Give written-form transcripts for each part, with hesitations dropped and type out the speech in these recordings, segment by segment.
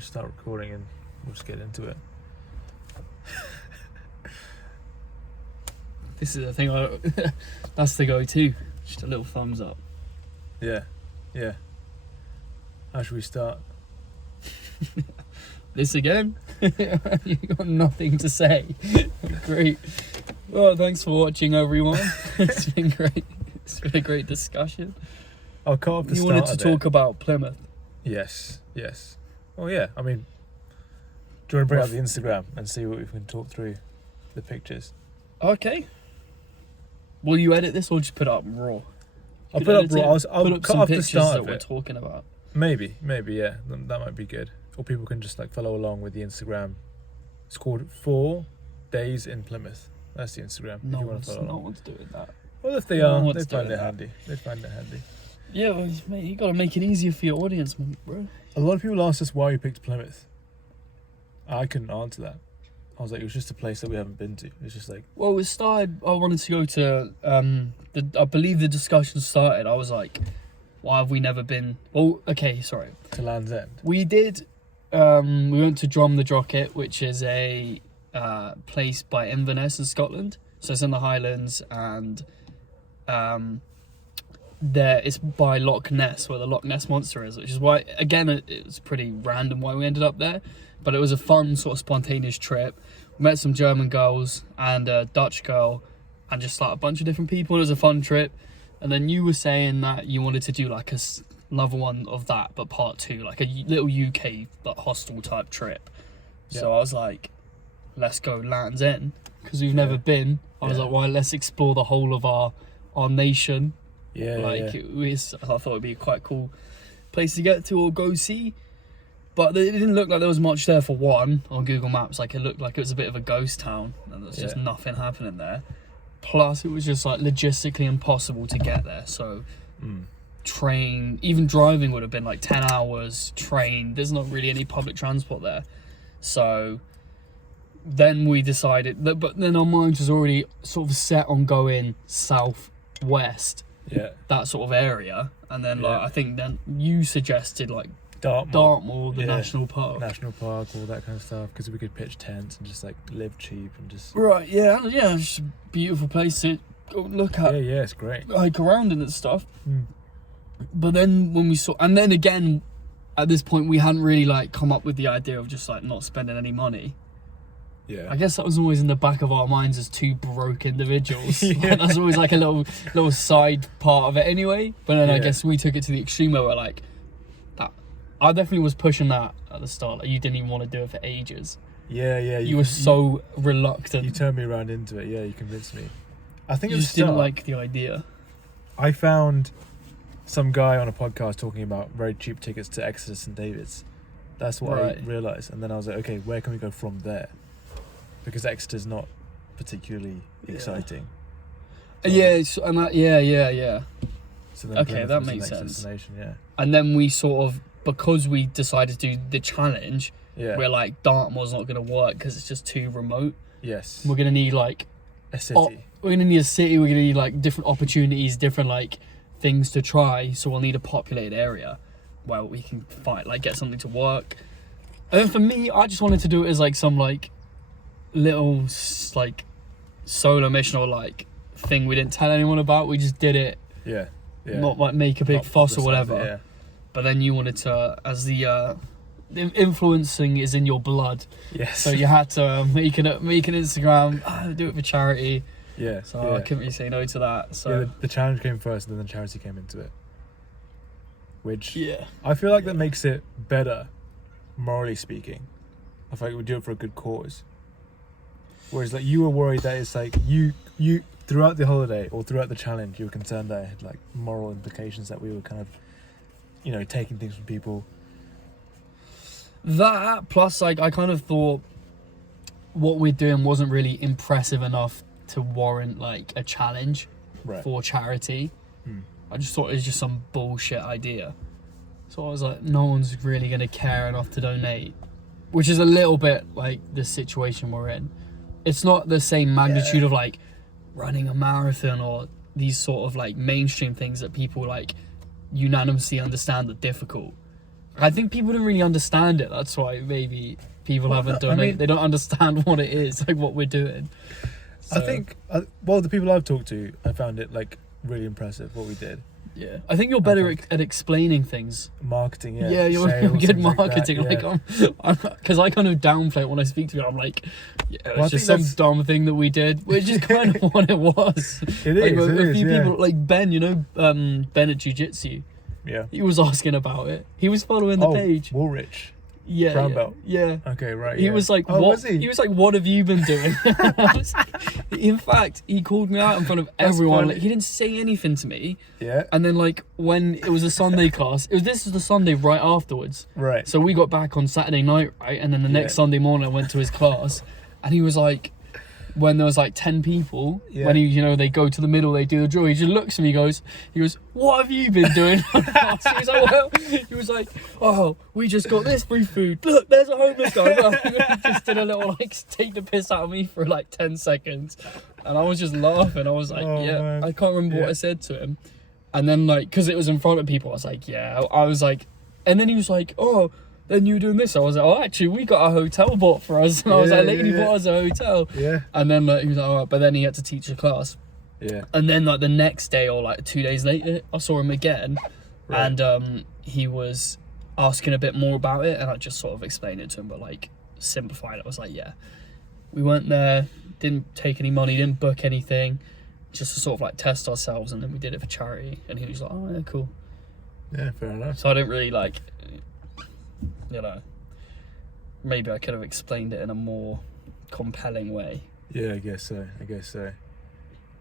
just start recording and we'll just get into it. This is the thing. That's the go-to. Just a little thumbs up. Yeah. How should we start? This again? You got nothing to say. Great. Well, thanks for watching, everyone. It's been great. It's been a great discussion. I'll cut off the You start wanted to talk about Plymouth. Yes. Well, yeah. I mean, do you want to bring up the Instagram and see what we can talk through the pictures? Okay. Will you edit this or just put it up raw? I'll put up raw. I'll put up cut some off the pictures start that of we're it. talking about. Maybe, yeah. That might be good. Or people can just like follow along with the Instagram. It's called 4 Days in Plymouth. That's the Instagram. If you want to follow along. one's doing that. Well, if they No are, one's they find doing it that. handy. They find it handy. Yeah, well, mate, you got to make it easier for your audience, bro. A lot of people asked us why we picked Plymouth. I couldn't answer that. I was like, it was just a place that we haven't been to. It's just like... Well, it started, I wanted to go to, I believe the discussion started, I was like, why have we never been... Well, okay, sorry. To Land's End. We did, we went to Drum the Drocket, which is a place by Inverness in Scotland. So it's in the Highlands, and there it's by Loch Ness, where the Loch Ness Monster is, which is why, again, it was pretty random why we ended up there. But it was a fun, sort of spontaneous trip. We met some German girls and a Dutch girl and just like a bunch of different people. It was a fun trip. And then you were saying that you wanted to do like another one of that, but part 2, like a little UK like hostel type trip. Yeah. So I was like, let's go Land's End, because we've never been. I was like, well, let's explore the whole of our nation. Yeah, I thought it'd be a quite cool place to get to or go see. But it didn't look like there was much there for one on Google Maps. Like, it looked like it was a bit of a ghost town and there's just nothing happening there. Plus, it was just like logistically impossible to get there. So, train, even driving would have been like 10 hours. Train, there's not really any public transport there. So, then we decided that, but then our minds was already sort of set on going southwest. Yeah. That sort of area. And then, like, I think then you suggested like Dartmoor, the national park, all that kind of stuff, because we could pitch tents and just like live cheap and just it's just a beautiful place to go look at. Yeah, it's great. Hike around in and stuff. But then when we saw, and then again, at this point we hadn't really like come up with the idea of just like not spending any money. Yeah, I guess that was always in the back of our minds as two broke individuals. Like, that's always like a little side part of it anyway. But then I guess we took it to the extreme where we're like, I definitely was pushing that at the start. Like, you didn't even want to do it for ages. Yeah. You were so reluctant. You turned me around into it. Yeah, you convinced me. I think you just didn't like the idea. I found some guy on a podcast talking about very cheap tickets to Exeter St David's. That's what I realised. And then I was like, okay, where can we go from there? Because Exeter's not particularly exciting. So, yeah. So then Okay, Plymouth that was the makes next sense. destination, yeah. And then we sort of, because we decided to do the challenge, we're like, Dartmoor's not going to work because it's just too remote. Yes. We're going to need like a city. We're going to need a city. We're going to need like different opportunities, different like things to try. So we'll need a populated area where we can get something to work. And then for me, I just wanted to do it as like some like little like solo mission or like thing we didn't tell anyone about. We just did it. Yeah. Not like make a big fuss or whatever. Yeah. But then you wanted to, as the influencing is in your blood. Yes. So you had to make an Instagram, do it for charity. Yeah. So I couldn't really say no to that. So the challenge came first, and then the charity came into it. Which yeah, I feel like that makes it better, morally speaking. I feel like we do it for a good cause. Whereas like you were worried that it's like you throughout the holiday or throughout the challenge, you were concerned that it had like moral implications, that we were kind of, taking things from people. That plus like I kind of thought what we're doing wasn't really impressive enough to warrant like a challenge for charity. I just thought it was just some bullshit idea. So I was like, no one's really going to care enough to donate, which is a little bit like the situation we're in. It's not the same magnitude of like running a marathon or these sort of like mainstream things that people like unanimously understand are difficult. I think people don't really understand it. That's why maybe people haven't done it. They don't understand what it is, like what we're doing. So, I think, the people I've talked to, I found it like really impressive what we did. Yeah, I think you're better at explaining things. Marketing, yeah. Yeah, you're Sales, good things marketing. Like that, Because I kind of downplay it when I speak to you. I'm like, yeah, Well, it's just some dumb thing that we did, which is kind of what it was. It like, is. a few people, like Ben, Ben at Jiu-Jitsu. Yeah. He was asking about it. He was following the page. Woolrich. Yeah. Brown belt. Yeah. Okay, right. He was like, "What?" Was he? He was like, "What have you been doing?" In fact, he called me out in front of everyone. funny. Like, he didn't say anything to me. Yeah. And then, like, when it was a Sunday class, this was the Sunday right afterwards. Right. So we got back on Saturday night, right? And then the next Sunday morning, I went to his class, and he was like, when there was like 10 people, when they go to the middle, they do the drill. He just looks at me, he goes, "What have you been doing?" He was like, "Oh, we just got this free food. Look, there's a homeless guy." He just did a little take the piss out of me for like 10 seconds, and I was just laughing. I was like, man. I can't remember what I said to him, and then like, because it was in front of people, I was like, I was like, and then he was like, "Oh, then you were doing this." I was like, "Oh, actually, we got a hotel bought for us." And I was like, "Lady bought us a hotel." Yeah. And then like, he was like, "All right," but then he had to teach a class. Yeah. And then like the next day or like 2 days later, I saw him again, and he was asking a bit more about it, and I just sort of explained it to him, but like simplified it. I was like, "Yeah, we went there, didn't take any money, didn't book anything, just to sort of like test ourselves, and then we did it for charity." And he was like, "Oh yeah, cool." Yeah, fair enough. So I didn't really like, maybe I could have explained it in a more compelling way. Yeah, I guess so.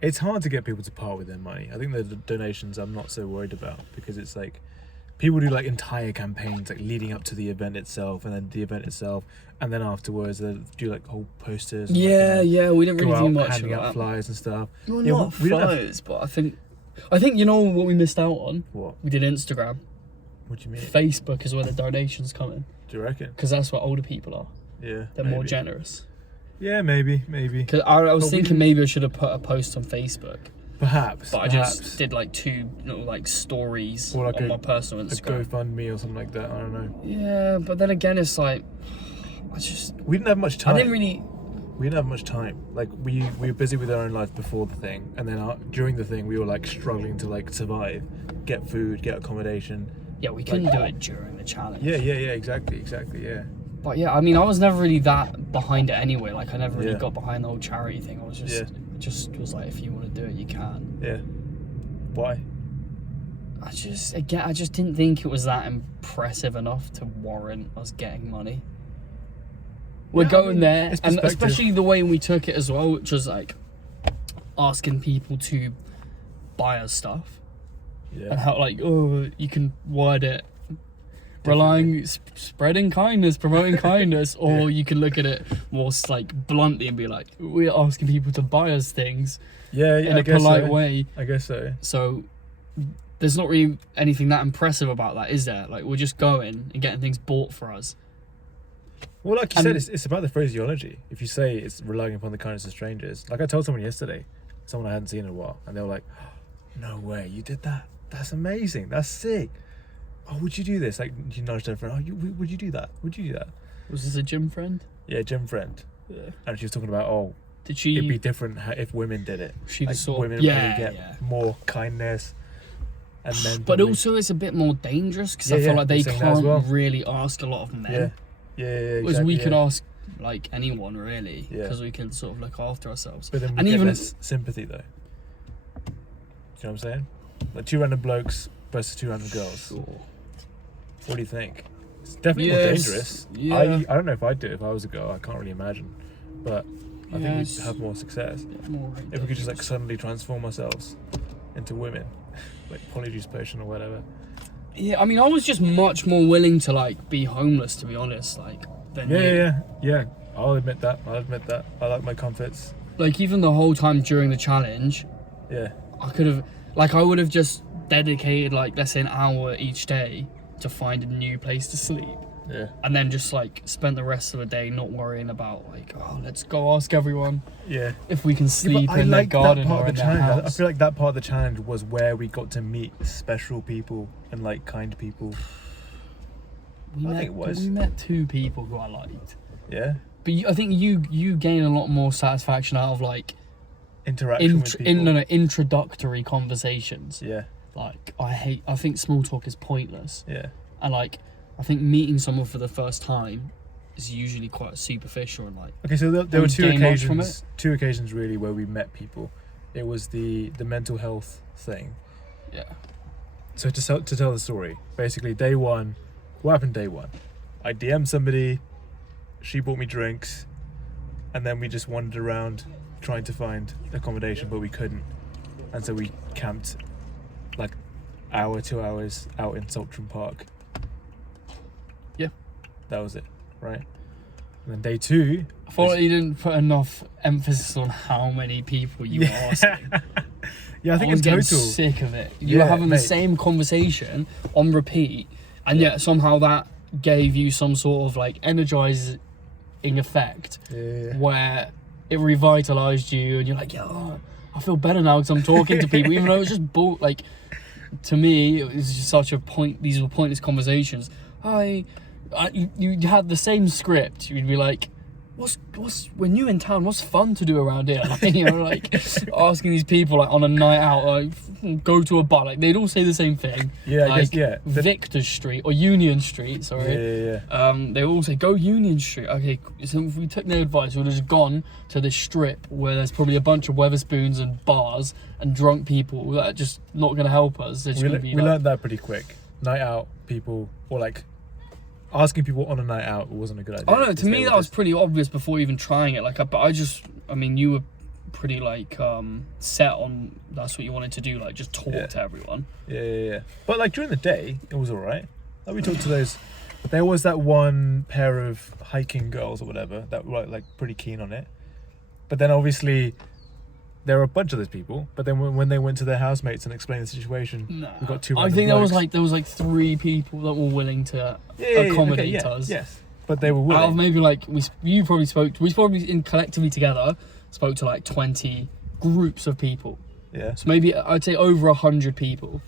It's hard to get people to part with their money. I think the donations I'm not so worried about, because it's like people do like entire campaigns like leading up to the event itself, and then the event itself, and then afterwards they do like whole posters. And, we didn't go really out do much handing of out that. flyers and stuff. Well, Yeah, not we don't have- flyers, but I think you know what we missed out on? What? We did Instagram. What do you mean? Facebook is where the donations come in, Do you reckon? because that's what older people are. Yeah. They're more generous. Yeah, maybe. Because I was thinking maybe I should have put a post on Facebook, Perhaps. but I just did like two like stories Or like on my personal a Instagram. GoFundMe or something like that. I don't know. Yeah, but then again, it's like We didn't have much time. I didn't really. We didn't have much time. Like we were busy with our own lives before the thing, and then during the thing, we were like struggling to like survive, get food, get accommodation. Yeah, we couldn't do it during the challenge. Yeah, exactly, yeah. But yeah, I mean, I was never really that behind it anyway. Like, I never really Yeah. got behind the whole charity thing. I was just was like, if you want to do it, you can. Yeah. Why? I just didn't think it was that impressive enough to warrant us getting money. We're going there, it's and perspective. especially the way we took it as well, which was like asking people to buy us stuff. Yeah. And how like, oh, you can word it spreading kindness, promoting kindness, or you can look at it more like bluntly and be like, we're asking people to buy us things in a polite way. I guess so. So there's not really anything that impressive about that, is there? Like, we're just going and getting things bought for us. Well, like you said, it's about the phraseology. If you say it's relying upon the kindness of strangers, like I told someone yesterday, someone I hadn't seen in a while, and they were like, oh, "No way, you did that? That's amazing. That's sick. Oh, would you do this?" Like, you nudged her friend. "Oh, would you do that? Would you do that?" Was this a gym friend? Yeah, gym friend. Yeah. And she was talking about, Did she? it'd be different if women did it. She Like, just sort of, women probably get yeah. more kindness, and men. But probably- also, it's a bit more dangerous because I Yeah, feel yeah, like they I'm saying that as can't well. really ask a lot of men. yeah, Whereas exactly, we yeah. could ask like anyone really, Yeah. because we can sort of look after ourselves. But then we and get even less sympathy though. Do you know what I'm saying? Like 2 random blokes versus 2 random girls. Sure. What do you think? It's definitely more Yes, dangerous. yeah. I don't know if I'd do it if I was a girl. I can't really imagine. But I think Yes. we'd have more success more if we could just like dangerous. suddenly transform ourselves into women, like polyjuice potion or whatever. Yeah, I mean, I was just much more willing to like be homeless, to be honest. Like than you. Yeah. I'll admit that. I like my comforts. Like even the whole time during the challenge, Yeah. I would have just dedicated like, let's say, an hour each day to find a new place to sleep. Yeah. And then just like spent the rest of the day not worrying about like, oh, let's go ask everyone Yeah. if we can sleep But I in their like that garden part or of in the their challenge. I house. feel like that part of the challenge was where we got to meet special people and like kind people. We met 2 people who I liked. Yeah. But I think you gain a lot more satisfaction out of like Interaction with people. Introductory conversations. Yeah. Like I think small talk is pointless. Yeah. And like I think meeting someone for the first time is usually quite superficial and like. Okay, so there were two gain much from occasions. Two occasions really where we met people. It was the mental health thing. Yeah. So to tell the story, basically day one, what happened day one? I DM'd somebody, she bought me drinks, and then we just wandered around trying to find accommodation, but we couldn't. And so we camped like 2 hours out in Saltram Park. Yeah. That was it, right? And then day two... I thought you didn't put enough emphasis on how many people you were asking. Yeah, I think was in getting total... sick of it. You were having the same conversation on repeat, and yet somehow that gave you some sort of like energizing effect where it revitalized you, and you're like, yeah, I feel better now because I'm talking to people, even though it's just like, to me, it was just such a point. These were pointless conversations. You had the same script. You'd be like, what's when you're in town, what's fun to do around here? Like, you know, like asking these people like on a night out, like go to a bar. Like they'd all say the same thing. Yeah, like, I guess, yeah. Victor Street or Union Street, sorry. Yeah. They all say go Union Street. Okay, so if we took their advice, we would have just gone to this strip where there's probably a bunch of Weatherspoons and bars and drunk people that are just not going to help us. They're just We learned that pretty quick. Night out people, or like asking people on a night out wasn't a good idea. I don't know, to me that was pretty obvious before even trying it. Like, I mean, you were pretty like set on that's what you wanted to do, like just talk to everyone. Yeah. But like during the day, it was alright. Like we talked to those. There was that one pair of hiking girls or whatever that were like pretty keen on it. But then obviously there were a bunch of those people. But then when they went to their housemates and explained the situation, we got 2 I think there was like 3 people that were willing to accommodate us. Yes, but they were willing. Out of maybe like we probably collectively together spoke to like 20 groups of people. Yeah. So maybe I'd say over 100 people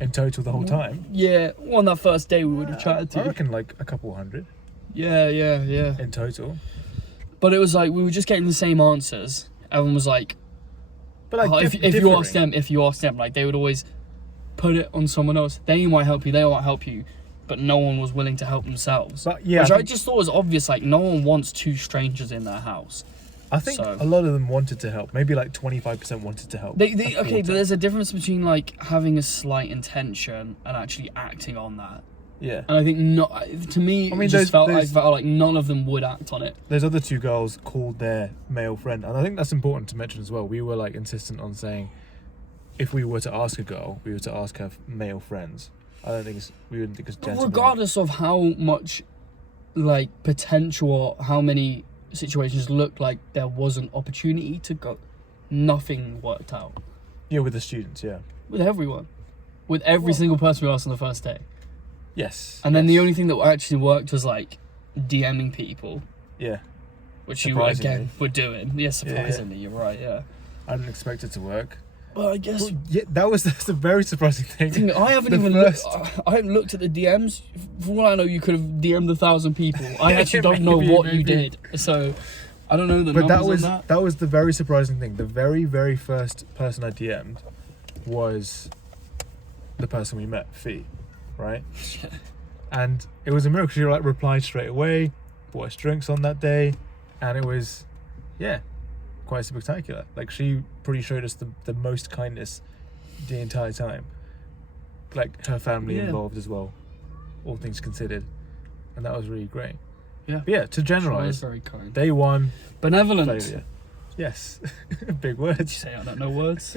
in total the whole time. Yeah, on that first day we would have chatted to. I reckon like a couple hundred. Yeah. In total. But it was like we were just getting the same answers. Everyone was like, but like if you ask them, like they would always put it on someone else. They might help you, but no one was willing to help themselves. But yeah, which I just thought was obvious. Like no one wants 2 strangers in their house. I think a lot of them wanted to help. Maybe like 25% wanted to help. But there's a difference between like having a slight intention and actually acting on that. Yeah. And I think to me, it just felt like none of them would act on it. Those other 2 girls called their male friend, and I think that's important to mention as well. We were like insistent on saying, if we were to ask a girl, we were to ask her male friends. We wouldn't think it's gentleman. Regardless of how much like potential or how many situations looked like there was an opportunity to go, nothing worked out. Yeah, with the students, yeah. With everyone. With every single person we asked on the first day. Yes. And then the only thing that actually worked was like DMing people. Yeah. Which you again were doing. Yeah, surprisingly, you're right, yeah. I didn't expect it to work. Well, I guess... that's a very surprising thing. I haven't looked at the DMs. For all I know, you could have DM'd 1,000 people. I actually don't know what you did. So, I don't know the numbers on that. That was the very surprising thing. The very, very first person I DM'd was the person we met, Fee, right? And it was a miracle. She like replied straight away, bought us drinks on that day, and it was, quite spectacular. Like she pretty showed us the most kindness the entire time. Like her family involved as well, all things considered, and that was really great. Yeah. But yeah, to generalize, very kind. Day one, benevolent. failure. Yes, big words. Did you say I don't know words?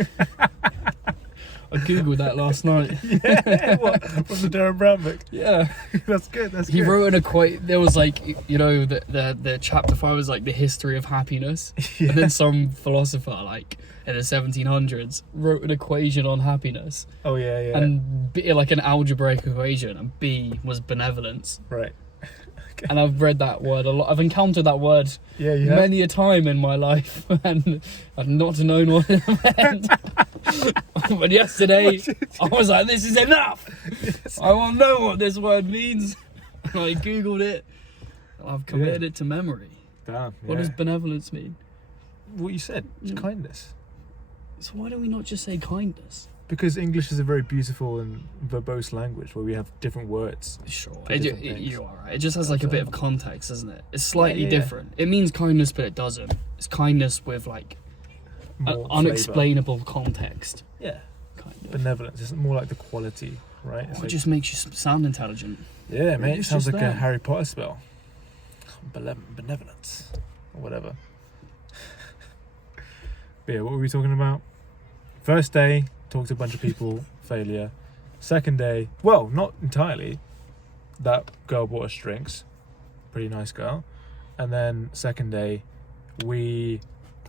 I googled that last night. Yeah, what? From the Darren Brown book? Yeah. That's good, He wrote in a quote, there was like, you know, the chapter 5 was like the history of happiness. Yeah. And then some philosopher, like, in the 1700s, wrote an equation on happiness. Oh, yeah. And B, like an algebraic equation, and B was benevolence. Right. Okay. And I've read that word a lot. I've encountered that word many a time in my life, and I've not known what it meant. But yesterday, I was like, this is enough. Yes. I want to know what this word means. I googled it. I've committed it to memory. Damn. What does benevolence mean? What you said? It's kindness. So why don't we not just say kindness? Because English is a very beautiful and verbose language where we have different words. Sure, different things. you are right. It just has like a bit of context, doesn't it? It's slightly Yeah. different. It means kindness, but it doesn't. It's kindness with like an More unexplainable context. flavour. Yeah. Kind of. Benevolence. It's more like the quality, right? It's It like, just makes you sound intelligent. yeah, mate. It it's sounds just like a that. Harry Potter spell. Benevolence. Or whatever. But yeah, what were we talking about? First day, talked to a bunch of people, failure. Second day, well, not entirely. That girl bought us drinks. Pretty nice girl. And then second day,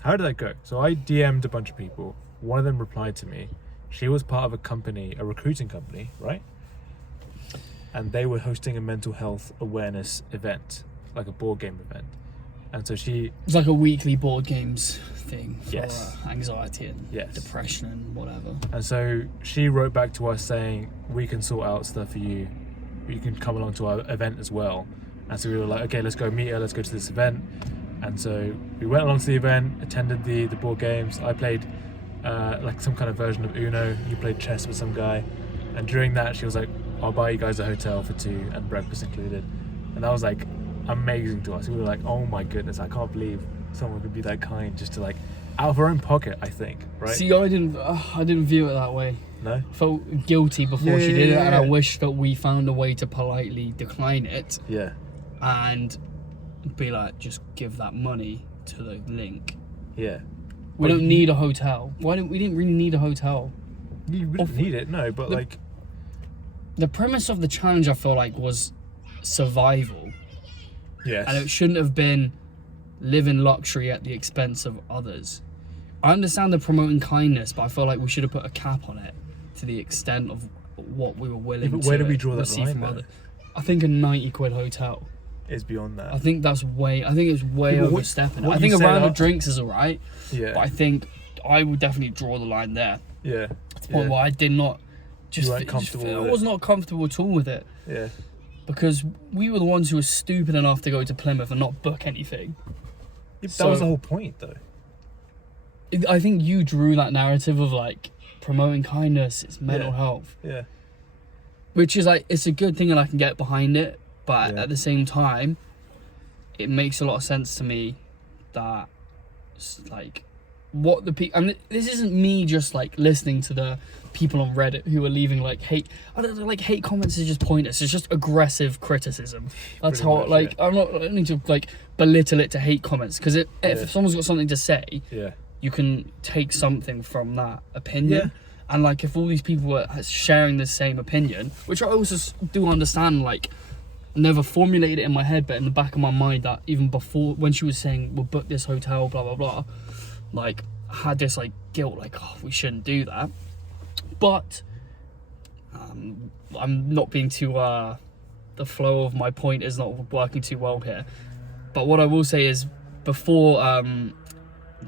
how did that go? So I DM'd a bunch of people. One of them replied to me. She was part of a company, a recruiting company, right? And they were hosting a mental health awareness event, like a board game event. And so she, It's like a weekly board games thing for Yes. anxiety and Yes. depression and whatever. and so she wrote back to us saying, we can sort out stuff for you. You can come along to our event as well. And so we were like, okay, let's go meet her. Let's go to this event. And so we went along to the event, attended the board games. I played like some kind of version of Uno. You played chess with some guy. And during that, she was like, I'll buy you guys a hotel for 2 and breakfast included. And that was like amazing to us. We were like, oh my goodness, I can't believe someone could be that kind just to like, out of her own pocket, I think, right? See, I didn't view it that way. No? I felt guilty before she did it, and I Yeah. wish that we found a way to politely decline it Yeah. and be like, just give that money to the link. Yeah. We But don't need a hotel. We didn't really need a hotel. You wouldn't need it, no, but like, The premise of the challenge, I feel like, was survival, yes. and it shouldn't have been live in luxury at the expense of others. I understand the promoting kindness, but I feel like we should have put a cap on it to the extent of what we were willing but to where do we draw that receive line, from though? others. I think a 90 quid hotel. It's beyond that. I think it's way Yeah, but overstepping. what I think you a said round of up- drinks is alright, Yeah. but I think I would definitely draw the line there. Yeah. To the point where I did not just You weren't just comfortable feel- with I it. was not comfortable at all with it, Yeah. because we were the ones who were stupid enough to go to Plymouth and not book anything. That was the whole point, though. I think you drew that narrative of like promoting kindness, it's mental Yeah. health, Yeah. which is like, it's a good thing and I can get behind it, but Yeah. at the same time, it makes a lot of sense to me that like what the people, and this isn't me just like listening to the people on Reddit who are leaving like hate. I don't know, like hate comments is just pointless. It's just aggressive criticism. That's Pretty how much, like yeah. I don't need to like belittle it to hate comments, because Yeah. if someone's got something to say, Yeah. you can take something from that opinion. Yeah. And like if all these people were sharing the same opinion, which I also do understand, like never formulated it in my head, but in the back of my mind, that even before, when she was saying we'll book this hotel, blah blah blah, like I had this like guilt, like, oh, we shouldn't do that. But I'm not being too the flow of my point is not working too well here. But what I will say is, before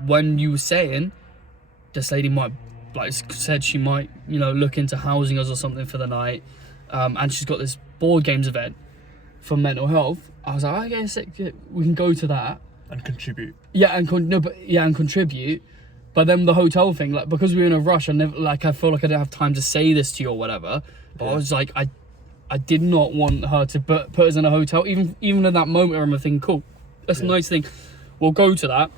when you were saying this lady might, like said she might, you know, look into housing us or something for the night, and she's got this board games event for mental health, I was like, okay, sick, we can go to that. And contribute. Yeah, and contribute. But then the hotel thing, like, because we were in a rush, I feel like I didn't have time to say this to you or whatever. But Yeah. I was like, I did not want her to put us in a hotel. Even in that moment, I remember thinking, cool, that's a Yeah. nice thing. We'll go to that,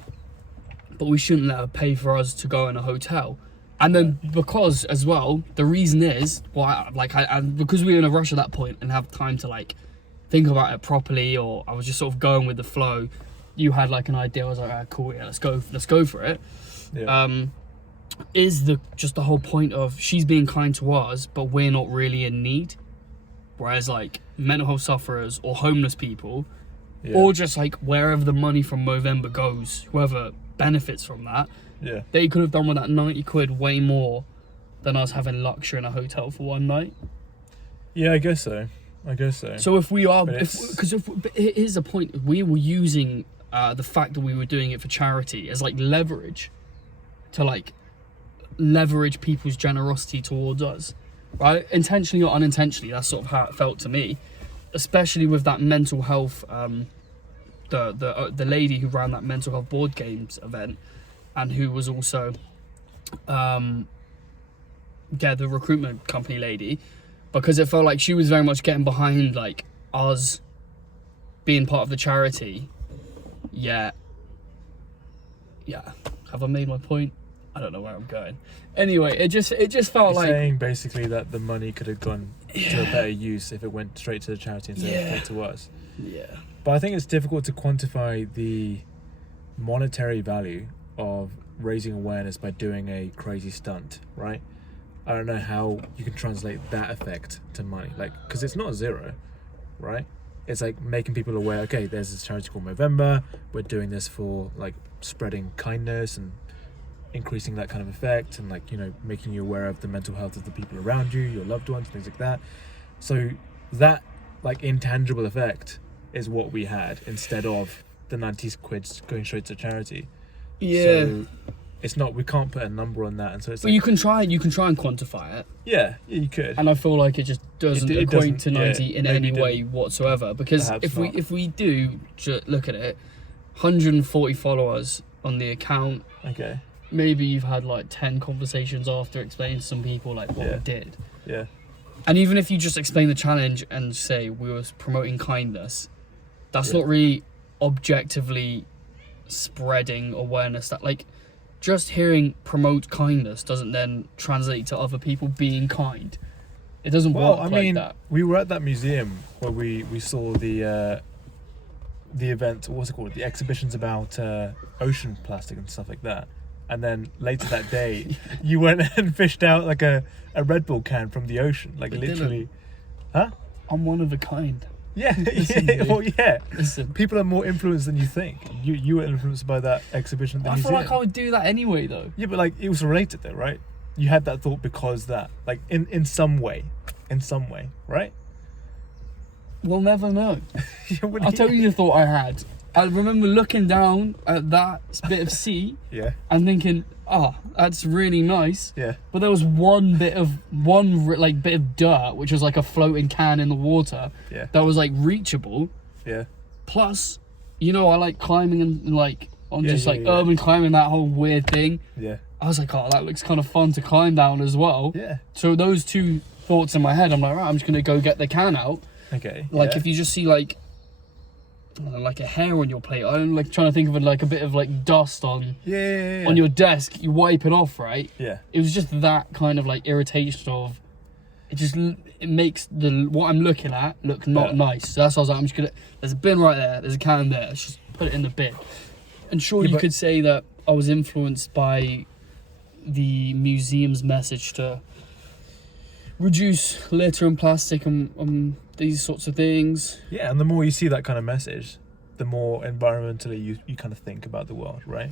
but we shouldn't let her pay for us to go in a hotel. And then because as well, the reason is, well, because we were in a rush at that point and have time to like think about it properly, or I was just sort of going with the flow. You had like an idea. I was like, ah, cool, yeah, let's go for it. Yeah. Is just the whole point of she's being kind to us, but we're not really in need. Whereas like mental health sufferers or homeless people, Yeah. or just like wherever the money from Movember goes, whoever benefits from that, Yeah. they could have done with that 90 quid way more than us having luxury in a hotel for one night. Yeah, I guess so. So if we are, But here's the point: we were using the fact that we were doing it for charity as like leverage to like leverage people's generosity towards us, right? Intentionally or unintentionally, that's sort of how it felt to me. especially with that mental health, the lady who ran that mental health board games event, and who was also, the recruitment company lady, because it felt like she was very much getting behind like us being part of the charity. Yeah. Have I made my point? I don't know where I'm going. Anyway, it just felt like saying basically that the money could have gone to a better use if it went straight to the charity instead of straight to us. Yeah. But I think it's difficult to quantify the monetary value of raising awareness by doing a crazy stunt, right? I don't know how you can translate that effect to money, like, because it's not zero, right? It's like making people aware, okay, there's this charity called Movember, we're doing this for like spreading kindness and increasing that kind of effect, and like, you know, making you aware of the mental health of the people around you, your loved ones, things like that. So that like intangible effect is what we had instead of the 90 quid going straight to charity. Yeah. So it's not, we can't put a number on that, and so it's But like, you can try and quantify it. yeah, you could. And I feel like it just doesn't It equate doesn't, to 90 in maybe any didn't. way whatsoever. Because Perhaps if not. we do look at it, 140 followers on the account. Okay. Maybe you've had like 10 conversations after explaining to some people like what we did. Yeah. And even if you just explain the challenge and say we were promoting kindness, that's not really objectively spreading awareness. That like just hearing promote kindness doesn't then translate to other people being kind. It doesn't work like that. We were at that museum where we saw the event, what's it called? The exhibitions about ocean plastic and stuff like that. And then later that day, you went and fished out like a Red Bull can from the ocean, like But literally. Dylan, Huh? I'm one of a kind. Yeah, Listen, yeah. dude. Well, yeah. Listen, People are more influenced than you think. You were influenced by that exhibition at the I museum. feel like I would do that anyway, though. Yeah, but like it was related though, right? You had that thought because that, like in some way, right? We'll never know. What do I'll tell you the thought I had. I remember looking down at that bit of sea Yeah, and thinking, that's really nice. yeah, But there was one bit of dirt, which was like a floating can in the water, yeah, that was like reachable. yeah. Plus, you know, I like climbing and like on Yeah, just yeah, like yeah. urban climbing, that whole weird thing. Yeah, I was like, that looks kind of fun to climb down as well. yeah. So those two thoughts in my head, I'm like, right, I'm just gonna go get the can out. Okay. Like yeah. if you just see like a hair on your plate, I'm like trying to think of it like a bit of like dust on Yeah. on your desk, you wipe it off, right? Yeah. It was just that kind of like irritation of it makes what I'm looking at look not nice. So that's why I was like, I'm just gonna, there's a bin right there, there's a can there, let's just put it in the bin. And sure, you could say that I was influenced by the museum's message to reduce litter and plastic and these sorts of things. Yeah, and the more you see that kind of message, the more environmentally you kind of think about the world, right?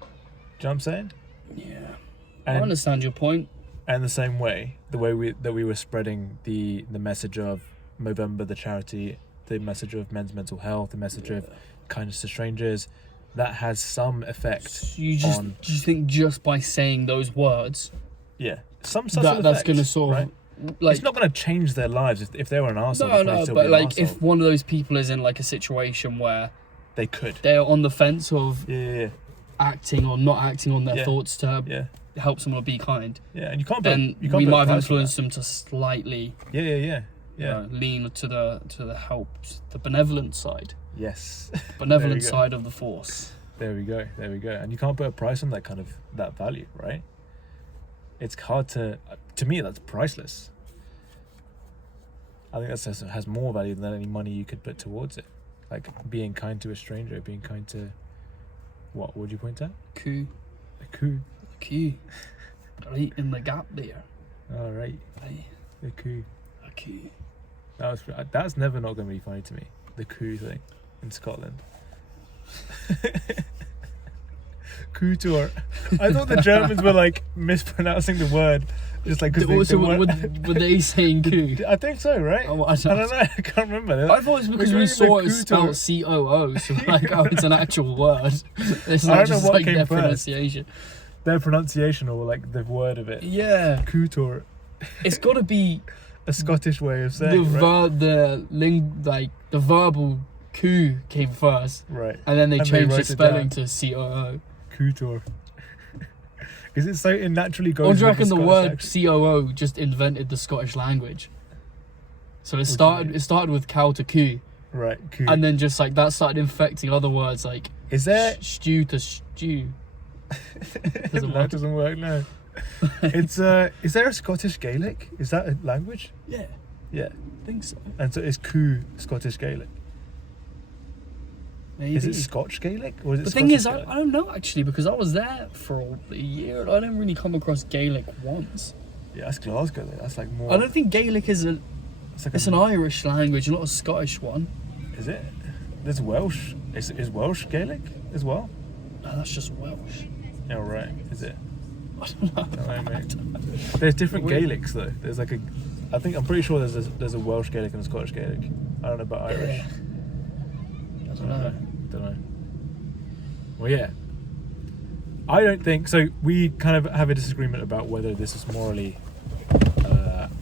Do you know what I'm saying? Yeah. And, I understand your point. And the same way, the way we were spreading the message of Movember, the charity, the message of men's mental health, the message of kindness to strangers, that has some effect. So you think just by saying those words, some sort of that's effect, going to sort of right? like, it's not going to change their lives if they were an arsehole. no, but like if one of those people is in like a situation where they could, they're on the fence of acting or not acting on their thoughts to help someone be kind, and you can't. Then you can't we put might a have price on influenced them to slightly, that. lean to the help, the benevolent side, Yes. benevolent side of the force. There we go. And you can't put a price on that value, right? It's hard to me, that's priceless. I think that has more value than any money you could put towards it. Like being kind to a stranger, being kind to, what would you point at? Coup. A coup. Right in the gap there. All right. Right. The coup. A coup. That's never not going to be funny to me. The coup thing in Scotland. Coup tour. I thought the Germans were like mispronouncing the word, just like because were they saying coup? I think so, right? Oh, I don't know. I can't remember. I thought it was because we saw it spelled COO, so like, it's an actual word. It's not just like their pronunciation. Their pronunciation or like the word of it. Yeah. Coup tour. It's got to be a Scottish way of the saying right? the verbal coo came first, Right. and then they And they changed the wrote it spelling down. to COO. Cootor. Because it's so, it naturally goes Or do you with reckon the Scottish word accent. COO just invented the Scottish language? So it started with cow to coo, Right, coo. and then just like that started infecting other words like Is there... stew to stew. Doesn't that work. doesn't work, no. It's, is there a Scottish Gaelic? Is that a language? Yeah, Yeah. I think so. And so is coo Scottish Gaelic? Maybe. Is it Scotch Gaelic? Or is it The Scottish thing is, Gaelic? I don't know actually, because I was there for a year and I didn't really come across Gaelic once. Yeah, that's Glasgow though. That's like more... I don't think Gaelic is it's an Irish language, not a Scottish one. Is it? There's Welsh. Is Welsh Gaelic as well? No, that's just Welsh. Yeah, right. Is it? I don't know. I don't know, mate. There's different Weird. Gaelics though. There's like a... I'm pretty sure there's a Welsh Gaelic and a Scottish Gaelic. I don't know about Irish. Yeah. I don't know. Don't know. Well, yeah. I don't think... So we kind of have a disagreement about whether this is morally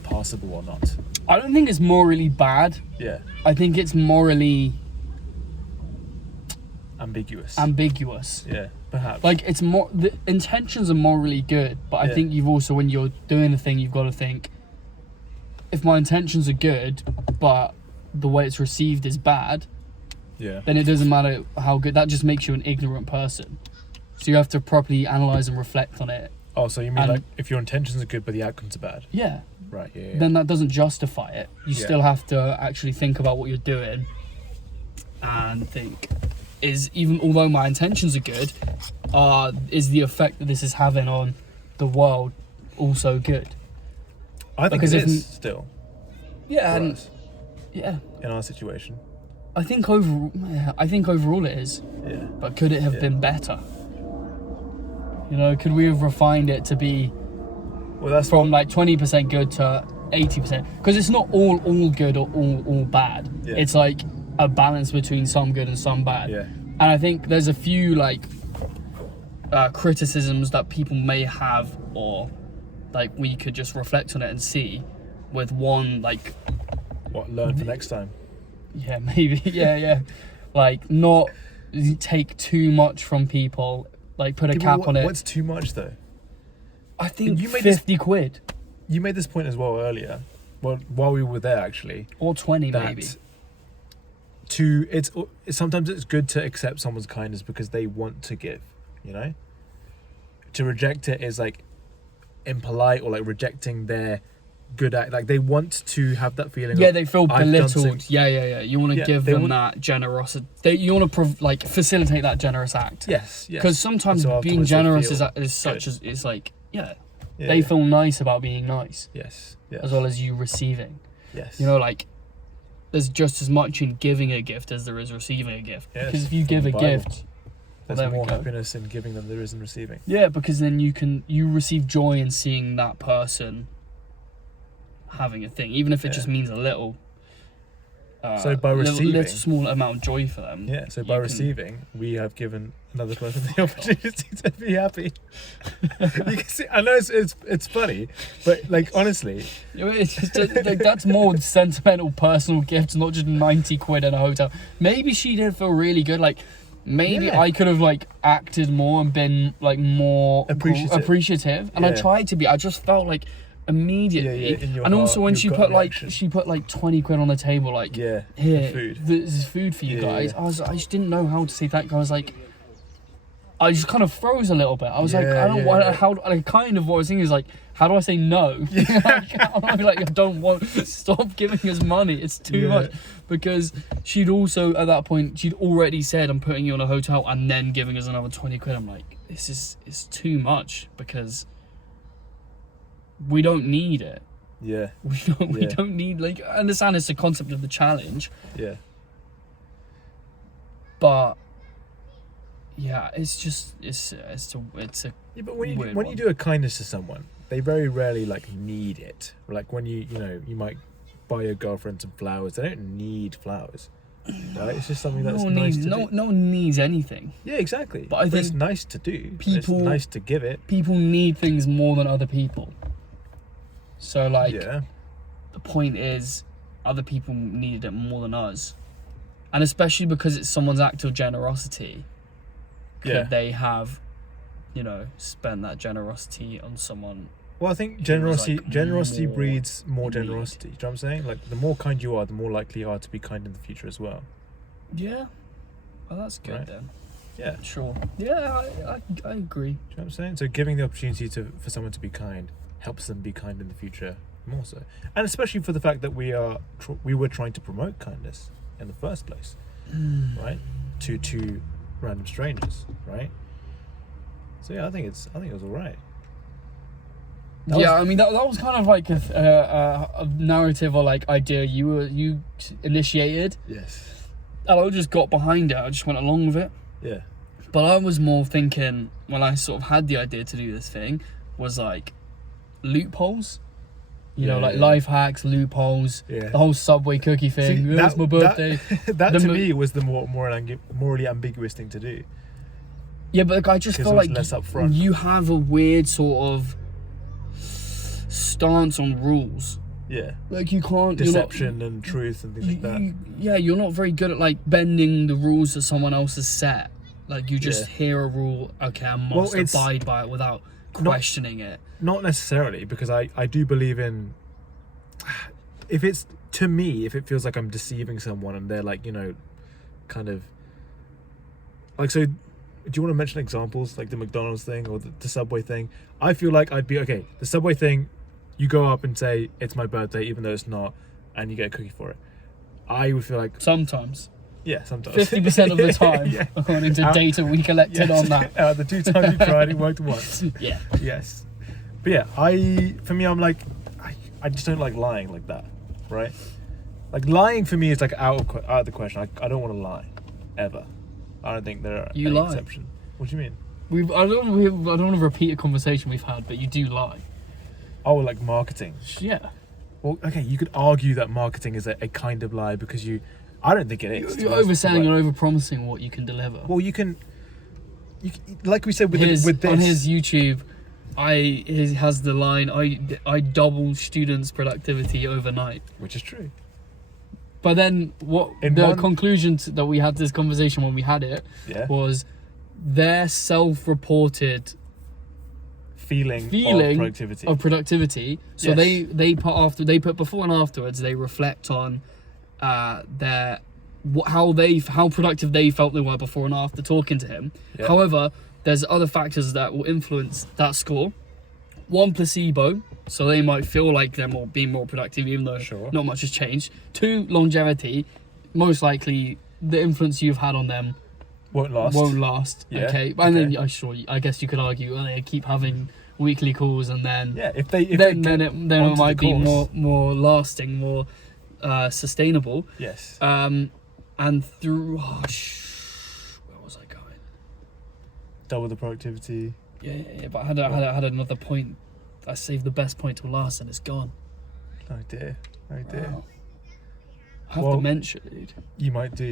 possible or not. I don't think it's morally bad. Yeah. I think it's morally Ambiguous. ambiguous. Yeah, perhaps. Like it's more, the intentions are morally good, but I Yeah. think you've also, when you're doing a thing, you've got to think, if my intentions are good, but the way it's received is bad, yeah. then it doesn't matter how good. That just makes you an ignorant person. So you have to properly analyze and reflect on it. Oh, so you mean And- like if your intentions are good but the outcomes are bad? Yeah. Right, yeah. Then that doesn't justify it. You Yeah. still have to actually think about what you're doing and think, although my intentions are good, is the effect that this is having on the world also good? I think because it if- is still. Yeah, for and us, yeah, in our situation. I think overall it is. Yeah. But could it have Yeah. been better? You know, could we have refined it to be Well, that's from like 20% good to 80%? Because it's not all good or all bad. Yeah. It's like a balance between some good and some bad. Yeah. And I think there's a few like criticisms that people may have, or like we could just reflect on it and see. With one, like, What, learn for next time? yeah, maybe, yeah, like not take too much from people. Like put a Yeah, but cap on it. What's too much though? I think You made 50 quid You made this point as well earlier. Well, while we were there actually. or 20 That maybe. Sometimes it's good to accept someone's kindness because they want to give, you know? To reject it is like impolite or like rejecting their good act. Like they want to have that feeling. Yeah, of, they feel I've done belittled. something- Yeah. You want to Yeah, give they them want- that generosity. You want to facilitate that generous act. Yes. Because sometimes So being afterwards they generous feel is such good. as it's like Yeah, they feel nice about being nice, Yes. as well as you receiving. Yes. You know, like there's just as much in giving a gift as there is receiving a gift. Yes, Because if you from give the a Bible. gift, There's there we more go. happiness in giving than there is in receiving. yeah, because then you receive joy in seeing that person having a thing, even if it Yeah. just means a little. So by receiving- little small amount of joy for them. Yeah, so you by can- receiving, we have given another person the opportunity to be happy. You can see, I know it's funny, but like honestly, It's just like, that's more sentimental, personal gifts, not just 90 quid in a hotel. Maybe she did feel really good. Like maybe Yeah. I could have like acted more and been like more appreciative. And I Yeah. tried to be. I just felt like immediately. Yeah, in your and also heart, when you've she got put a like reaction. she put like 20 quid on the table, like yeah, here, food. this is food for you Yeah, guys. yeah. I just didn't know how to say thank you. I was like, I just kind of froze a little bit. I was like, Yeah, I don't yeah, want yeah. how. Like, kind of what I was thinking is like, how do I say no? like, I don't want. Stop giving us money. It's too Yeah. much. Because she'd also at that point she'd already said I'm putting you on a hotel and then giving us another 20 quid. I'm like, it's too much because we don't need it. Yeah, We Yeah. don't need, like, I understand it's the concept of the challenge, yeah, but yeah, it's a yeah. But when Weird you one. do a kindness to someone, they very rarely like need it. Like when you might buy your girlfriend some flowers. They don't need flowers. Right? It's just something that's nice to do. no one needs anything. Yeah, exactly. But I it's think nice to do. It's people- nice to give it. People need things more than other people. So like Yeah. the point is, other people needed it more than us. And especially because it's someone's act of generosity, could they have, spent that generosity on someone? Well, I think generosity breeds more generosity. Do you know what I'm saying? Like, the more kind you are, the more likely you are to be kind in the future as well. Yeah. Well, that's good, right? Then. Yeah. Sure. Yeah, I agree. Do you know what I'm saying? So giving the opportunity for someone to be kind helps them be kind in the future more so. And especially for the fact that we were trying to promote kindness in the first place, right? To two random strangers, right? So yeah, I think it was all right. I mean that was kind of like a narrative or like idea you initiated. Yes. And I just got behind it. I just went along with it. Yeah. But I was more thinking, when I sort of had the idea to do this thing, was like loopholes. Life hacks, loopholes, the whole Subway cookie thing. See, it's my birthday. That to me was the morally ambiguous thing to do. Yeah, but I just felt like less upfront. You have a weird sort of stance on rules. Yeah. Like you can't... Deception and truth and things like that. You're not very good at like bending the rules that someone else has set. Like you just hear a rule, okay, I must abide by it without questioning it. Not necessarily, because I do believe in... If it feels like I'm deceiving someone and they're like, kind of... Like, so... Do you want to mention examples, like the McDonald's thing or the Subway thing? I feel like I'd be, okay, the Subway thing, you go up and say, it's my birthday, even though it's not, and you get a cookie for it. I would feel like... Sometimes. Yeah, sometimes. 50% of the time, according to data we collected on that. The 2 times you tried, it worked once. Yeah. Yes. But yeah, for me, I'm like, I just don't like lying like that, right? Like, lying for me is like out of the question. I don't want to lie, ever. I don't think there are any exception. What do you mean? I don't want to repeat a conversation we've had, but you do lie. Oh, like marketing? Yeah. Well, okay, you could argue that marketing is a kind of lie because I don't think it is. You're overselling and overpromising what you can deliver. Well, you can like we said with this. On his YouTube, he has the line, I double students' productivity overnight. Which is true. But then conclusion that we had this conversation when we had it was their self-reported feeling of productivity. So they put before and afterwards. They reflect on how productive they felt they were before and after talking to him. Yeah. However, there's other factors that will influence that score. 1, placebo, so they might feel like they're being more productive, even though not much has changed. 2, longevity, most likely the influence you've had on them won't last. Yeah. Okay, and then I guess you could argue, well, they keep having weekly calls, and then it might be more lasting, more sustainable. Yes. And through where was I going? Double the productivity. Yeah, but I had another point. I saved the best point till last, and it's gone. Oh dear. Wow. I have dementia, dude. You might do,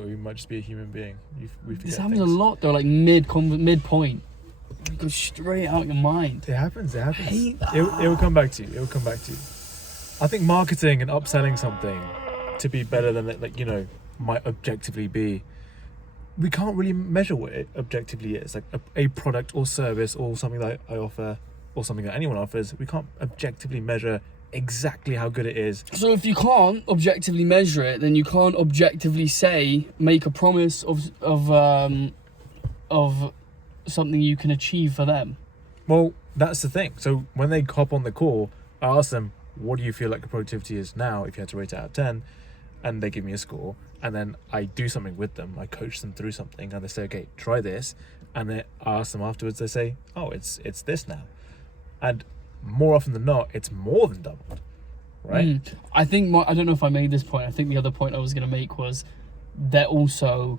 or you might just be a human being. We forget this happens a lot, though. Like mid point, you go straight out your mind. It happens. I hate that. It will come back to you. I think marketing and upselling something to be better than it, might objectively be. We can't really measure what it objectively is. Like a product or service or something that I offer or something that anyone offers, we can't objectively measure exactly how good it is. So if you can't objectively measure it, then you can't objectively make a promise of something you can achieve for them. Well, that's the thing. So when they hop on the call, I ask them, what do you feel like your productivity is now if you had to rate it out of 10? And they give me a score, and then I do something with them. I coach them through something, and they say, okay, try this. And then I ask them afterwards, they say, oh, it's this now. And more often than not, it's more than doubled, right? I think, I don't know if I made this point. I think the other point I was going to make was they're also,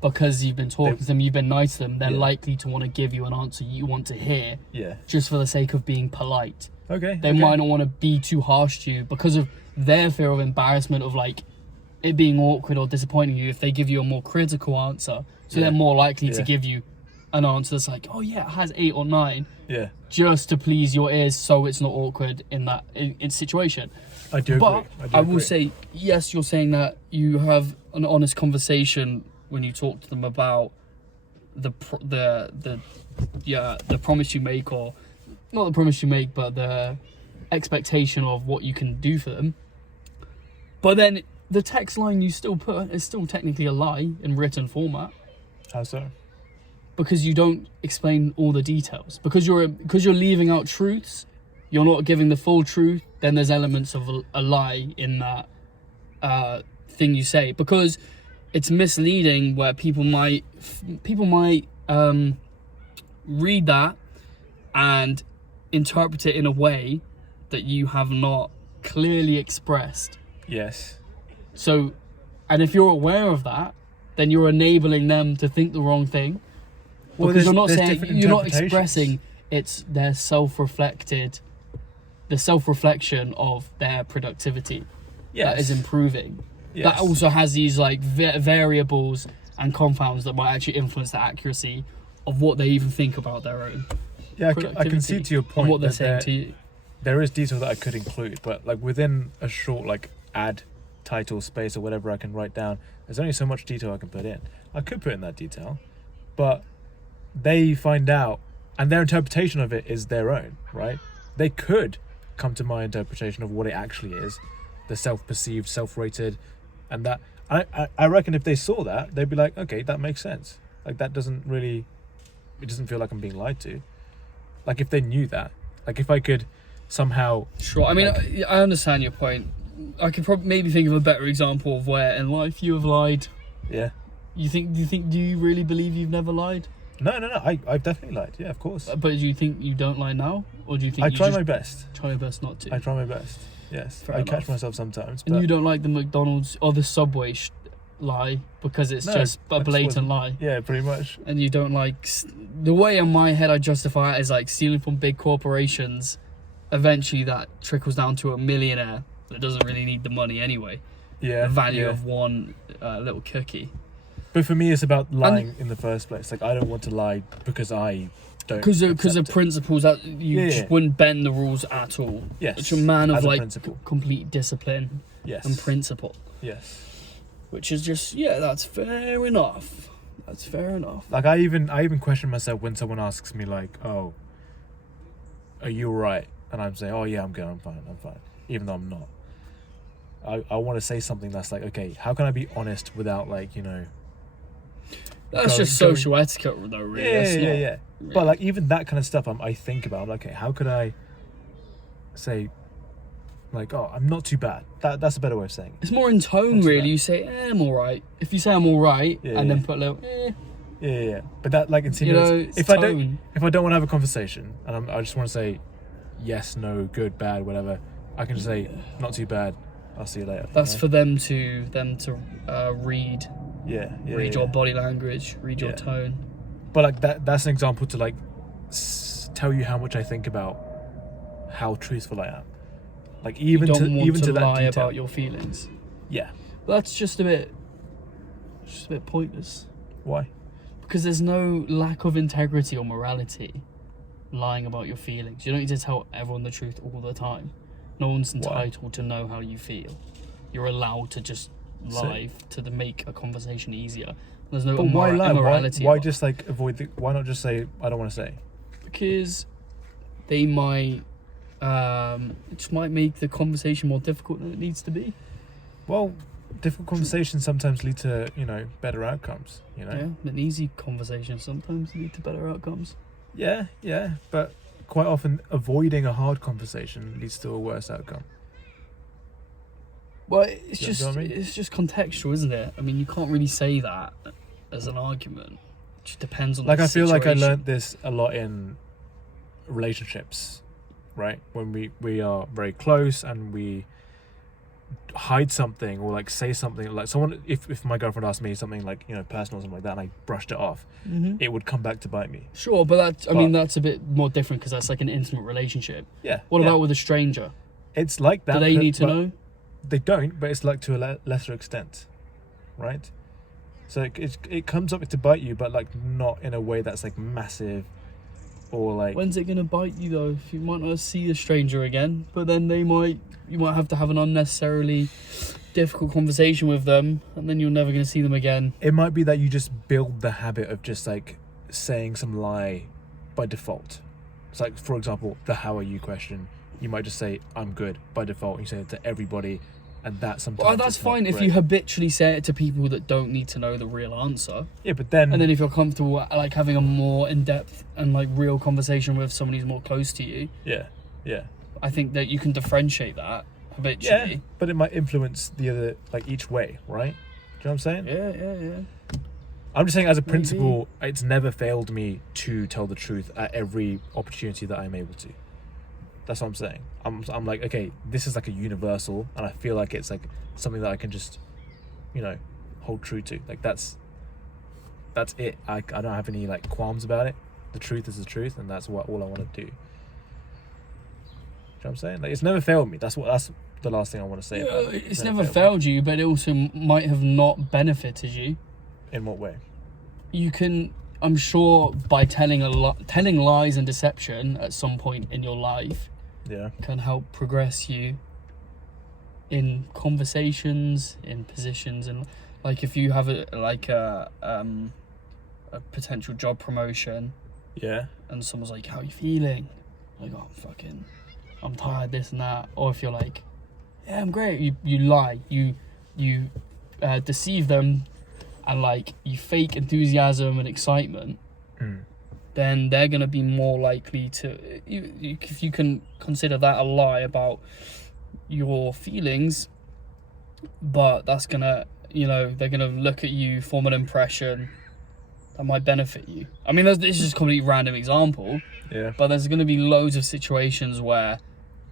because you've been talking to them, you've been nice to them, they're likely to want to give you an answer you want to hear, just for the sake of being polite. Okay. They might not want to be too harsh to you because of their fear of embarrassment of like it being awkward or disappointing you if they give you a more critical answer. So they're more likely to give you an answer that's like, oh yeah, it has 8 or 9, Yeah. just to please your ears, so it's not awkward in that in situation. I do But agree. I will say, yes, you're saying that you have an honest conversation when you talk to them about the promise you make, or not the promise you make, but the expectation of what you can do for them. But then the text line you still put is still technically a lie in written format. How so? Because you don't explain all the details. Because you're leaving out truths, you're not giving the full truth, then there's elements of a lie in that thing you say. Because it's misleading, where people might read that and interpret it in a way that you have not clearly expressed. Yes. So, and if you're aware of that, then you're enabling them to think the wrong thing. Well, Because you're not there's saying, different you're not interpretations. expressing it's their self-reflection of their productivity that is improving. Yes. That also has these like variables and confounds that might actually influence the accuracy of what they even think about their own Yeah, I productivity can see to your point and what they're that saying to you. there is detail that I could include, but like within a short like ad title space or whatever I can write down, there's only so much detail I can put in. I could put in that detail, but they find out, and their interpretation of it is their own, right? They could come to my interpretation of what it actually is, the self-perceived, self-rated, and that I reckon if they saw that, they'd be like, okay, that makes sense. Like that doesn't feel like I'm being lied to. Like if they knew that, like if I could somehow. Sure, I mean, I understand your point. I could probably maybe think of a better example of where in life you have lied. Yeah. Do you really believe you've never lied? No. I've definitely lied. Yeah, of course. But do you think you don't lie now, or do you think I you try just my best. try your best not to? I try my best. Yes. Fair I catch enough. myself sometimes. And But you don't like the McDonald's or the Subway lie because it's No, just a I just blatant wasn't- lie. yeah, pretty much. And you don't like the way in my head I justify it is like stealing from big corporations. Eventually, that trickles down to a millionaire that doesn't really need the money anyway. Yeah. The value yeah. of one little cookie. But for me, it's about lying in the first place. Like I don't want to lie because I don't. Because of accept it. principles that you Yeah. just wouldn't bend the rules at all. Yes. Which a man of as a like principle. complete discipline Yes. and principle. Yes. Which is just, yeah, that's fair enough. That's fair enough. Like I even question myself when someone asks me like, "Oh, are you alright?" And I'm saying, "Oh yeah, I'm good. I'm fine. even though I'm not. I want to say something that's like, okay, how can I be honest without like, you know. That's just social etiquette, though, really. Yeah. But like even that kind of stuff, I think about. I'm like, okay, how could I say, like, oh, I'm not too bad. That's a better way of saying it. It's more in tone, Not too really. bad. You say, I'm all right. If you say I'm all right, Yeah, and yeah. then put a little, Yeah. But that like you insinuates know, it's if tone. I don't want to have a conversation and I just want to say yes, no, good, bad, whatever, I can just say not too bad. I'll see you later. That's you know? for them to read read your body language, read your Yeah. tone. But like that's an example to like tell you how much I think about how truthful I am. Like even you don't to want even to to that lie detail. about your feelings. Yeah. But that's just a bit pointless. Why? Because there's no lack of integrity or morality lying about your feelings. You don't need to tell everyone the truth all the time. No one's entitled to know how you feel. You're allowed to just lie to make a conversation easier. There's no But why lie? immorality. Why just like avoid the? Why not just say I don't want to say? Because they might it just might make the conversation more difficult than it needs to be. Well, difficult conversations sometimes lead to better outcomes. You know. Yeah, an easy conversation sometimes lead to better outcomes. Yeah. But quite often, avoiding a hard conversation leads to a worse outcome. Well, it's You just know what I mean? it's just contextual, isn't it? I mean, you can't really say that as an argument. It just depends on Like the I feel like I situation. learned this a lot in relationships, right? When we are very close and we hide something or like say something like someone if my girlfriend asked me something like personal or something like that and I brushed it off, it would come back to bite me. Sure, but I mean that's a bit more different because that's like an intimate relationship. Yeah. What yeah. about with a stranger? It's like that. Do they but- need to but know? They don't, but it's like to a lesser extent, right? So it comes up to bite you, but like not in a way that's like massive, or like. When's it gonna bite you though? If you might not see a stranger again, but then you might have to have an unnecessarily difficult conversation with them, and then you're never gonna see them again. It might be that you just build the habit of just like saying some lie by default. It's like, for example, the "how are you" question. You might just say "I'm good" by default. You say it to everybody, and that sometimes. Well, that's fine if you habitually say it to people that don't need to know the real answer. Yeah, but then. And then if you're comfortable like having a more in-depth and like real conversation with somebody who's more close to you. Yeah. I think that you can differentiate that habitually. Yeah, but it might influence the other, like each way, right? Do you know what I'm saying? Yeah. I'm just saying, as a principle, it's never failed me to tell the truth at every opportunity that I'm able to. That's what I'm saying. I'm like, okay, this is like a universal, and I feel like it's like something that I can just, hold true to. Like that's it. I don't have any like qualms about it. The truth is the truth, and that's all I want to do. You know what I'm saying? Like, it's never failed me. That's the last thing I want to say about it. It's never failed you, but it also might have not benefited you. In what way? You can, I'm sure, by telling lies and deception at some point in your life, can help progress you in conversations, in positions, and like if you have a potential job promotion, and someone's like, "How are you feeling?" Like, "Oh, I'm tired, this and that." Or if you're like, "Yeah, I'm great," you lie, you deceive them, and like you fake enthusiasm and excitement, then they're gonna be more likely to, if you can consider that a lie about your feelings, but that's gonna, they're gonna look at you, form an impression that might benefit you. I mean, this is just a completely random example, but there's gonna be loads of situations where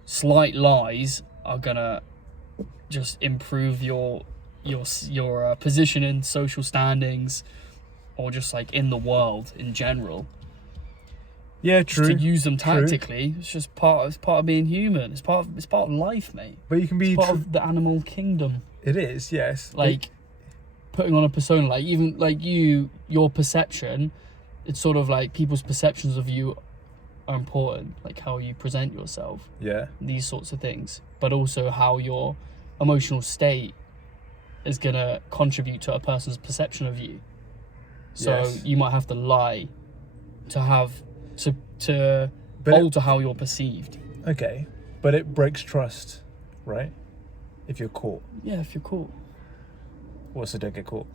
slight lies are gonna just improve your position in social standings, or just like in the world in general. Yeah, true. Just to use them tactically, it's just part of being human. It's part of life, mate. But you can be part of the animal kingdom. It is, yes. Like putting on a persona, like even like your perception. It's sort of like people's perceptions of you are important, like how you present yourself. Yeah. These sorts of things, but also how your emotional state is gonna contribute to a person's perception of you. So you might have to lie to alter how you're perceived. Okay, but it breaks trust, right? If you're caught. Yeah, if you're caught. Well, so don't get caught.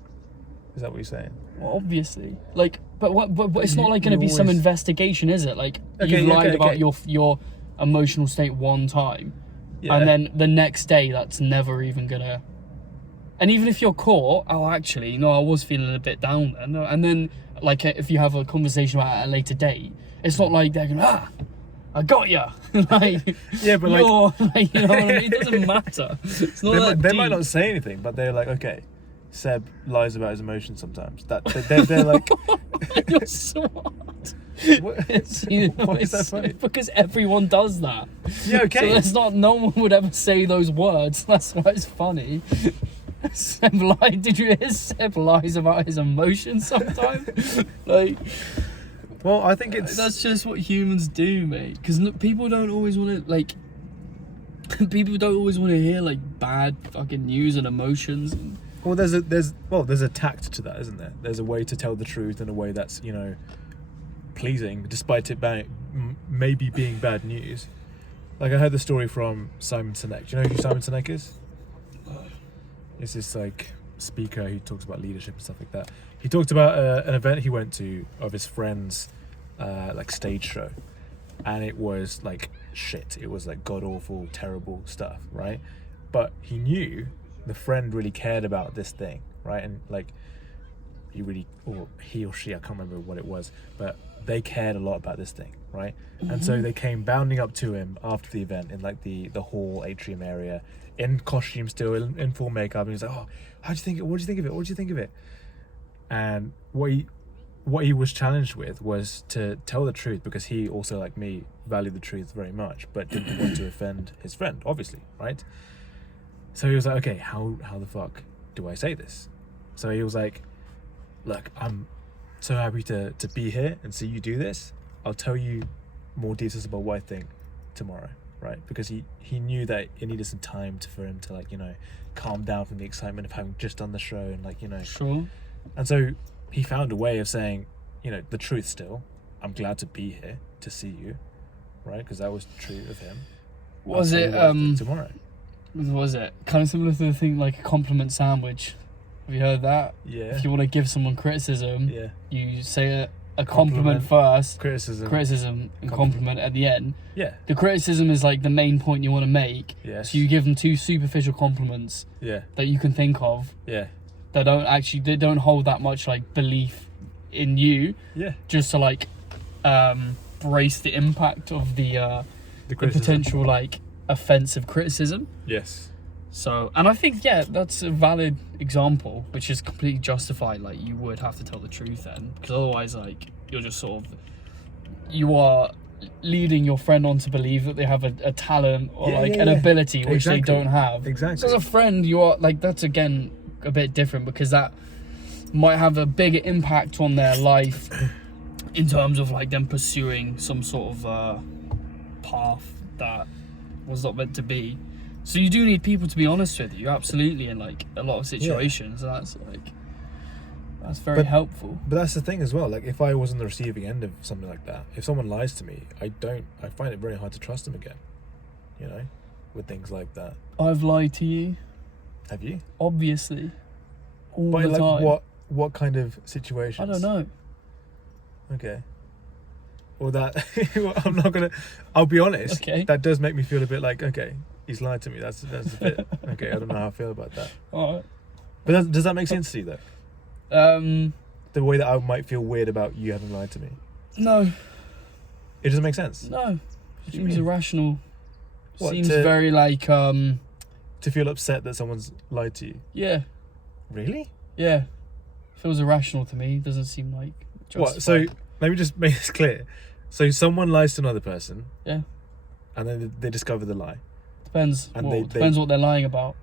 Is that what you're saying? Well, obviously. Like, but it's not like going to be some investigation, is it? Like, you lied about your emotional state one time, and then the next day that's never even gonna. And even if you're caught, I was feeling a bit down then. And then, like, if you have a conversation about it at a later date, it's not like they're going, I got ya. Like, yeah, but like, you know what I mean? It doesn't matter. It's not they might not say anything, but they're like, okay, Seb lies about his emotions sometimes. They're like, you're smart. Why is that funny? Because everyone does that. Yeah, okay. So no one would ever say those words. That's why it's funny. Seb lied. Did you hear Seb lies about his emotions sometimes? Like, well, I think that's just what humans do, mate. Because people don't always want to hear like bad fucking news and emotions. Well, there's a tact to that, isn't there? There's a way to tell the truth in a way that's pleasing, despite it maybe being bad news. Like, I heard the story from Simon Sinek. Do you know who Simon Sinek is? It's this like speaker who talks about leadership and stuff like that. He talked about an event he went to of his friend's like stage show, and it was like shit. It was like god awful, terrible stuff, right? But he knew the friend really cared about this thing, right? And like he or she, I can't remember what it was, but they cared a lot about this thing, right? Mm-hmm. And so they came bounding up to him after the event in like the hall atrium area, in costume still, in full makeup, and he's like, "Oh, how'd you think it? What did you think of it? What did you think of it?" And what he was challenged with was to tell the truth, because he also, like me, valued the truth very much, but didn't want to offend his friend, obviously, right? So he was like, "Okay, how the fuck do I say this?" So he was like, look, I'm so happy to be here and see you do this. I'll tell you more details about what I think tomorrow, right? Because he knew that it needed some time for him to, like, you know, calm down from the excitement of having just done the show and, like, you know. Sure. And so he found a way of saying, you know, the truth still. I'm glad to be here to see you, right? Because that was true of him. Was it tomorrow? Was it kind of similar to the thing like a compliment sandwich? Have you heard that? Yeah. If you want to give someone criticism, Yeah. you say a compliment first, criticism and compliment at the end. Yeah. The criticism is like the main point you want to make. Yes. So you give them 2 superficial compliments. Yeah. That you can think of. Yeah. That they don't hold that much like belief in you. Yeah. Just to like brace the impact of the potential like offensive criticism. Yes. So, and I think, yeah, that's a valid example, which is completely justified. Like, you would have to tell the truth then, because otherwise, like, you're just sort of, you are leading your friend on to believe that they have a talent or an ability which they don't have. Exactly. So as a friend, you are like, that's again a bit different, because that might have a bigger impact on their life in terms of like them pursuing some sort of path that was not meant to be. So you do need people to be honest with you, absolutely, in like a lot of situations. And that's very helpful. But that's the thing as well. Like, if I was on the receiving end of something like that, if someone lies to me, I find it very hard to trust them again. You know, with things like that. I've lied to you. Have you? Obviously. All but the like time. What kind of situations? I don't know. Okay. Well, that I'm not gonna. I'll be honest. Okay. That does make me feel a bit like, okay, he's lied to me. That's a bit okay. I don't know how I feel about that. All right. But does that make sense to you though? The way that I might feel weird about you having lied to me. No. It doesn't make sense. No. It seems irrational. What, seems very like to feel upset that someone's lied to you. Yeah. Really? Yeah. Feels irrational to me. Doesn't seem like justified. What? So let me just make this clear. So someone lies to another person. Yeah. And then they discover the lie. Depends. And depends what they're lying about.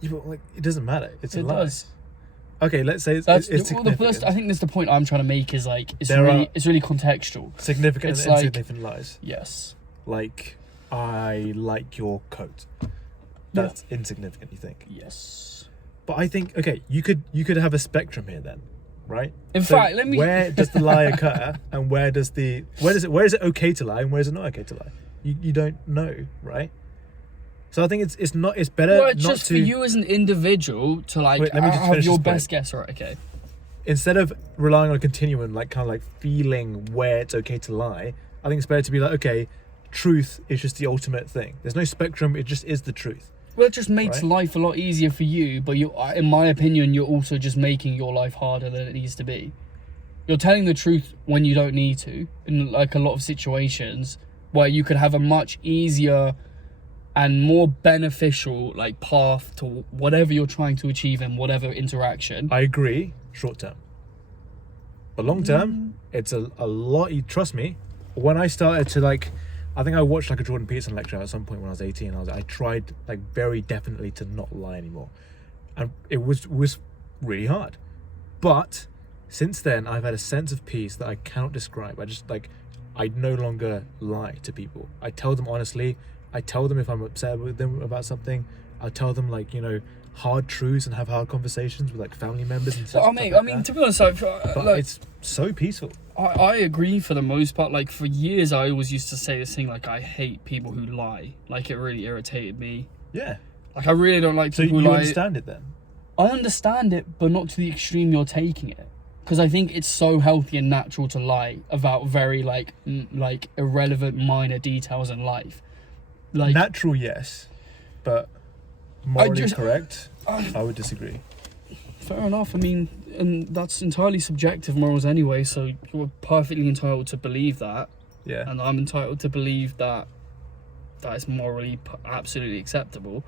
Yeah, but like, it doesn't matter. It's a lie. It does. Okay, let's say it's significant. I think that's the point I'm trying to make is like it's really contextual. Significant it's and like, insignificant lies. Yes. Like, I like your coat. That's insignificant, you think? Yes. But I think, okay, you could have a spectrum here then, right? In fact, let me. Where does the lie occur, and where is it okay to lie, and where is it not okay to lie? You don't know, right? So I think it's better Well, it's not just to. for you as an individual to like Wait, let me just have finish your this point. best guess. Right? Okay. Instead of relying on a continuum, like kind of like feeling where it's okay to lie, I think it's better to be like, okay, truth is just the ultimate thing. There's no spectrum. It just is the truth. Well, it just makes Right? life a lot easier for you, but in my opinion, you're also just making your life harder than it needs to be. You're telling the truth when you don't need to, in like a lot of situations where you could have a much easier and more beneficial like path to whatever you're trying to achieve in whatever interaction. I agree, short term. But long term, it's a lot. Trust me, when I started to like, I think I watched like a Jordan Peterson lecture at some point when I was 18. I tried like very definitely to not lie anymore, and it was really hard. But since then, I've had a sense of peace that I cannot describe. I no longer lie to people. I tell them honestly. I tell them if I'm upset with them about something. I tell them like, you know, hard truths and have hard conversations with like family members and stuff. I mean, to be honest, it's so peaceful. I agree for the most part. Like for years, I always used to say this thing like I hate people who lie. Like it really irritated me. Yeah. Like I really don't like people who lie. So you understand it then? I understand it, but not to the extreme you're taking it. Because I think it's so healthy and natural to lie about very like irrelevant minor details in life. Like natural, yes, but morally correct, I would disagree. Fair enough. I mean, and that's entirely subjective morals anyway. So you're perfectly entitled to believe that. Yeah. And I'm entitled to believe that is morally absolutely acceptable,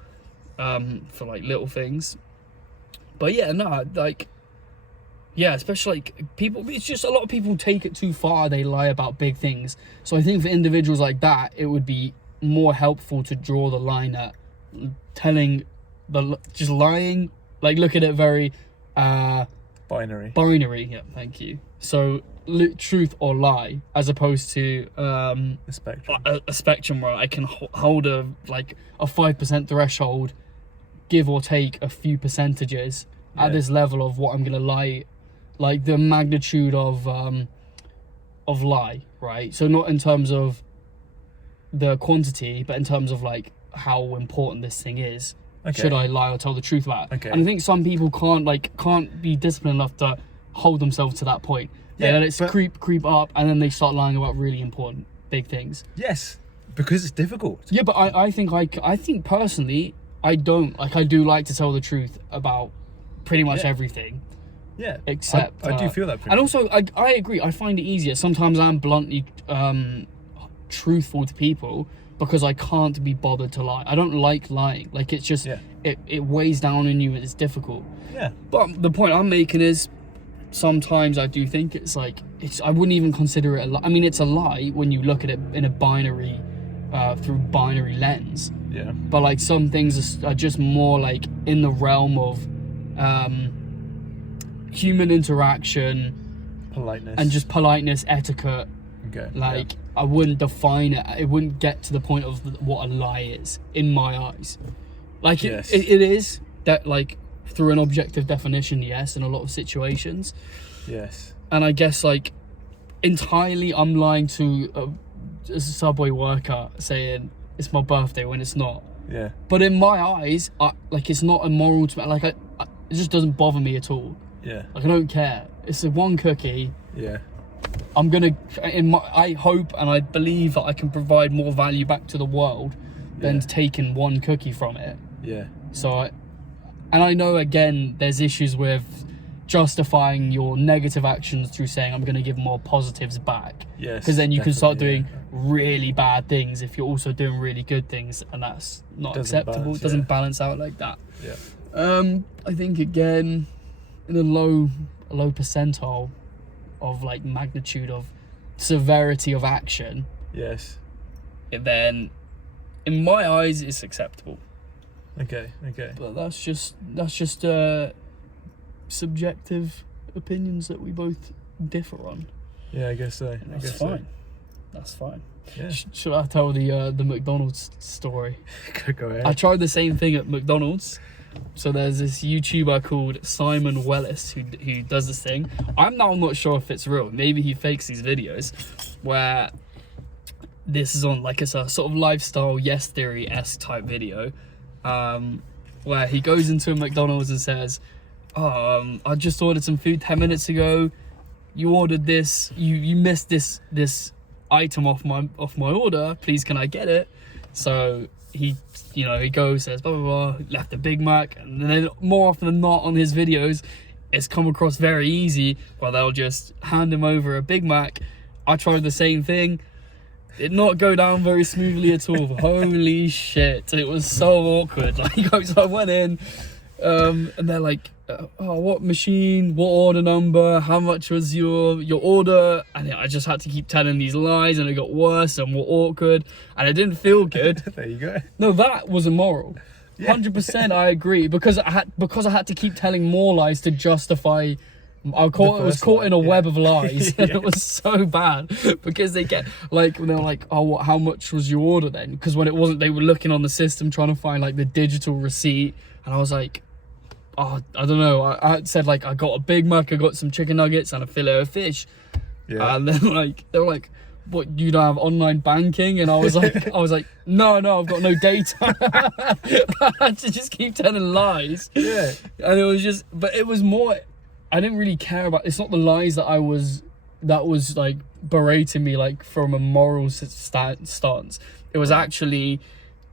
for like little things. But yeah, no, like. Yeah, especially like people, it's just a lot of people take it too far. They lie about big things. So I think for individuals like that, it would be more helpful to draw the line at just lying, like look at it very Binary. Yeah, thank you. So truth or lie, as opposed to The spectrum. a spectrum where I can hold a 5% threshold, give or take a few percentages at this level of what I'm gonna lie, like the magnitude of lie, right? So not in terms of the quantity, but in terms of like how important this thing is. Okay. Should I lie or tell the truth about it? Okay. And I think some people can't be disciplined enough to hold themselves to that point. They let it creep up, and then they start lying about really important big things. Yes, because it's difficult. Yeah, but I think personally, I don't like. I do like to tell the truth about pretty much everything. Yeah, except I do feel that. And also, I agree. I find it easier. Sometimes I'm bluntly truthful to people because I can't be bothered to lie. I don't like lying. Like it's just it weighs down on you and it's difficult. Yeah. But the point I'm making is, sometimes I do think it's like I wouldn't even consider it a lie. I mean, it's a lie when you look at it in a binary, through binary lens. Yeah. But like some things are just more like in the realm of human interaction, politeness, and just politeness, etiquette. Okay. Like I wouldn't define it. It wouldn't get to the point of what a lie is in my eyes. Like it is that, like, through an objective definition, yes, in a lot of situations. Yes. And I guess like entirely I'm lying to a Subway worker saying it's my birthday when it's not. Yeah. But in my eyes, it's not immoral to me. Like it just doesn't bother me at all. Yeah. Like I don't care. It's a one cookie. Yeah. I'm gonna. I hope and I believe that I can provide more value back to the world than taking one cookie from it. Yeah. So, and I know again, there's issues with justifying your negative actions through saying I'm going to give more positives back. Yes. Because then you can start doing really bad things if you're also doing really good things, and that's not acceptable. It doesn't balance out like that. Yeah. I think again, in a low percentile of like magnitude of severity of action. Yes. Then, in my eyes, it's acceptable. Okay. But that's just subjective opinions that we both differ on. Yeah, I guess so. That's fine. That's fine. Yeah. Should I tell the McDonald's story? Go ahead. I tried the same thing at McDonald's. So there's this YouTuber called Simon Wellis who does this thing. I'm now not sure if it's real. Maybe he fakes these videos where this is on like it's a sort of lifestyle yes theory-esque type video, where he goes into a McDonald's and says, I just ordered some food 10 minutes ago. You ordered this. You missed this item off my order. Please, can I get it? So he goes, says blah blah blah, left a Big Mac, and then more often than not on his videos, it's come across very easy where they'll just hand him over a Big Mac. I tried the same thing. Did not go down very smoothly at all. Holy shit, it was so awkward. Like, so I went in, and they're like, what machine, what order number, how much was your order? And I just had to keep telling these lies, and it got worse and more awkward, and it didn't feel good. There you go. No, that was immoral. 100% I agree, because I had to keep telling more lies to justify. I was caught in a web of lies. And it was so bad, because they get like, when they're like, how much was your order then? Because when it wasn't, they were looking on the system trying to find like the digital receipt, and I was like, I don't know. I said like I got a Big Mac, I got some chicken nuggets and a fillet of fish. Yeah. And then they were like, what, you don't have online banking? And I was like, no, I've got no data. I had to just keep telling lies. Yeah. And it was just, but it was more, I didn't really care about, it's not the lies that was like berating me like from a moral stance. It was actually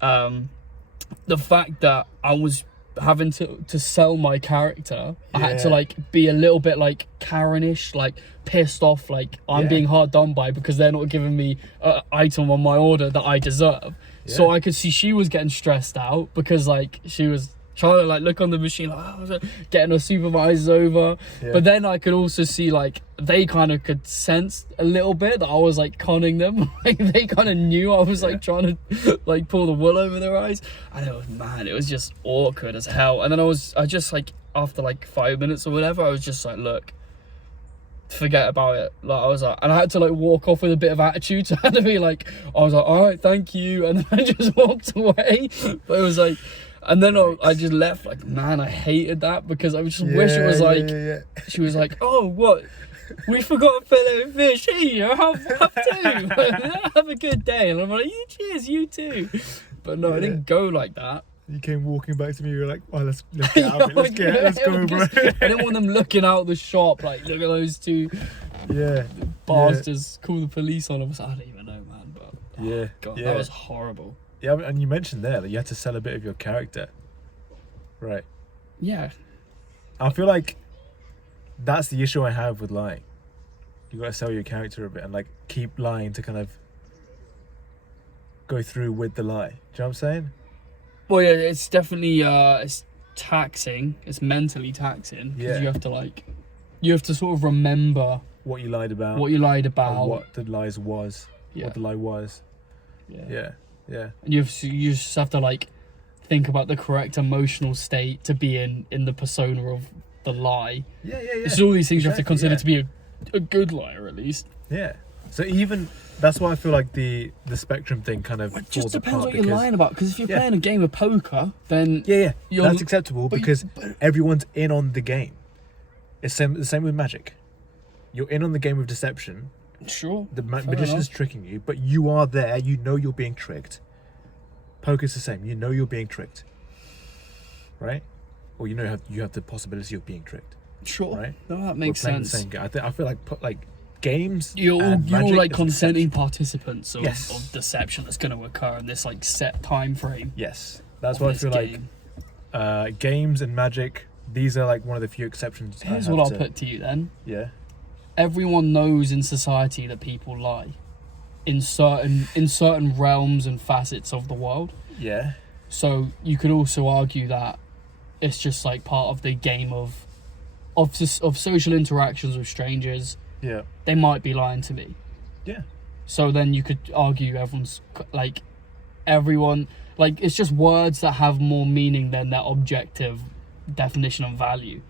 the fact that I was having to sell my character. I had to like be a little bit like Karen-ish, like pissed off, like I'm being hard done by because they're not giving me an item on my order that I deserve. So I could see she was getting stressed out because like she was trying to like look on the machine, like getting her supervisors over. But then I could also see like they kind of could sense a little bit that I was like conning them. Like they kind of knew I was like trying to like pull the wool over their eyes, and it was just awkward as hell. And then I after like 5 minutes or whatever, I was just like, look, forget about it. Like, I was like, and I had to like walk off with a bit of attitude. So I had to be like, I was like, all right, thank you, and then I just walked away. But it was like, and then I just left. Like, man, I hated that because I just wish it was like, she was like, oh, what? We forgot fillet fish. Here, have two. Have a good day. And I'm like, cheers, you too. But no, I didn't go like that. You came walking back to me. You were like, "Oh, let's get out of it. Let's go, bro." I didn't want them looking out the shop like, look at those two bastards. Call the police on them. I don't even know, man. But God, that was horrible. Yeah, and you mentioned there that you had to sell a bit of your character, right? Yeah. I feel like that's the issue I have with lying. You got to sell your character a bit and like keep lying to kind of go through with the lie. Do you know what I'm saying? Well, yeah, it's definitely it's taxing. It's mentally taxing because you have to sort of remember what you lied about, and what the lies was, what the lie was. Yeah. And you just have to like think about the correct emotional state to be in the persona of the lie. Yeah. It's all these things you have to consider to be a good liar, at least. Yeah. So even that's why I feel like the spectrum thing kind of it just depends what you're lying about. Because if you're playing a game of poker, then that's acceptable because everyone's in on the game. It's the same with magic. You're in on the game of deception. Sure. The magician's tricking you, but you are there. You know you're being tricked. Poker's the same. You know you're being tricked, right? Or you have the possibility of being tricked. Sure. Right. No, that makes sense. The same game. I feel like games. You're all like consenting participants of Yes. deception that's going to occur in this like set time frame. Yes, that's why I feel like games and magic. These are like one of the few exceptions. Here's what I'll put to you then. Yeah. Everyone knows in society that people lie, in certain realms and facets of the world. Yeah. So you could also argue that it's just like part of the game of social interactions with strangers. Yeah. They might be lying to me. Yeah. So then you could argue everyone it's just words that have more meaning than their objective definition and value.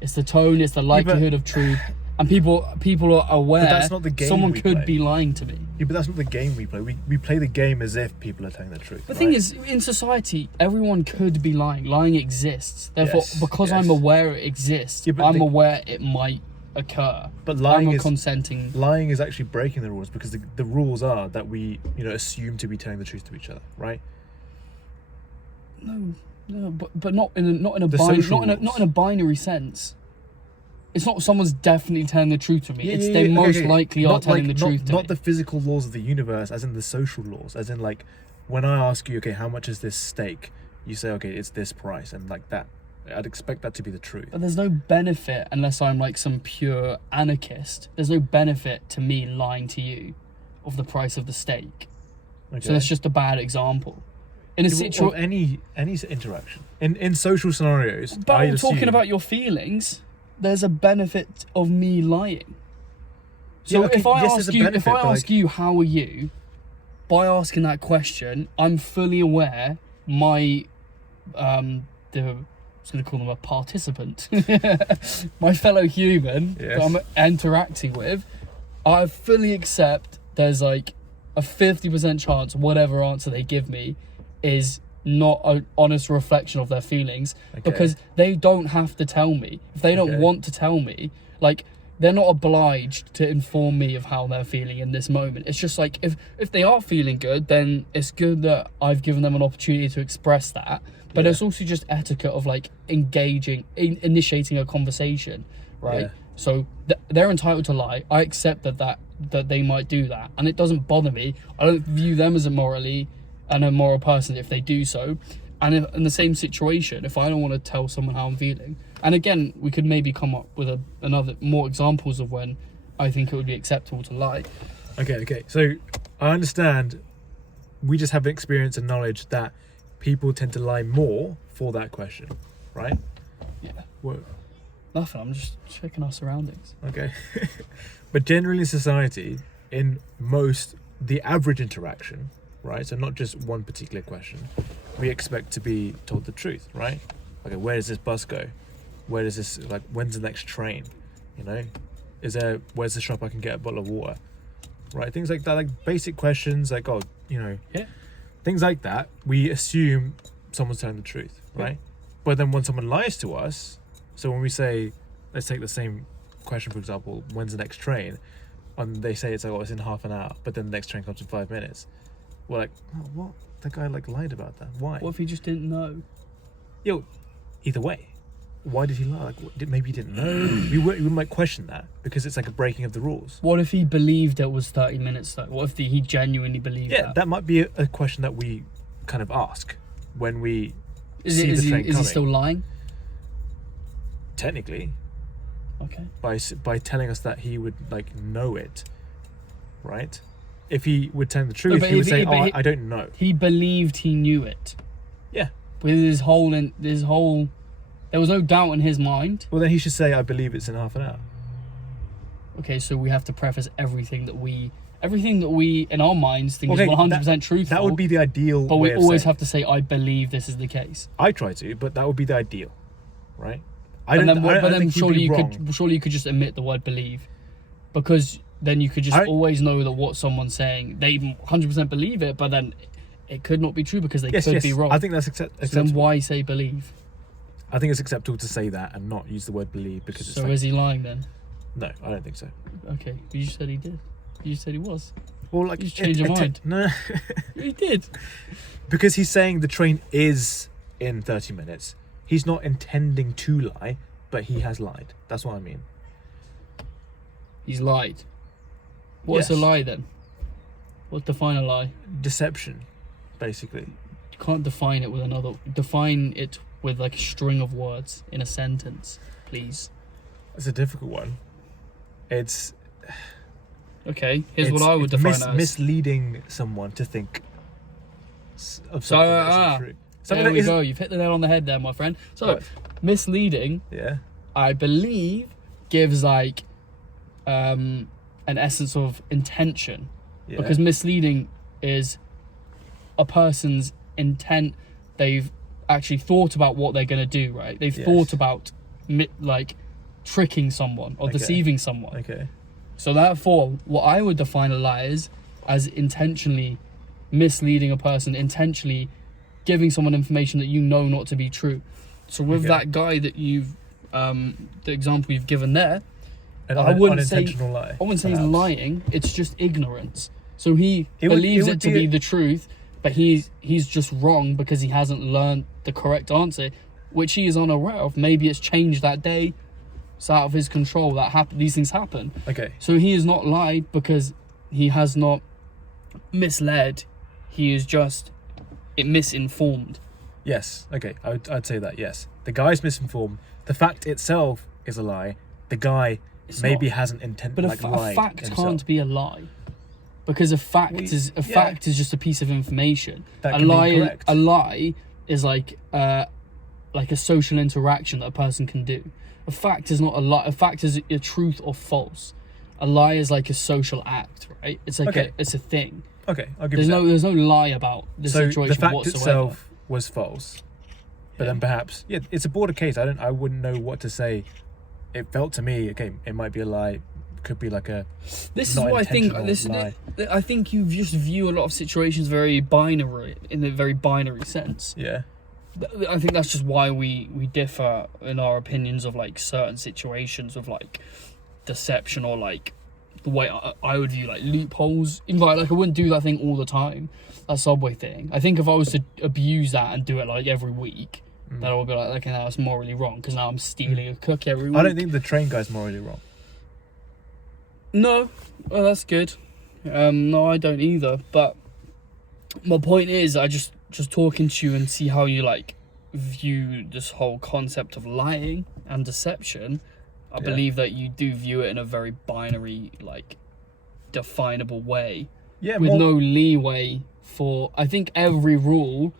It's the tone, it's the likelihood of truth, and people are aware. But that's not the game. Someone could be lying to me. Yeah, but that's not the game we play. We play the game as if people are telling the truth. The thing is, in society, everyone could be lying. Lying exists. Therefore, because I'm aware it exists, I'm aware it might occur. But lying is consenting. Lying is actually breaking the rules because the rules are that we assume to be telling the truth to each other, right? No, but not in a binary sense. It's not someone's definitely telling the truth to me. They most likely are telling the truth to me. Not the physical laws of the universe, as in the social laws, as in like when I ask you, okay, how much is this steak? You say, okay, it's this price, and like that. I'd expect that to be the truth. But there's no benefit unless I'm like some pure anarchist. There's no benefit to me lying to you of the price of the steak. Okay. So that's just a bad example. In a situation, any interaction in social scenarios. But talking about your feelings, there's a benefit of me lying. So if I ask you how are you, by asking that question, I'm fully aware my I was going to call them a participant, my fellow human that I'm interacting with, I fully accept there's like a 50% chance whatever answer they give me is not an honest reflection of their feelings, because they don't have to tell me. If they don't want to tell me, like, they're not obliged to inform me of how they're feeling in this moment. It's just like, if they are feeling good, then it's good that I've given them an opportunity to express that. But it's also just etiquette of like initiating a conversation, right? Yeah. So they're entitled to lie. I accept that they might do that, and it doesn't bother me. I don't view them as a moral person if they do so. And in the same situation, if I don't want to tell someone how I'm feeling, and again, we could maybe come up with another more examples of when I think it would be acceptable to lie. Okay. So I understand. We just have experience and knowledge that people tend to lie more for that question, right? Yeah. What? Nothing. I'm just checking our surroundings. Okay. But generally in society, in the average interaction, right? So not just one particular question, we expect to be told the truth, right? Okay, where does this bus go? where does this, like, when's the next train? You know, where's the shop I can get a bottle of water? Right, things like that, like basic questions, like, oh, you know, things like that. We assume someone's telling the truth, right? But then when someone lies to us, so when we say, let's take the same question, for example, when's the next train? And they say it's like, oh, it's in half an hour, but then the next train comes in 5 minutes. We're like, oh, what? That guy like lied about that. Why? What if he just didn't know? Yo, either way, why did he lie? Like, maybe he didn't know. we might question that because it's like a breaking of the rules. What if he believed it was 30 minutes though? What if he genuinely believed that? Yeah, that might be a question that we kind of ask when we see the train coming. Is he still lying? Technically. Okay. By telling us that he would like know it, right? If he would tell the truth, he would say, I don't know. He believed he knew it. Yeah. With his whole, there was no doubt in his mind. Well, then he should say, I believe it's in half an hour. Okay, so we have to preface everything that we in our minds think is 100% truthful. That would be the ideal. But we always have to say, I believe this is the case. I try to, but that would be the ideal, right? But then surely you could just omit the word believe, because then you could just always know that what someone's saying, they 100% believe it, but then it could not be true because they could be wrong. I think that's acceptable. So then why say believe? I think it's acceptable to say that and not use the word believe because it's. So is he lying then? No, I don't think so. Okay, you just said he did. You just said he was. Well, like, you just changed your mind. No, he did. Because he's saying the train is in 30 minutes. He's not intending to lie, but he has lied. That's what I mean. He's lied. What's a lie then? What define a lie? Deception, basically. You can't define it with another. Define it with like a string of words in a sentence, please. It's a difficult one. It's. Okay, here's what I would define it as. Misleading someone to think of something that's true. There we go. You've hit the nail on the head there, my friend. So, misleading, I believe, gives like an essence of intention. Yeah. Because misleading is a person's intent. They've actually thought about what they're going to do, right? They've thought about like tricking someone or deceiving someone. Okay. So therefore, what I would define a lie is as intentionally misleading a person, intentionally giving someone information that you know not to be true. So with that guy that you've, the example you've given there, I wouldn't say he's lying. It's just ignorance. So he believes it to be the truth, but he's just wrong because he hasn't learned the correct answer, which he is unaware of. Maybe it's changed that day. It's out of his control. These things happen. Okay. So he has not lied because he has not misled. He is just misinformed. Yes. Okay. I'd say that. Yes. The guy's misinformed. The fact itself is a lie. The guy hasn't intended. But a fact can't be a lie, because a fact is just a piece of information. A lie is like a social interaction that a person can do. A fact is not a lie. A fact is a truth or false. A lie is like a social act, right? It's like it's a thing. Okay, I'll give you that. There's no lie about the situation the fact whatsoever. Itself was false, but then perhaps it's a border case. I wouldn't know what to say. It felt to me, it might be a lie. Could be like a. This is what I think. I think you just view a lot of situations very binary, in a very binary sense. Yeah. I think that's just why we differ in our opinions of like certain situations of like deception or like the way I would view like loopholes. In fact, like I wouldn't do that thing all the time, that Subway thing. I think if I was to abuse that and do it like every week, then I would be like, okay, now that's morally wrong because now I'm stealing a cookie every week. I don't think the train guy's morally wrong. No, well, that's good. No, I don't either. But my point is, I just talking to you and see how you like view this whole concept of lying and deception. I believe that you do view it in a very binary, like definable way. Yeah, with no leeway for. I think every rule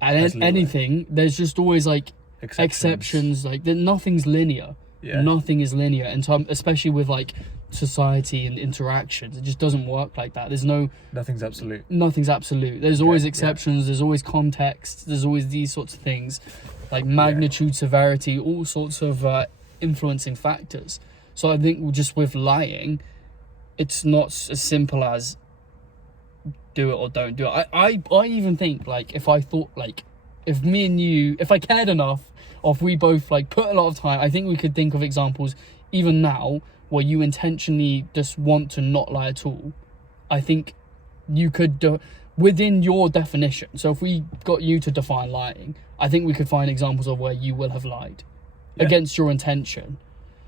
and anything, there's just always like exceptions. Like nothing's linear. Yeah. Nothing is linear, and especially with like society and interactions, it just doesn't work like that. Nothing's absolute. There's always exceptions. There's always context. There's always these sorts of things. like magnitude, severity, all sorts of influencing factors. So I think just with lying, it's not as simple as do it or don't do it. I even think, like, if I thought, like, if me and you, if I cared enough, or if we both, like, put a lot of time, I think we could think of examples even now where you intentionally just want to not lie at all. I think you could do within your definition. So if we got you to define lying, I think we could find examples of where you will have lied against your intention.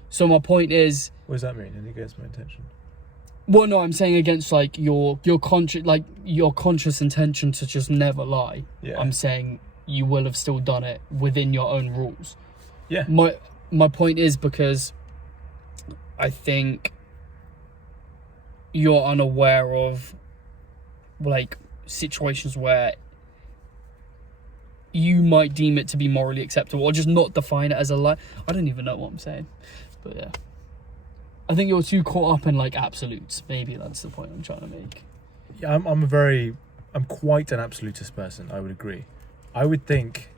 So my point is, what does that mean? And against my intention? Well, no, I'm saying against, like, your conscious, like, your conscious intention to just never lie. Yeah. I'm saying you will have still done it within your own rules. Yeah. My point is because I think you're unaware of, like, situations where you might deem it to be morally acceptable, or just not define it as a lie. I don't even know what I'm saying, but yeah. I think you're too caught up in, like, absolutes. Maybe that's the point I'm trying to make. Yeah, I'm quite an absolutist person. I would agree. I would think,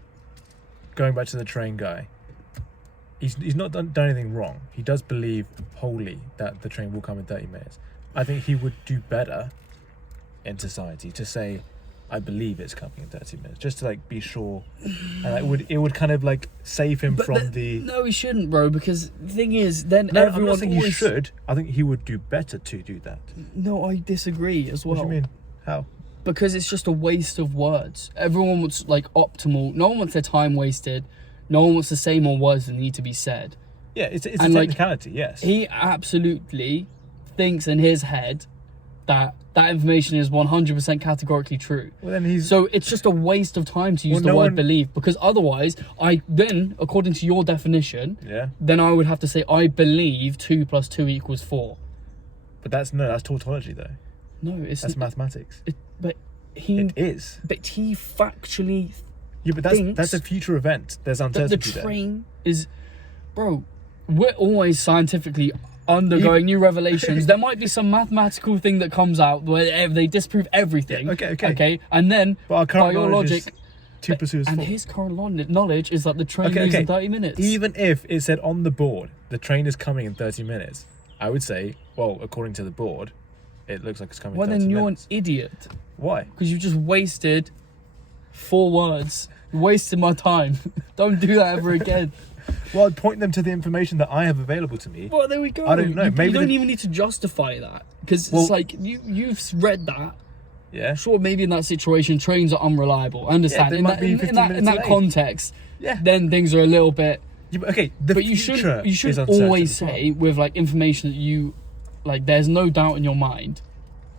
going back to the train guy, he's not done anything wrong. He does believe wholly that the train will come in 30 minutes. I think he would do better in society to say, I believe it's coming in 30 minutes, just to, like, be sure, and it would kind of, like, save him from the. No, he shouldn't, bro. Because the thing is, then No, everyone I'm not saying always... you should. I think he would do better to do that. No, I disagree as well. What do you mean? How? Because it's just a waste of words. Everyone wants, like, optimal. No one wants their time wasted. No one wants to say more words than need to be said. Yeah, it's a And, like, technicality. Yes. He absolutely thinks in his head that information is 100% categorically true. Well, then he's. So it's just a waste of time to use the word believe, because otherwise, according to your definition, then I would have to say, I believe 2 + 2 = 4. But that's tautology, though. No, that's mathematics. It is. But he factually. Yeah, but that's a future event. There's uncertainty the train is, bro. We're always scientifically undergoing new revelations. There might be some mathematical thing that comes out where they disprove everything. Yeah, okay. And then, but our current by your logic, 2 + 2 is 4. And his current knowledge is that the train moves in 30 minutes. Even if it said on the board, the train is coming in 30 minutes, I would say, well, according to the board, it looks like it's coming in 30 minutes. Well, then you're an idiot. Why? Because you just wasted 4 words. You wasted my time. Don't do that ever again. Well, I'd point them to the information that I have available to me. Well, there we go. I don't know. You don't even need to justify that, because it's like you've read that. Yeah. Sure, maybe in that situation, trains are unreliable. I understand. Yeah, in that context, then things are a little bit. Yeah, but you should always say with, like, information that you, like, there's no doubt in your mind.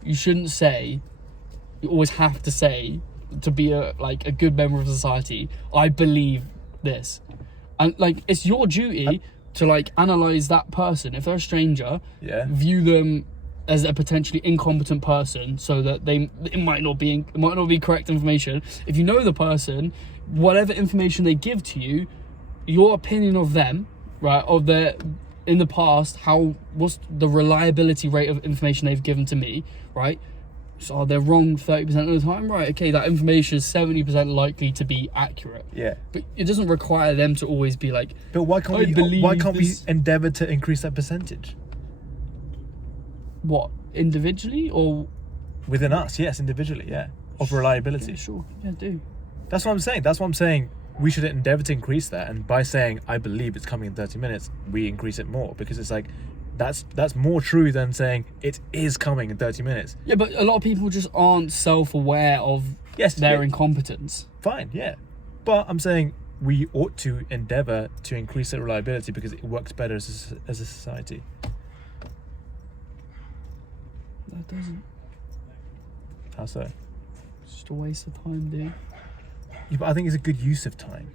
You shouldn't say. You always have to say, to be a good member of society, I believe this. And, like, it's your duty to, like, analyze that person. If they're a stranger, view them as a potentially incompetent person, so that it might not be correct information. If you know the person, whatever information they give to you, your opinion of them, right, of their in the past, what's the reliability rate of information they've given to me, right? So they're wrong 30% of the time, right? Okay, that information is 70% likely to be accurate. Yeah. But it doesn't require them to always be like. But why can't we endeavour to increase that percentage? What, individually or within us? Yes, individually. Yeah, of reliability. Yeah, sure. Yeah, do. That's what I'm saying. We should endeavour to increase that, and by saying I believe it's coming in 30 minutes, we increase it more, because it's like. That's more true than saying it is coming in 30 minutes. Yeah, but a lot of people just aren't self-aware of their incompetence. Fine, yeah. But I'm saying we ought to endeavour to increase the reliability because it works better as a society. That doesn't. How so? It's just a waste of time, dude. Yeah, but I think it's a good use of time.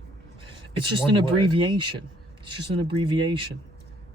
It's just an abbreviation. It's just an abbreviation.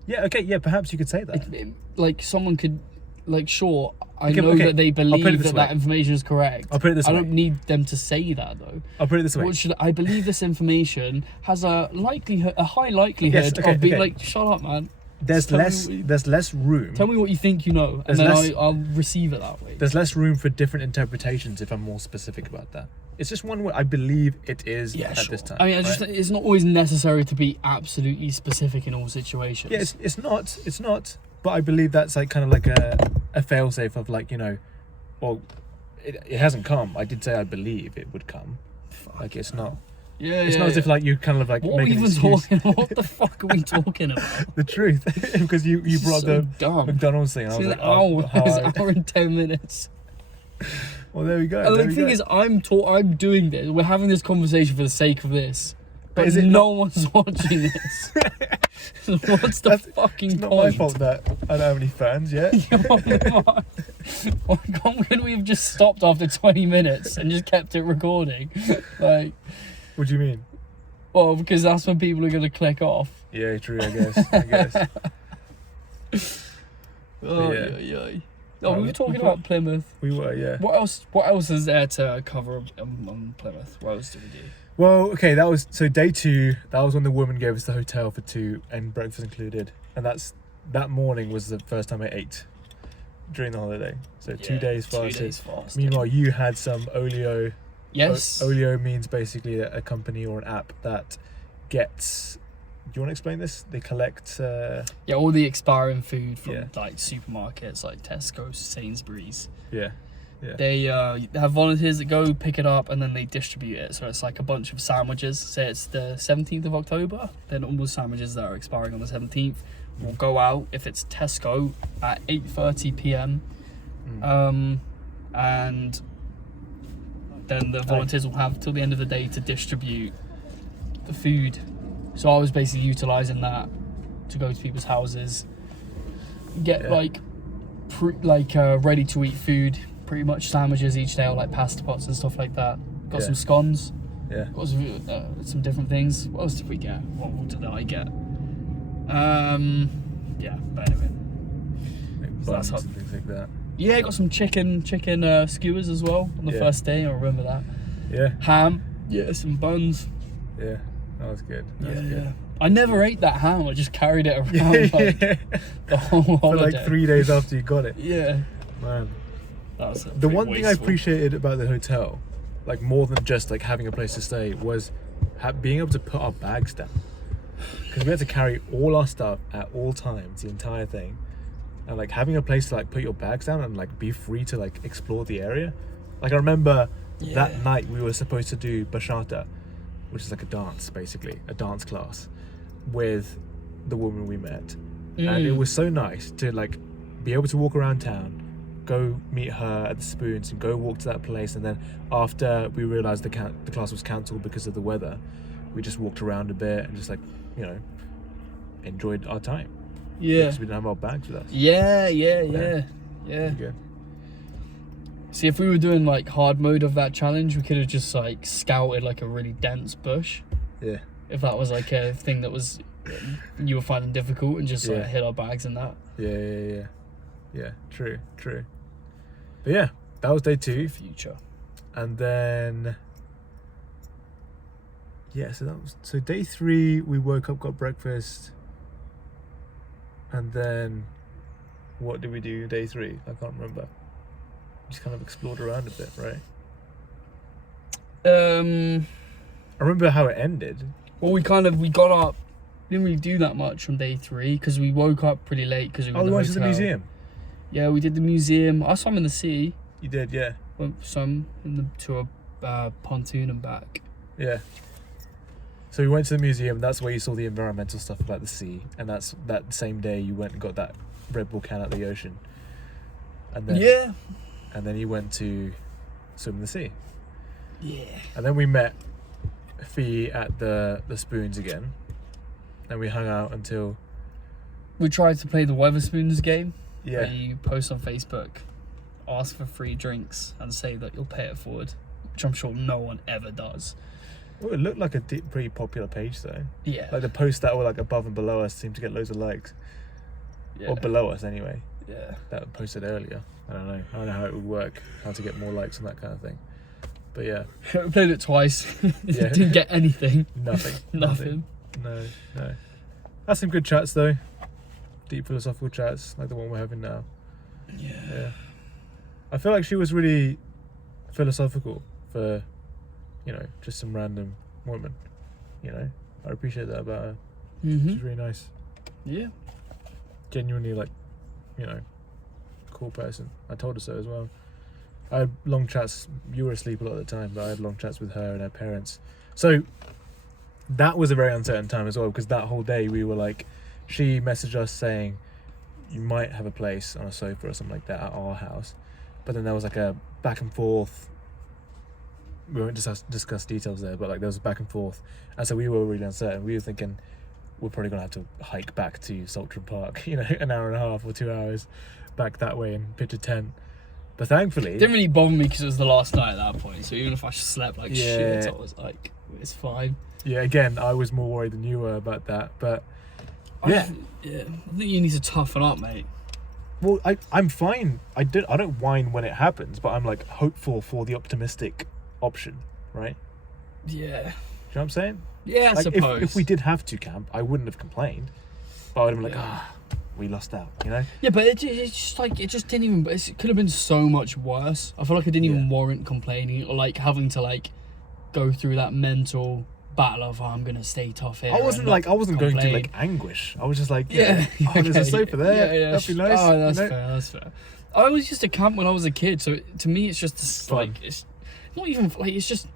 Yeah, okay, yeah, perhaps you could say that. Like, someone could, like, sure, I know that they believe that information is correct. I'll put it this way. I don't need them to say that, though. I'll put it this way. I believe this information has a high likelihood of being like, shut up, man. there's less room. Tell me what you think you know, and then I'll receive it that way. There's less room for different interpretations if I'm more specific about that. It's just one way I believe it is at this time. I mean, it's not always necessary to be absolutely specific in all situations. Yeah, it's not. But I believe that's like kind of like a fail-safe of like, you know, well, it hasn't come. I did say I believe it would come. Like it's not. Yeah, it's not as if like you kind of like what make an excuse. What the fuck are we talking about? The truth, because you brought so the dumb. McDonald's thing. And I was like, it's an hour and 10 minutes. Well, there we go. And the thing is, I'm doing this. We're having this conversation for the sake of this, but is it no one's watching this. What's the fucking it's point? not my fault that I don't have any fans yet. Why couldn't we have just stopped after 20 minutes and just kept it recording? Like, what do you mean? Well, because that's when people are going to click off. Yeah, true. I guess. Oh, yeah. Oh, we were talking about Plymouth. We were, yeah. What else is there to cover on Plymouth? What else did we do? Well, okay, that was so day 2. That was when the woman gave us the hotel for 2 and breakfast included, and that morning was the first time I ate during the holiday. So 2 days fasted. 2 days fasted. Meanwhile, you had some Olio. Yes. Olio means basically a company or an app that gets. Do you want to explain this? They collect. All the expiring food from like supermarkets, like Tesco, Sainsbury's. Yeah. They have volunteers that go pick it up and then they distribute it. So it's like a bunch of sandwiches. Say it's the 17th of October, then all the sandwiches that are expiring on the 17th will go out if it's Tesco at 8:30 p.m. And then the volunteers will have till the end of the day to distribute the food. So I was basically utilising that to go to people's houses, get ready to eat food. Pretty much sandwiches each day, or like pasta pots and stuff like that. Got some scones. Yeah. Got some different things. What else did we get? What did I get? But anyway. So that's how things like that. Yeah, got some chicken skewers as well on the first day. I remember that. Yeah. Ham. Yeah, some buns. Yeah, that was good. Good. I never ate that ham. I just carried it around the whole holiday. For like 3 days after you got it. Yeah. Man. The one thing I appreciated about the hotel, like more than just like having a place to stay, was being able to put our bags down, because we had to carry all our stuff at all times, the entire thing, and like having a place to like put your bags down and like be free to like explore the area. Like I remember that night we were supposed to do bachata, which is like a dance, basically a dance class with the woman we met, and it was so nice to like be able to walk around town, go meet her at the Spoons and go walk to that place, and then after we realised the class was cancelled because of the weather, we just walked around a bit and just like, you know, enjoyed our time. Yeah. Because we didn't have our bags with us. Yeah. Good. See, if we were doing like hard mode of that challenge, we could have just like scouted like a really dense bush. Yeah. If that was like a thing that was you were finding difficult, and just like hid our bags in that. Yeah, true. But yeah, that was day 2. Future. And then so day 3 we woke up, got breakfast, and then what did we do day 3? I can't remember. Just kind of explored around a bit, right? I remember how it ended. Well, we got up. Didn't really do that much on day 3 because we woke up pretty late because we were in the went hotel. to the museum. Yeah, we did the museum. I swam in the sea. You did, yeah. Went some to a pontoon and back. Yeah. So we went to the museum. That's where you saw the environmental stuff about the sea, and that same day you went and got that Red Bull can out of the ocean. And then and then you went to swim in the sea. Yeah. And then we met Fee at the Spoons again, and we hung out until we tried to play the Weatherspoons game. Yeah. Where you post on Facebook, ask for free drinks, and say that you'll pay it forward, which I'm sure no one ever does. Well, it looked like a pretty popular page though. Yeah. Like the posts that were like above and below us seemed to get loads of likes. Yeah. Or below us anyway. Yeah. That were posted earlier. I don't know how it would work, how to get more likes and that kind of thing. But yeah. We played it twice. Didn't get anything. Nothing. Nothing. No. That's some good chats though. deep philosophical chats like the one we're having now. Yeah. I feel like she was really philosophical for, just some random woman. I appreciate that about her. Mm-hmm. She's really nice. Yeah. Genuinely, cool person. I told her so as well. I had long chats. You were asleep a lot of the time, but I had long chats with her and her parents. So that was a very uncertain time as well, because that whole day we were she messaged us saying you might have a place on a sofa or something like that at our house, but then there was a back and forth. We won't discuss details there, but there was a back and forth, and so we were really uncertain. We were thinking we're probably gonna have to hike back to Saltram Park, an hour and a half or 2 hours back that way and pitch a tent. But thankfully, it didn't really bother me because it was the last night at that point. So even if I slept shit, I was like, it's fine. Yeah, again, I was more worried than you were about that, but I think you need to toughen up, mate. Well, I'm fine. I don't whine when it happens, but I'm hopeful for the optimistic option, right? Yeah. Do you know what I'm saying? Yeah, I suppose. If we did have to camp, I wouldn't have complained, but I would have been we lost out, Yeah, but it's just it just didn't even. It could have been so much worse. I feel like it didn't even warrant complaining or having to go through that mental battle of I'm gonna stay tough here. I wasn't going to anguish. I was just there's a sofa there. Yeah, that'd be nice. Oh, that's fair. That's fair. I was used to camp when I was a kid, so to me it's just it's not even it's just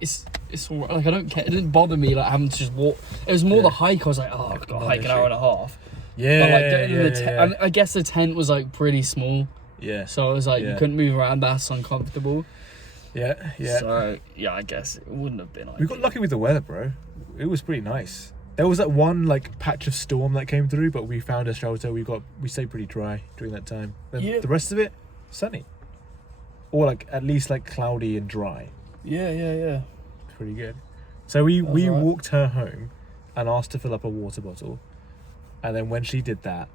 it's all right. I don't care. It didn't bother me having to just walk. It was more the hike. I was like, I've got to hike an hour and a half. Yeah, but I guess the tent was pretty small. Yeah. So it was you couldn't move around. That's uncomfortable. Yeah. So I guess it wouldn't have been. We got lucky with the weather, bro. It was pretty nice. There was that one patch of storm that came through, but we found a shelter. We stayed pretty dry during that time. Then the rest of it, sunny, or at least cloudy and dry. Yeah. Pretty good. So we walked her home, and asked to fill up a water bottle, and then when she did that,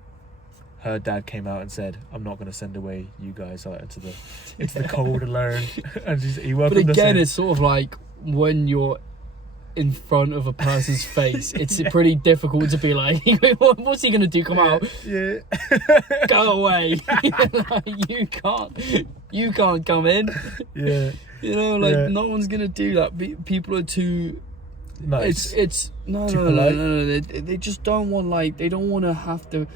her dad came out and said, "I'm not going to send away you guys out into the cold alone." And he welcomed us in. But again, it's sort of when you're in front of a person's face, it's pretty difficult to be what's he going to do? Come out? Yeah. Go away. You can't come in. Yeah. No one's going to do that. People are too... Nice. It's no. They just don't want they don't want to have to.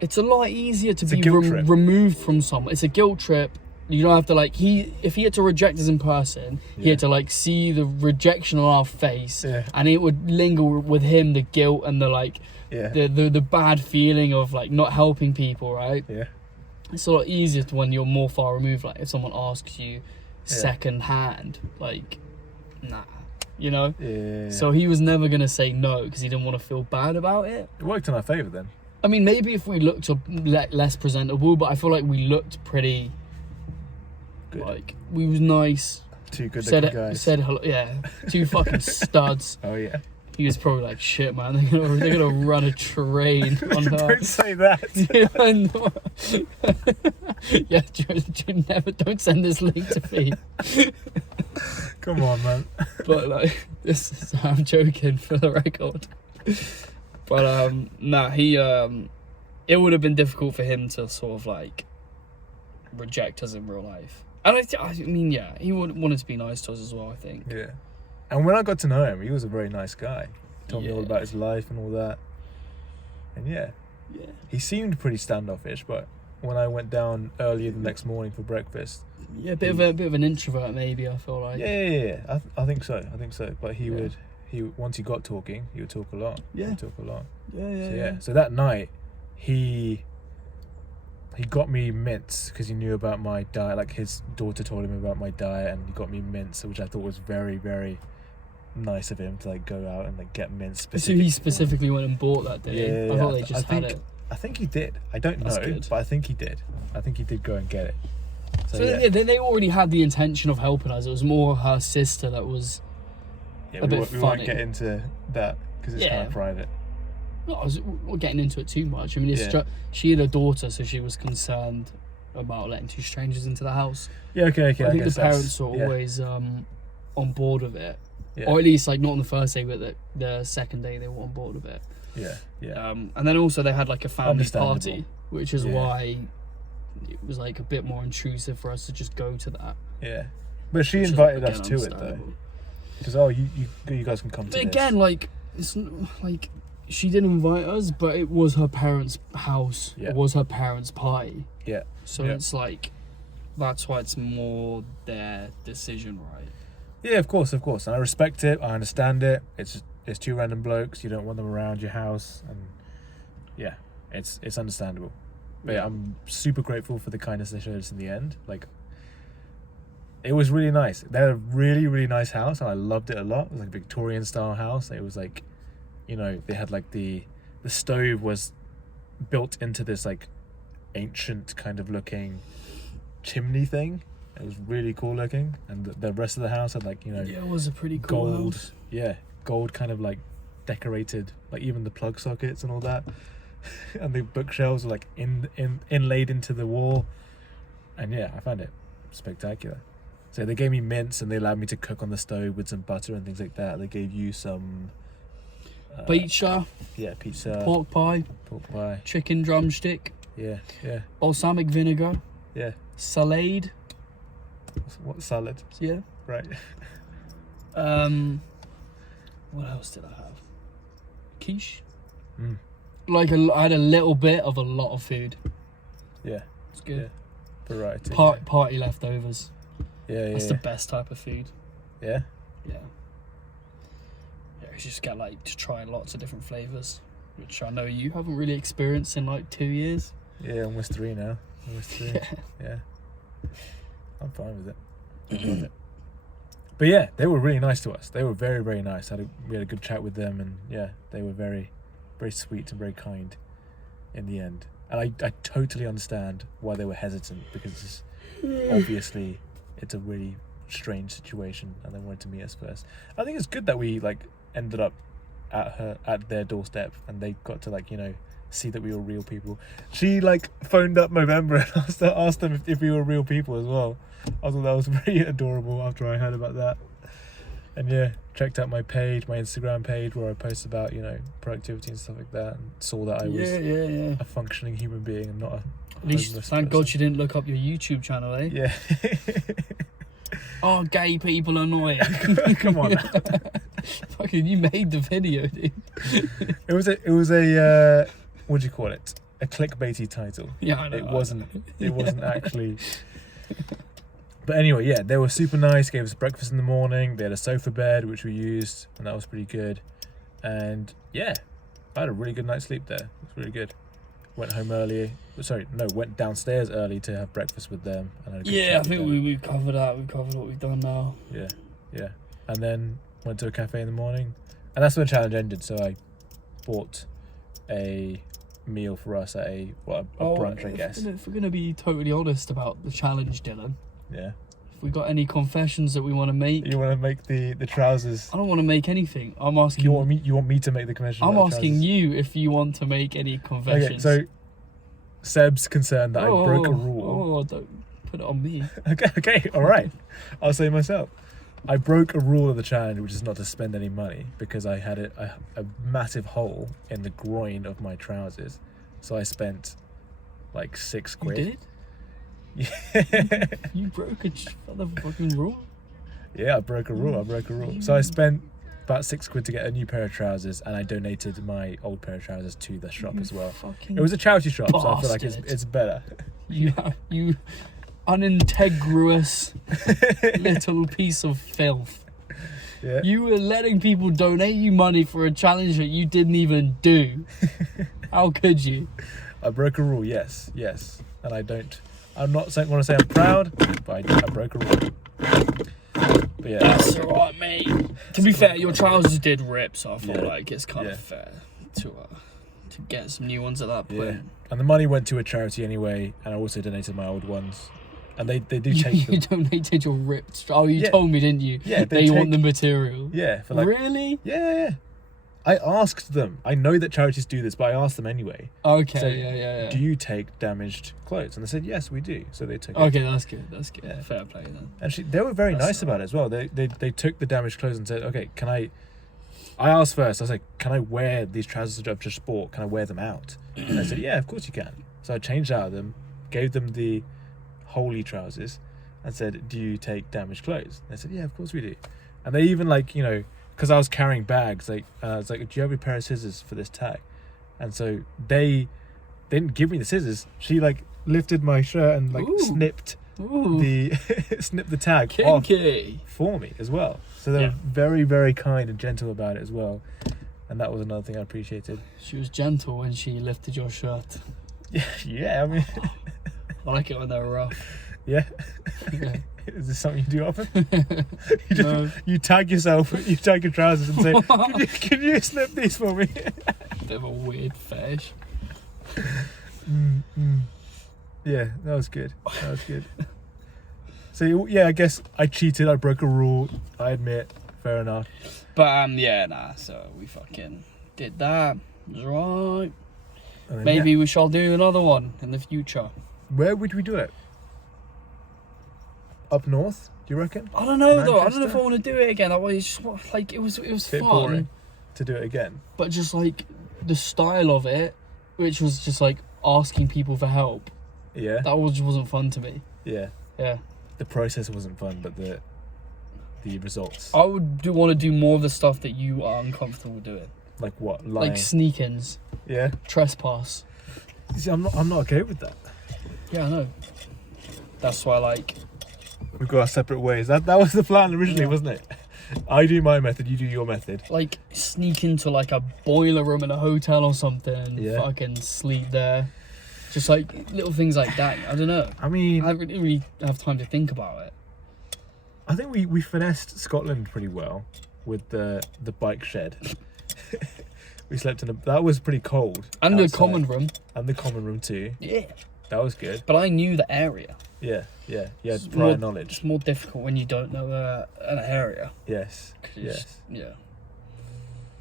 It's a lot easier to be removed from someone. It's a guilt trip. You don't have to if he had to reject us in person, he had to see the rejection on our face, and it would linger with him, the guilt and the bad feeling of not helping people, right? Yeah. It's a lot easier when you're more far removed. If someone asks you second hand, nah. Yeah. So he was never going to say no because he didn't want to feel bad about it. It worked in our favour then. I mean, maybe if we looked less presentable, but I feel like we looked pretty good. We was nice. Two good looking guys. Said hello. Yeah, two fucking studs. Oh yeah. He was probably shit, man. They're gonna run a train on her. Don't say that. Don't send this link to me. Come on, man. But I'm joking for the record. But he it would have been difficult for him to sort of reject us in real life. And I mean, he wanted to be nice to us as well, I think. Yeah. And when I got to know him, he was a very nice guy. He told me all about his life and all that. And he seemed pretty standoffish, but when I went down earlier the next morning for breakfast, a bit of an introvert maybe, I feel like. Yeah. I think so. But he would once he got talking, he would talk a lot. Yeah. He'd talk a lot. Yeah. So that night, he got me mints because he knew about my diet. His daughter told him about my diet, and he got me mints, which I thought was very, very nice of him to go out and get mints. So he specifically went and bought that, did he? Yeah, I thought they just had it. I think he did. I don't know, but I think he did. I think he did go and get it. So they already had the intention of helping us. It was more her sister that was a bit funny. We won't get into that because it's kind of private. No, we're getting into it too much. I mean, she had a daughter, so she was concerned about letting two strangers into the house. Yeah, okay. I think the parents were always on board with it. Yeah. Or at least, not on the first day, but the second day they were on board with it. Yeah, yeah. And then also they had like a family Understandable. party, which is Yeah. why it was like a bit more intrusive for us to just go to that. Yeah. But she which is, invited us again, to it, though. understandable. Because, oh, you guys can come to But this. again, like, it's like she didn't invite us, but it was her parents' house. Yeah. It was her parents' party. Yeah. So Yeah. it's like, that's why it's more their decision, right? Yeah, of course. And I respect it. I understand it. It's two random blokes. You don't want them around your house. And, yeah, it's understandable. But yeah, I'm super grateful for the kindness they showed us in the end. Like, it was really nice. They had a really, really nice house, and I loved it a lot. It was like a Victorian style house. It was like, you know, they had like the stove was built into this like ancient kind of looking chimney thing. It was really cool looking, and the rest of the house had like, you know, Yeah, it was a pretty cool gold, house. gold kind of like decorated, like even the plug sockets and all that. And the bookshelves were like inlaid into the wall, and yeah, I found it spectacular. So they gave me mints, and they allowed me to cook on the stove with some butter and things like that. They gave you some Pizza, pizza, pork pie, chicken drumstick, yeah, balsamic vinegar, yeah. salad. What salad? Yeah. Right. What else did I have? Quiche. Mm. Like I had a little bit of a lot of food. Yeah. It's good. Yeah. Variety. Party leftovers. Yeah. That's the best type of food. Yeah. Yeah. Yeah, you just get like to try lots of different flavors, which I know you haven't really experienced in like 2 years. Yeah, almost 3 now. Almost 3. Yeah. I'm fine with it. I love it. But yeah, they were really nice to us. They were very, very nice. We had a good chat with them, and yeah, they were very, very sweet and very kind in the end. And I totally understand why they were hesitant, because obviously it's a really strange situation, and they wanted to meet us first. I think it's good that we like ended up at their doorstep, and they got to like, you know, see that we were real people. She like phoned up Movember and asked them if we were real people as well. I thought that was very adorable after I heard about that. And yeah, checked out my page, my Instagram page, where I post about, you know, productivity and stuff like that, and saw that I was Yeah. a functioning human being and not a At least homeless thank person. God she didn't look up your YouTube channel, eh? Yeah. Oh, gay people annoying. Come on. Fucking, you made the video, dude. It was a what do you call it? A clickbaity title. Yeah, I know. It wasn't actually. But anyway, yeah, they were super nice. Gave us breakfast in the morning. They had a sofa bed which we used, and that was pretty good. And yeah, I had a really good night's sleep there. It was really good. Went home early. Went downstairs early to have breakfast with them. And had a good Yeah, chat I with think them. we've covered that. We've covered what we've done now. Yeah. And then went to a cafe in the morning, and that's when the challenge ended. So I bought a meal for us at a brunch, I guess. If we're gonna be totally honest about the challenge, Dylan, Yeah. if we got any confessions that we want to make, You want to make the trousers? I don't want to make anything. I'm asking. You want me to make the confession? I'm about the asking trousers? you if you want to make any confessions. Okay, so Seb's concerned that I broke a rule. Oh, don't put it on me. Okay, all right. I'll say myself. I broke a rule of the challenge, which is not to spend any money, because I had a massive hole in the groin of my trousers. So I spent like 6 You quid. did? Yeah. You broke a motherfucking rule? Yeah, I broke a rule. So I spent about 6 quid to get a new pair of trousers, and I donated my old pair of trousers to the shop as well. Fucking It was a charity shop, so I feel like bastard. it's better. You unintegrous little piece of filth. Yeah. You were letting people donate you money for a challenge that you didn't even do. How could you? I broke a rule, yes. And I'm not want to say I'm proud, but I broke a rule. But yeah. That's alright, mate. To be fair, your trousers did rip, so I feel Yeah. like it's kind of fair to get some new ones at that point. Yeah. And the money went to a charity anyway, and I also donated my old ones. And they do take You them. donated your ripped. Oh, you Yeah. told me, didn't you? Yeah, they want the material. Yeah, for like Really? Yeah. I asked them. I know that charities do this, but I asked them anyway. Okay, So, yeah. Do you take damaged clothes? And they said, yes, we do. So they took it. Okay, that's good. Yeah. Fair play then. And they were very That's nice about it as well. They took the damaged clothes and said, okay, can I I asked first. I was like, "Can I wear these trousers that I've just bought? Can I wear them out?" And I said, "Yeah, of course you can." So I changed out of them, gave them the holy trousers, and said, "Do you take damaged clothes?" And they said, "Yeah, of course we do." And they even because I was carrying bags, I was like, "Do you have a pair of scissors for this tag?" And so they didn't give me the scissors. She lifted my shirt and Ooh. snipped the tag Kinky. off for me as well. So they were very, very kind and gentle about it as well. And that was another thing I appreciated. She was gentle when she lifted your shirt. Yeah, I mean... I like it when they're rough. Yeah? Yeah. Is this something you do often? No. You tag yourself, you tag your trousers and say, can you snip these for me? Bit of a weird fetish. Yeah, that was good. So, yeah, I guess I cheated. I broke a rule. I admit. Fair enough. But, so we fucking did that. It was right. And then, Maybe we shall do another one in the future. Where would we do it? Up north, do you reckon? I don't know, though. I don't know Manchester? if I want to do it again. It was just, it was Bit fun. boring to do it again. But just, the style of it, which was just, asking people for help. Yeah. That wasn't fun to me. Yeah. Yeah. The process wasn't fun, but the results. I would want to do more of the stuff that you are uncomfortable doing. Like what? Lying. Like sneak-ins, Yeah. trespass. See, I'm not okay with that. Yeah, I know. That's why, We've got our separate ways. That was the plan originally, Yeah. wasn't it? I do my method, you do your method. Sneak into, a boiler room in a hotel or something. Yeah. Fucking sleep there. Just, little things like that. I don't know. I mean, I didn't really have time to think about it. I think we finessed Scotland pretty well with the bike shed. We slept in that was pretty cold. And the outside. common room. And the common room too. Yeah. That was good. But I knew the area. Yeah. You had It's prior knowledge. It's more difficult when you don't know an area. Yes. Yes. Yeah.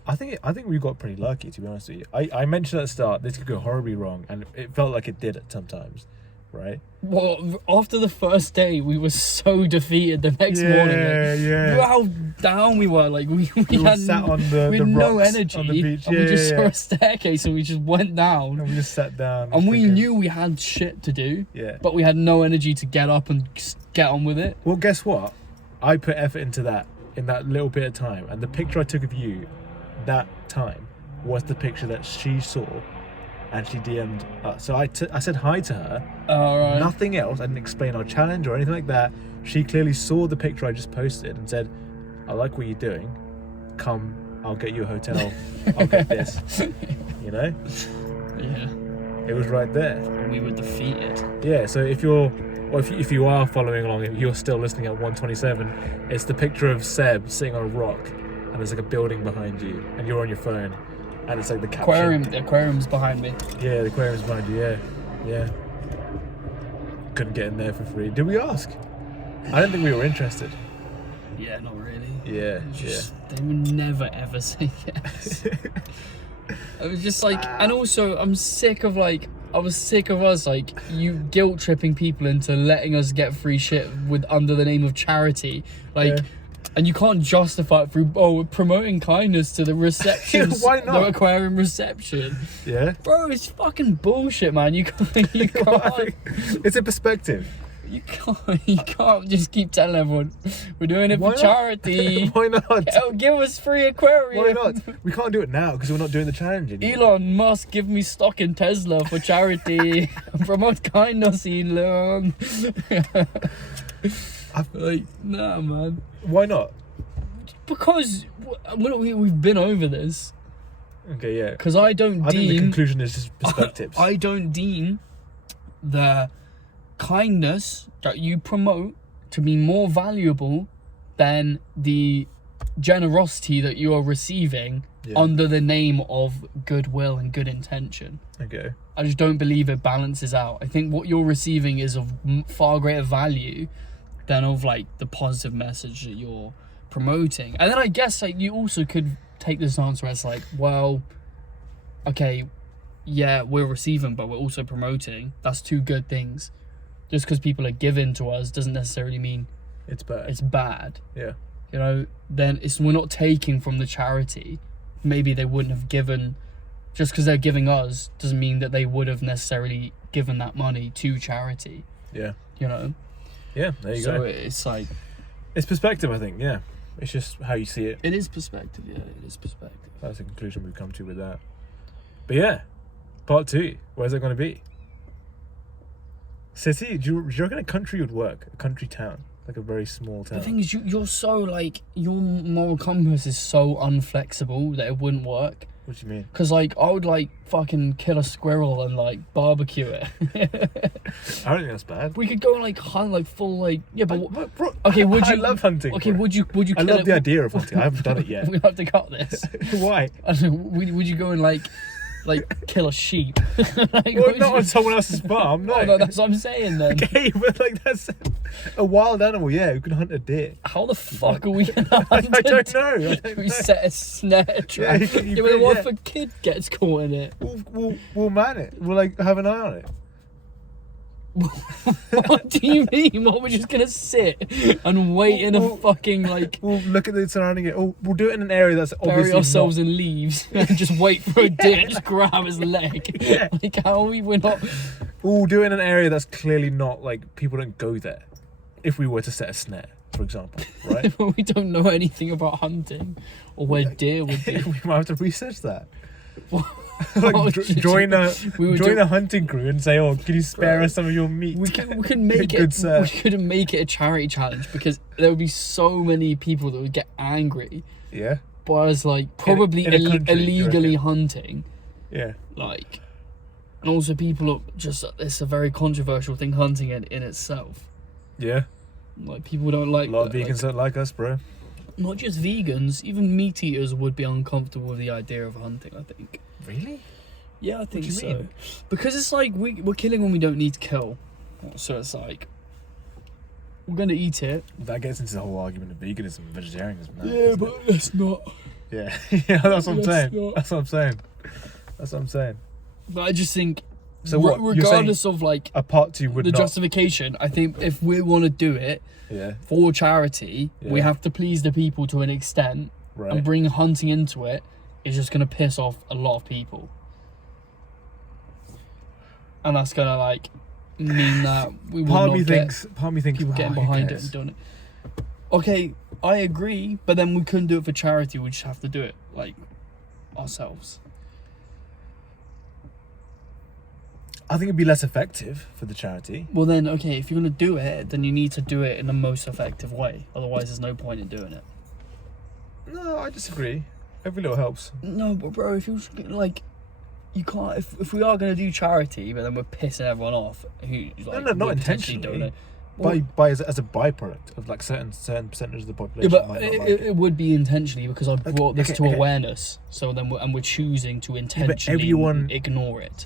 I think we got pretty lucky, to be honest with you. I mentioned at the start this could go horribly wrong, and it felt like it did at sometimes, right? Well, after the first day, we were so defeated the next morning. Yeah. Look how down we were. We We had sat on the we had no rocks energy. on the beach. And we just saw a staircase and we just went down. And we just sat down. And we knew we had shit to do. Yeah. But we had no energy to get up and get on with it. Well, guess what? I put effort into that in that little bit of time, and the picture I took of you that time was the picture that she saw, and she DM'd us. So I said hi to her. Alright. Nothing else. I didn't explain our challenge or anything like that. She clearly saw the picture I just posted and said, "I like what you're doing. Come, I'll get you a hotel. I'll get this." You know? Yeah. It was right there. We were defeated. Yeah. So if you are following along, if you're still listening at 127, it's the picture of Seb sitting on a rock, and there's a building behind you, and you're on your phone, and it's the caption. The aquarium's behind me. Yeah, the aquarium's behind you. Yeah. Couldn't get in there for free. Did we ask? I don't think we were interested. Yeah, not really. Yeah. They would never ever say yes. I was just and also I was sick of us you guilt tripping people into letting us get free shit under the name of charity. And you can't justify it through we're promoting kindness to the reception. Why not? The aquarium reception. Yeah. Bro, it's fucking bullshit, man. You can't It's a perspective. you can't just keep telling everyone we're doing it Why for not? charity. Why not? Give us free aquarium. Why not? We can't do it now because we're not doing the challenge anymore. Elon Musk, give me stock in Tesla for charity. Promote kindness, Elon. Nah, man. Why not? Because we've been over this. Okay, yeah. Because I think the conclusion is just perspectives. I don't deem the kindness that you promote to be more valuable than the generosity that you are receiving under the name of goodwill and good intention. Okay. I just don't believe it balances out. I think what you're receiving is of far greater value than of the positive message that you're promoting. And then I guess you also could take this answer as okay, yeah, we're receiving but we're also promoting. That's two good things. Just because people are given to us doesn't necessarily mean it's bad. it's bad. Yeah. you know, then we're not taking from the charity. Maybe they wouldn't have given, just because they're giving us doesn't mean that they would have necessarily given that money to charity. Yeah. You know? Yeah, there you go. So it's like... It's perspective, I think, yeah. It's just how you see it. It is perspective, yeah, it is perspective. That's the conclusion we've come to with that. But yeah, part 2. Where's it going to be? City? Do you reckon a country would work? A country town? Like a very small town? The thing is, you're so, like, your moral compass is so unflexible that it wouldn't work. What do you mean? Because, like, I would, like, fucking kill a squirrel and, like, barbecue it. I don't think that's bad. We could go and, like, hunt, like, full, like... Yeah, but... Okay, would you... I love hunting. Okay, bro. would you kill I love it? the idea of hunting. I haven't done it yet. We have to cut this. Why? I don't know, would you go and, like, kill a sheep? Like, Well, not on someone else's farm, no. No, that's what I'm saying, then. Okay, but, like, that's a wild animal, yeah. We can hunt a deer. How the fuck are we gonna hunt I don't it? know. I don't We know. set a snare trap. you Yeah, but could, what yeah. if a kid gets caught in it? We'll man it. We'll, like, have an eye on it. What do you mean? What, we're just gonna sit and wait in a Well, fucking, like, We'll look at the surrounding it. We'll do it in an area that's bury obviously ourselves not... in leaves and just wait for a deer and just grab his leg? Yeah. Like, how are we're not... We'll do it in an area that's clearly not, like, people don't go there. If we were to set a snare, for example, right? We don't know anything about hunting or where deer would be. We might have to research that. What Like, would you join do? a We would join do- a hunting crew and say, "Oh, can you spare us some of your meat?" We could make Good it. sir. We couldn't make it a charity challenge because there would be so many people that would get angry Yeah, by us, like, probably in a country, you illegally reckon? hunting, yeah. like, and also people are just, it's a very controversial thing, hunting in itself. Yeah, Like, people don't like a lot of that, vegans don't like us, bro. like, not just vegans, even meat eaters would be uncomfortable with the idea of hunting, I think. Really? Yeah, I think do you so. mean? Because it's like we're killing when we don't need to kill. So it's like we're gonna eat it. That gets into the whole argument of veganism and vegetarianism. Now, Yeah, doesn't but let's not. it? Yeah, yeah, that's what I'm Let's saying. not. That's what I'm saying. That's what I'm saying. But I just think, So what, you're regardless of, like, A part 2 would the not. justification, I think if we want to do it Yeah, for charity, we Yeah. have to please the people to an extent, right. and bring hunting into it is just gonna piss off a lot of people. And that's gonna, like, mean that we will Part not of me get thinks. Part of me thinks. people "Oh, getting who behind it cares?" and doing it. Okay, I agree, but then we couldn't do it for charity. We just have to do it, like, ourselves. I think it'd be less effective for the charity. Well, then, okay, if you're gonna do it, then you need to do it in the most effective way. Otherwise, there's no point in doing it. No, I disagree. Every little helps. No, but bro, if you like, you can't. If we are gonna do charity, but then we're pissing everyone off, who, like, No, not we're potentially intentionally. doing it. Well, By as a byproduct of, like, certain percentage of the yeah, population. but might not like it would be intentionally because I brought this to okay. awareness. So then, we're choosing to intentionally everyone- ignore it.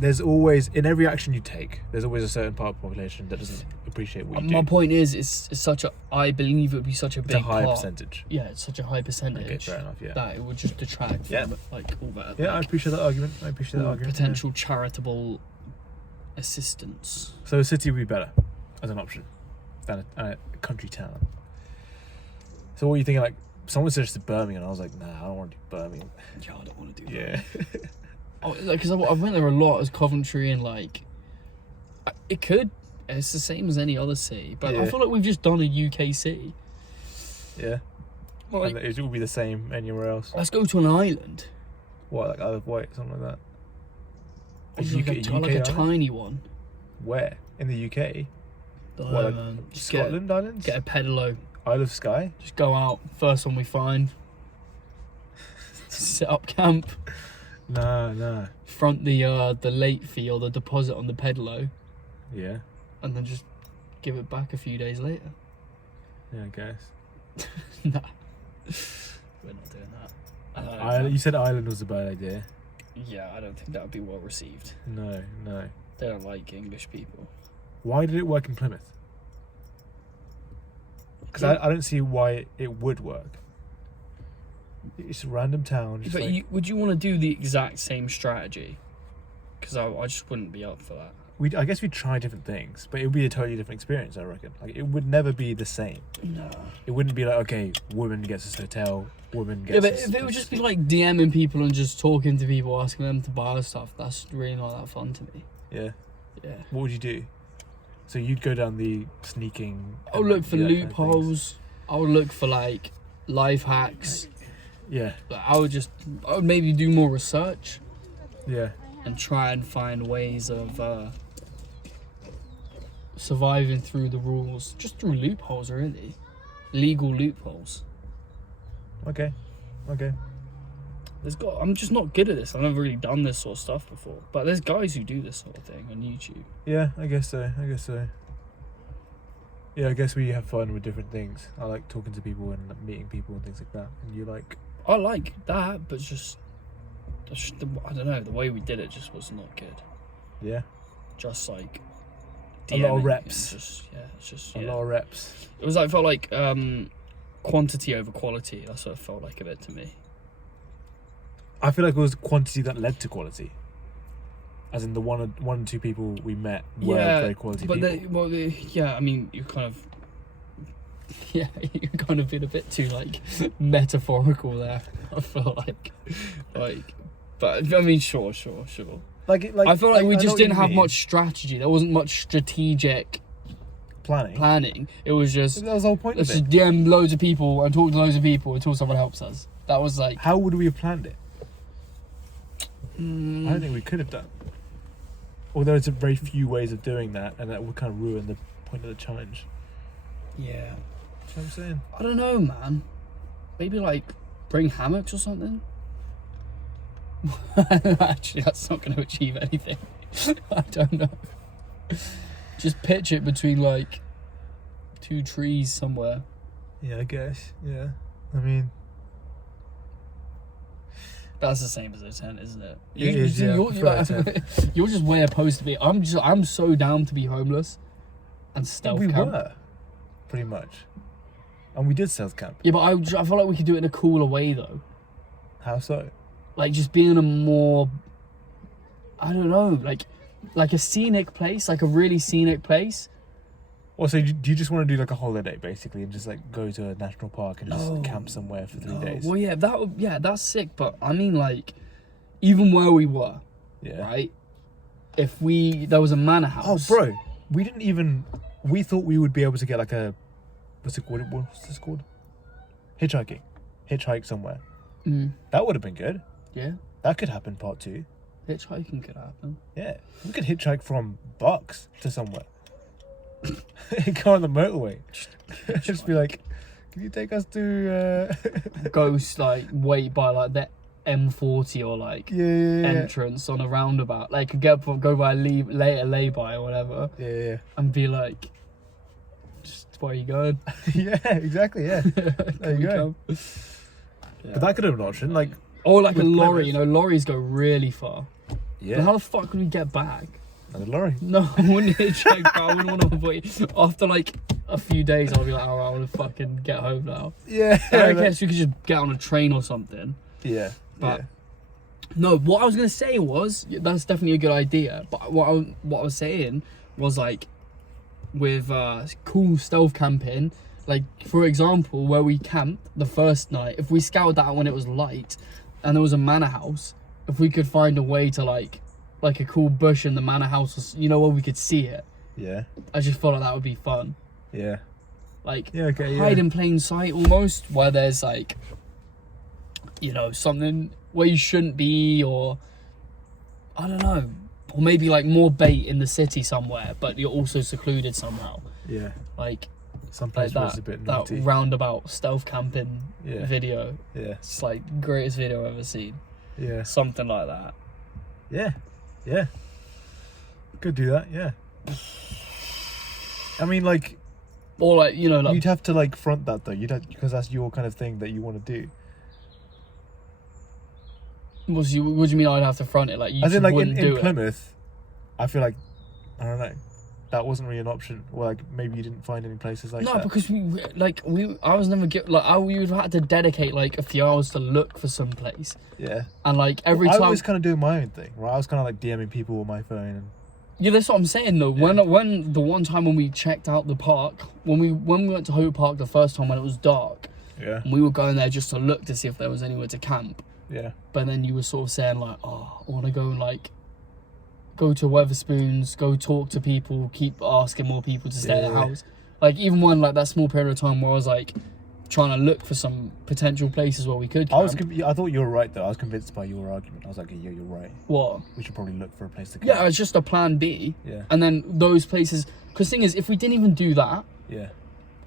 There's always, in every action you take, there's always a certain part of the population that doesn't appreciate what you My do. point is, it's such a. I believe it would be such a It's big a higher part. percentage. Yeah, it's such a high percentage. Okay, fair enough, yeah. That it would just detract Yeah. from, like, all that. Yeah, I like, appreciate that argument. I appreciate that all argument. potential charitable assistance. Yeah. So a city would be better as an option than a country town. So what are you thinking? Like, someone suggested Birmingham, and I was like, nah, I don't want to do Birmingham. Yeah, I don't want to do that. Yeah. Because I went there a lot as Coventry, and, like, it could. It's the same as any other city, but I Yeah. feel like we've just done a UK city. Yeah. Like, And it will be the same anywhere else. let's go to an island. What, like Isle of Wight, something like that? Like a island? tiny one. Where? In the UK? What, like Just Scotland Islands? Get a pedalo. Isle of Skye? Just go out. First one we find. Set up camp. Nah. Front the late fee or the deposit on the pedalo, Yeah. and then just give it back a few days later. Yeah, I guess. Nah, we're not doing that. I don't think You said Ireland was a bad idea. yeah, I don't think that would be well received. No. They don't like English people. Why did it work in Plymouth? Because I don't see why it would work. It's a random town. Just Would you want to do the exact same strategy? Because I just wouldn't be up for that. I guess we'd try different things, but it would be a totally different experience, I reckon. Like, it would never be the same. No. It wouldn't be like, okay, woman gets us hotel, woman gets Yeah, but us... if it would just be like DMing people and just talking to people, asking them to buy stuff, that's really not that fun to me. Yeah. Yeah. What would you do? So you'd go down the sneaking... I would look for that kind of things. loopholes. I would look for like life hacks. Yeah. Like, I would maybe do more research Yeah. and try and find ways of surviving through the rules, just through loopholes, really. Legal loopholes. Okay. I'm just not good at this. I've never really done this sort of stuff before. But there's guys who do this sort of thing on YouTube. Yeah, I guess so. Yeah, I guess we have fun with different things. I like talking to people and meeting people and things like that. And you like... I like that, but I don't know, the way we did it just was not good. Yeah. Just like A lot of DMing reps. and A lot of reps. It was like, felt like quantity over quality. That's what it felt like a bit to me. I feel like it was quantity that led to quality. As in the one or two people we met were very quality people. I mean, you kind of... Yeah, you're kind of been a bit too, like, metaphorical there, I feel like... But, I mean, sure. Like I feel like we I know just what you didn't have mean. much strategy. There wasn't much strategic planning. It was just... That was the whole point of Let's it. just DM loads of people and talk to loads of people until someone helps us. That was like... How would we have planned it? I don't think we could have done. Although it's a very few ways of doing that, and that would kind of ruin the point of the challenge. Yeah. That's what I'm saying. I don't know, man. Maybe, like, bring hammocks or something? Actually, that's not going to achieve anything. I don't know. Just pitch it between, like, two trees somewhere. Yeah, I guess. Yeah. I mean... That's the same as a tent, isn't it? It is, yeah. You're just where opposed to me. I'm so down to be homeless and stealth we camp. were. Pretty much. And we did stealth camp. Yeah, but I feel like we could do it in a cooler way, though. How so? Like, just being a more... I don't know, like a scenic place, like a really scenic place. Well, so do you just want to do like a holiday, basically, and just like go to a national park and just No. camp somewhere for 3 days? Well, yeah, that's sick, but I mean, like, even where we were, Yeah. right? If there was a manor house. Oh, bro, we thought we would be able to get like a, what's this called? Hitchhike somewhere. Mm, That would have been good. yeah, That could happen part 2. hitchhiking could happen. Yeah. We could hitchhike from Bucks to somewhere. Go on the motorway. Just be like, can you take us to... Ghost, like, wait by, like, the M40 or, like, Yeah. entrance on a roundabout. Like, go by lay-by or whatever, Yeah. and be like, just, where are you going? Yeah, exactly, yeah. There you go. Yeah. But that could have been an option, like... Or like a with lorry, Plymouth. you know, lorries go really far. But how Yeah. the fuck would we get back? And a lorry. No, I wouldn't hitchhike, bro. I wouldn't want to wait. After like a few days, I'll be like, oh, I want to fucking get home now. Yeah. I guess we could just get on a train or something. Yeah. But no, what I was gonna say was that's definitely a good idea. But what I was saying was like with cool stealth camping, like for example, where we camped the first night. If we scouted that out when it was light, and there was a manor house, if we could find a way to like a cool bush in the manor house, you know, where we could see it. Yeah. I just felt like that would be fun. Yeah. Like Yeah, okay, yeah. hide in plain sight almost, where there's like, you know, something where you shouldn't be, or I don't know, or maybe like more bait in the city somewhere, but you're also secluded somehow. Yeah. Like Someplace where it's a bit that naughty. roundabout stealth camping Yeah. video. Yeah. It's like the greatest video I've ever seen. Yeah. Something like that. Yeah. Yeah. Could do that, yeah. I mean, like, Or like, you know, like you'd have to like front that though. You'd have, because that's your kind of thing that you want to do. what do you mean I'd have to front it? Like you As just in, like wouldn't in do it. Plymouth, I feel like, I don't know, that wasn't really an option. Or like maybe you didn't find any places like No, that. because I was never we would have had to dedicate like a few hours to look for some place, Yeah. and like every I time. was kind of doing my own thing, right? I was kind of like DMing people on my phone and Yeah, that's what I'm saying though. Yeah. When the one time when we checked out the park, when we went to Hope Park the first time when it was dark, Yeah. we were going there just to look to see if there was anywhere to camp. Yeah. But then you were sort of saying like, oh, I want to go and like go to Weatherspoons, go talk to people, keep asking more people to stay at the house. Like even when like that small period of time where I was like trying to look for some potential places where we could camp. I thought you were right though. I was convinced by your argument. I was like, yeah, you're right. What? We should probably look for a place to camp. Yeah, it's just a plan B. Yeah. And then those places, because thing is, if we didn't even do that, Yeah.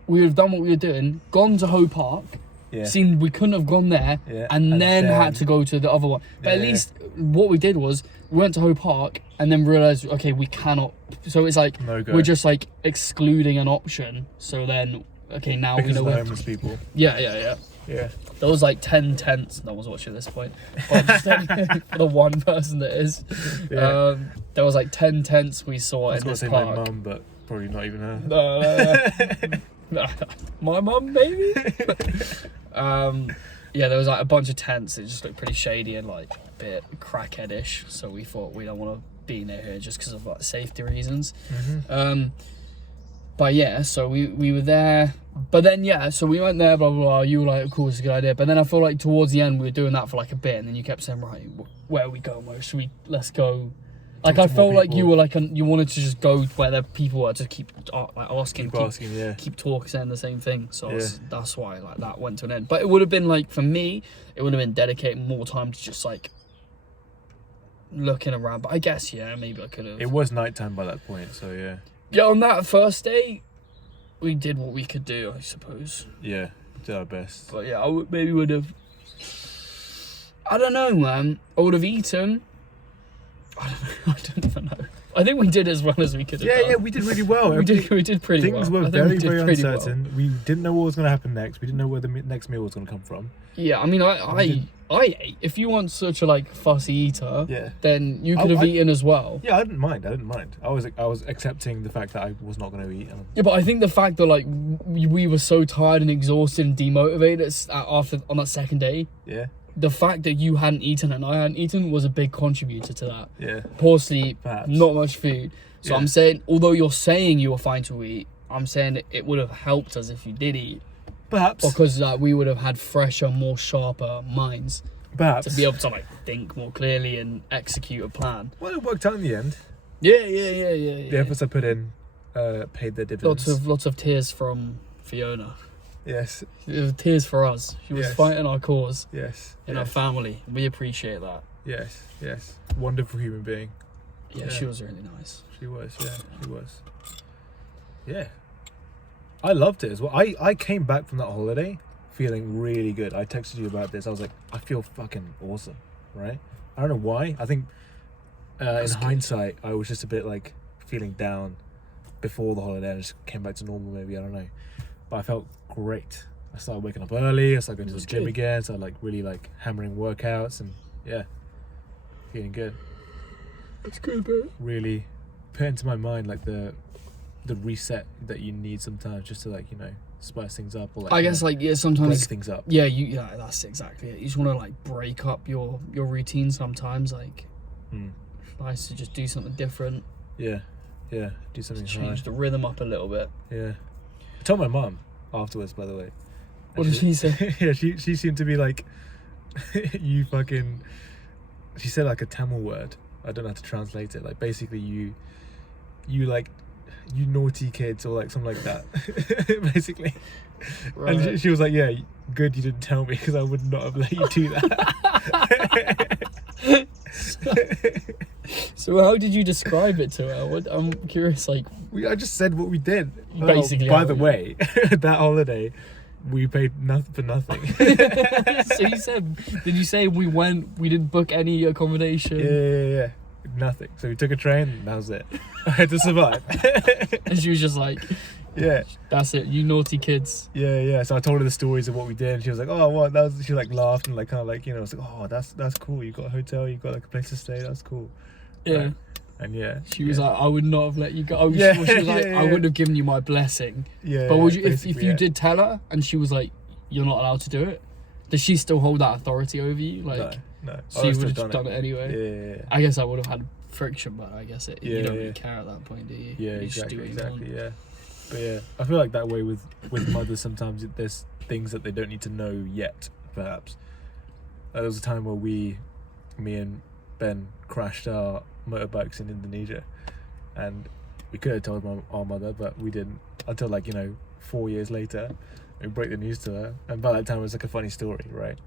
we would have done what we were doing, gone to Hope Park, Yeah. seen we couldn't have gone there, Yeah. and then had to go to the other one. But at Yeah. least what we did was we went to Hope Park and then realised, okay, we cannot. So it's like No go. we're just like excluding an option. So then, okay, now because we know of the where. homeless people. Yeah. Yeah. There was like 10 tents. No one's watching at this point. But just for the one person that is. Yeah. There was like 10 tents we saw I was in gonna this say park. my mum, but probably not even her. No. My mum, maybe. Yeah, there was like a bunch of tents. It just looked pretty shady and like a bit crackheadish. So we thought we don't want to be near here just because of like safety reasons. Mm-hmm. But yeah, so we were there. But then yeah, so we went there. Blah blah blah. You were like, "Cool, it's a good idea." But then I feel like towards the end we were doing that for like a bit, and then you kept saying, "Right, where are we going? Where should we? Let's go." Like Talk I to felt more like you people. were like you wanted to just go where the people were to keep like asking, Keep asking, yeah. keep talking, saying the same thing. So Yeah. that's why like that went to an end. But it would have been like for me, it would have been dedicating more time to just like looking around. But I guess yeah, maybe I could have. It was nighttime by that point, so yeah. Yeah, on that first day, we did what we could do, I suppose. Yeah, did our best. But yeah, maybe would have. I don't know, man. I would have eaten. I don't even know. I think we did as well as we could have done. Yeah, we did really well. We did pretty well. Things were I think very, we did very pretty well. uncertain. We didn't know what was going to happen next. We didn't know where the next meal was going to come from. Yeah, I mean, I ate. If you want such a like fussy eater, Yeah. then you could have eaten as well. Yeah, I didn't mind. I was accepting the fact that I was not going to eat. Yeah, but I think the fact that like we were so tired and exhausted and demotivated after on that second day, Yeah, the fact that you hadn't eaten and I hadn't eaten was a big contributor to that. yeah. Poor sleep, Perhaps. not much food. So Yeah. I'm saying, although you're saying you were fine to eat, I'm saying it would have helped us if you did eat. Perhaps. Because we would have had fresher, more sharper minds Perhaps. to be able to like think more clearly and execute a plan. Well, it worked out in the end. Yeah. The efforts I put in paid their dividends. Lots of tears from Fiona. Yes, It was tears for us. She was Yes. fighting our cause yes. in our yes. family. We appreciate that. Yes, yes. Wonderful human being. Yeah, Yeah. she was really nice. She was, yeah, she was. Yeah. I loved it as well. I came back from that holiday feeling really good. I texted you about this. I was like, I feel fucking awesome, right? I don't know why. I think in That's good. hindsight, I was just a bit like feeling down before the holiday. I just came back to normal maybe, I don't know. But I felt great. I started waking up early. I started going to the was gym good. again. So I like really like hammering workouts and yeah, feeling good. That's good, bro. Really put into my mind like the reset that you need sometimes just to like, you know, spice things up or like, I you guess know, like yeah, break sometimes things up. yeah, that's exactly it. You just want to like break up your routine sometimes. Like nice to just do something different, Yeah, do something change hard. the rhythm up a little bit. Yeah, I told my mum afterwards, by the way. What did she say? Yeah, she seemed to be like, you fucking. She said like a Tamil word. I don't know how to translate it. Like basically, you like, you naughty kids or like something like that. Basically, Right. and she was like, "Yeah, good you didn't tell me because I would not have let you do that." So how did you describe it to her? I'm curious. Like I just said what we did. Basically, by how the we- way, that holiday, we paid nothing for nothing. so you said, did you say we didn't book any accommodation? Yeah. Nothing. So we took a train and that was it. I had to survive. And she was just like, Yeah. that's it, you naughty kids. Yeah. So I told her the stories of what we did and she was like, oh, what? That was, she like laughed and like kind of like, you know, I was like, oh, that's cool. You got a hotel, you got like a place to stay. That's cool. Yeah. Right. And yeah. She was like, I would not have let you go. Yeah, She was like, yeah. I wouldn't have given you my blessing. Yeah. But would you, if basically, you yeah. did tell her and she was like, you're not allowed to do it, does she still hold that authority over you? Like, No. so you would have just done it Yeah. anyway? I guess I would have had friction, but I guess you Yeah, don't yeah. really care at that point, do you? Yeah, You just do exactly, what you want. yeah. But yeah, I feel like that way with mothers. Sometimes there's things that they don't need to know yet. Perhaps there was a time where me and Ben crashed our motorbikes in Indonesia, and we could have told our mother, but we didn't until 4 years later. We break the news to her, and by that time it was like a funny story, right?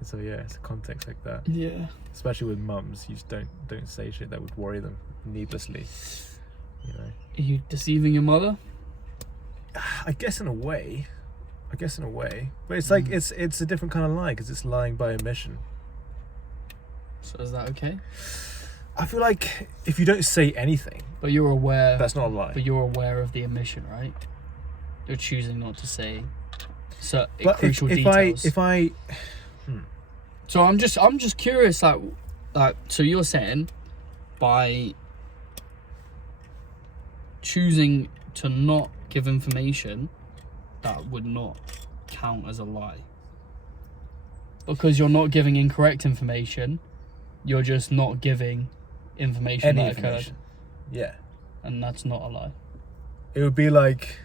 And so yeah, it's a context like that. Yeah. Especially with mums, you just don't say shit that would worry them needlessly. Are you deceiving your mother? I guess in a way, but it's like it's a different kind of lie because it's lying by omission. So is that okay? I feel like if you don't say anything, But you're aware. that's not a lie. But you're aware of the omission, right? You're choosing not to say But crucial if details. So I'm just curious, like so you're saying by choosing to not give information, that would not count as a lie. Because you're not giving incorrect information, you're just not giving information any that information, occurred, yeah, and that's not a lie. it would be like.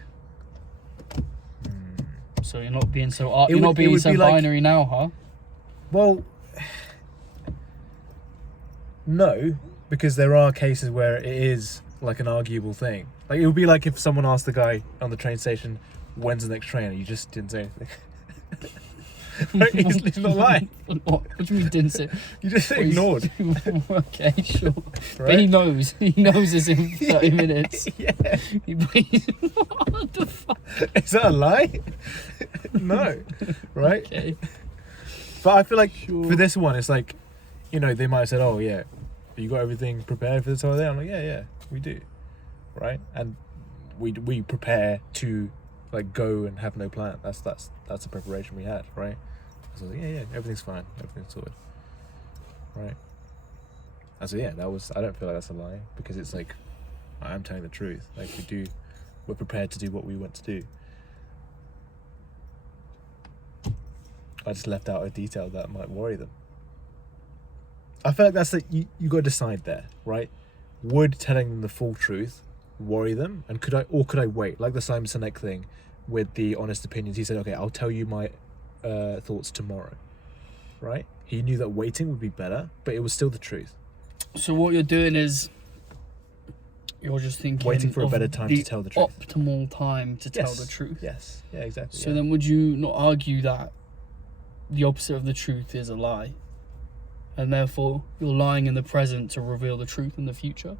So you're not being so It would be like- binary now, huh? Well, no, because there are cases where it is like an arguable thing. Like it would be like if someone asked the guy on the train station, "When's the next train?" and you just didn't say anything. Right? It's not lying. What do you mean didn't say? You just ignored, Okay, sure. But right? he knows. He knows it's in 30 minutes. Yeah, What the fuck? is that a lie? No, right? Okay. But I feel like Sure. for this one, it's like, they might have said, "Oh yeah, you got everything prepared for this holiday?" I'm like, "Yeah, we do," right? And we prepare to go and have no plan. That's the preparation we had, right? So I was like, yeah, everything's fine, everything's sorted, right? And so yeah, I don't feel like that's a lie because it's like I am telling the truth. Like we're prepared to do what we want to do. I just left out a detail that might worry them. I feel like that's you got to decide there, right? Would telling them the full truth worry them, and could I wait, like the Simon Sinek thing with the honest opinions? He said, "Okay, I'll tell you my thoughts tomorrow," right? He knew that waiting would be better, but it was still the truth. So what you're doing is you're just thinking Waiting for a of better time to tell the truth. Optimal time to tell Yes. the truth. Yes, yeah, exactly. So yeah. then would you not argue that the opposite of the truth is a lie? And therefore you're lying in the present to reveal the truth in the future?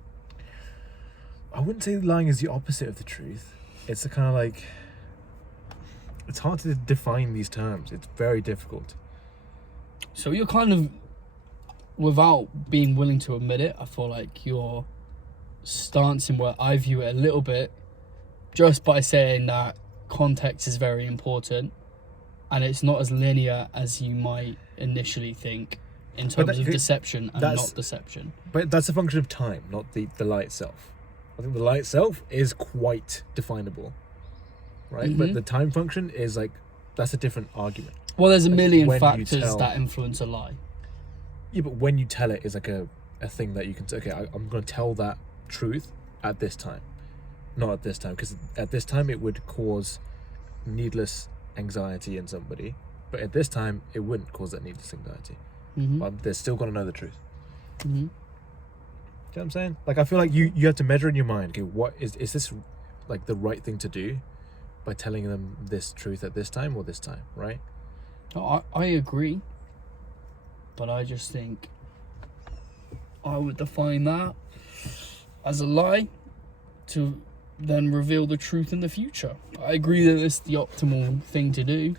I wouldn't say lying is the opposite of the truth. It's a kind of it's hard to define these terms. It's very difficult. So you're kind of, without being willing to admit it, I feel like your stance in where I view it a little bit, just by saying that context is very important and it's not as linear as you might initially think in terms of deception and not deception. But that's a function of time, not the lie itself. I think the lie itself is quite definable, right? Mm-hmm. But the time function is that's a different argument. Well, there's a million when you factors tell- that influence a lie. Yeah, but when you tell it is like a thing that you can say, okay, I'm going to tell that truth at this time. Not at this time, because at this time it would cause needless anxiety in somebody. But at this time, it wouldn't cause that needless anxiety. Mm-hmm. But they're still going to know the truth. Mm-hmm. Do you know what I'm saying? I feel like you have to measure in your mind, okay, what is this the right thing to do by telling them this truth at this time or this time, right? No, I agree. But I just think I would define that as a lie to then reveal the truth in the future. I agree that it's the optimal thing to do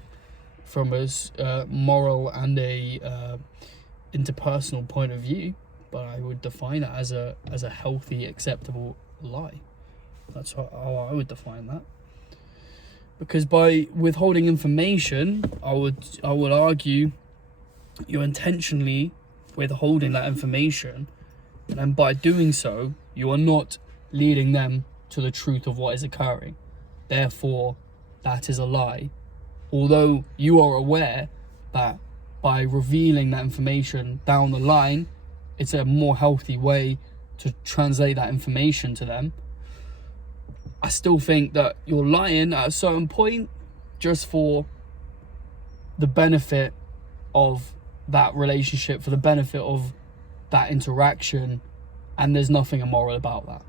from a moral and a interpersonal point of view, but I would define it as a healthy, acceptable lie. That's how I would define that. Because by withholding information, I would argue you're intentionally withholding that information, and by doing so, you are not leading them to the truth of what is occurring. Therefore, that is a lie. Although you are aware that by revealing that information down the line, it's a more healthy way to translate that information to them, I still think that you're lying at a certain point just for the benefit of that relationship, for the benefit of that interaction, and there's nothing immoral about that.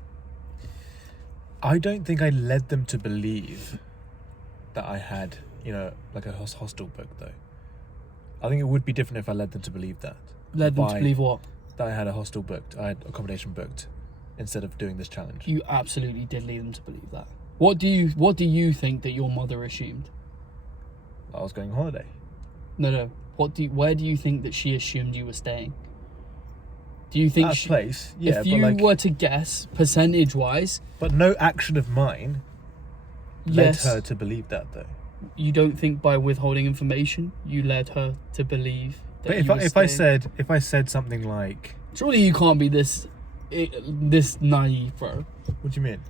I don't think I led them to believe that I had, like a hostel booked, though. I think it would be different if I led them to believe that. Led them to believe what? That I had a hostel booked, I had accommodation booked, instead of doing this challenge. You absolutely did lead them to believe that. What do you think that your mother assumed? I was going on holiday. No. Where do you think that she assumed you were staying? Do you think That place? Yeah. If you were to guess, percentage-wise... But no action of mine led her to believe that, though. You don't think by withholding information, you led her to believe that But if I said something like... Surely you can't be this naive, bro. What do you mean?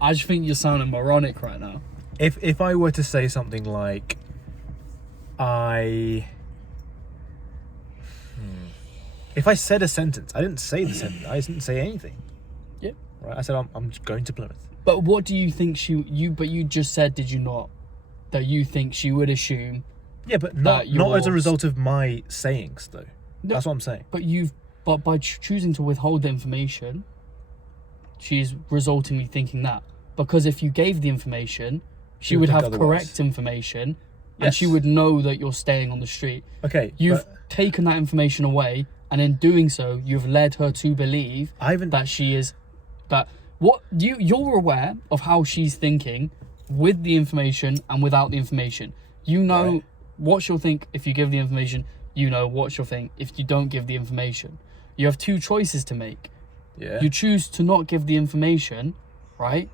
I just think you're sounding moronic right now. If I were to say something like... If I said a sentence, I didn't say the sentence. I didn't say anything. Yeah. Right. I said I'm just going to Plymouth. But what do you think But you just said, did you not, that you think she would assume? Yeah, but not as a result of my sayings, though. No, that's what I'm saying. But by choosing to withhold the information, she's resultingly thinking that, because if you gave the information, she would have correct information. Yes. And she would know that you're staying on the street. Okay. You've taken that information away, and in doing so, you've led her to believe that she is... You're aware of how she's thinking with the information and without the information. You know what she'll think if you give the information. You know what she'll think if you don't give the information. You have two choices to make. Yeah. You choose to not give the information, right?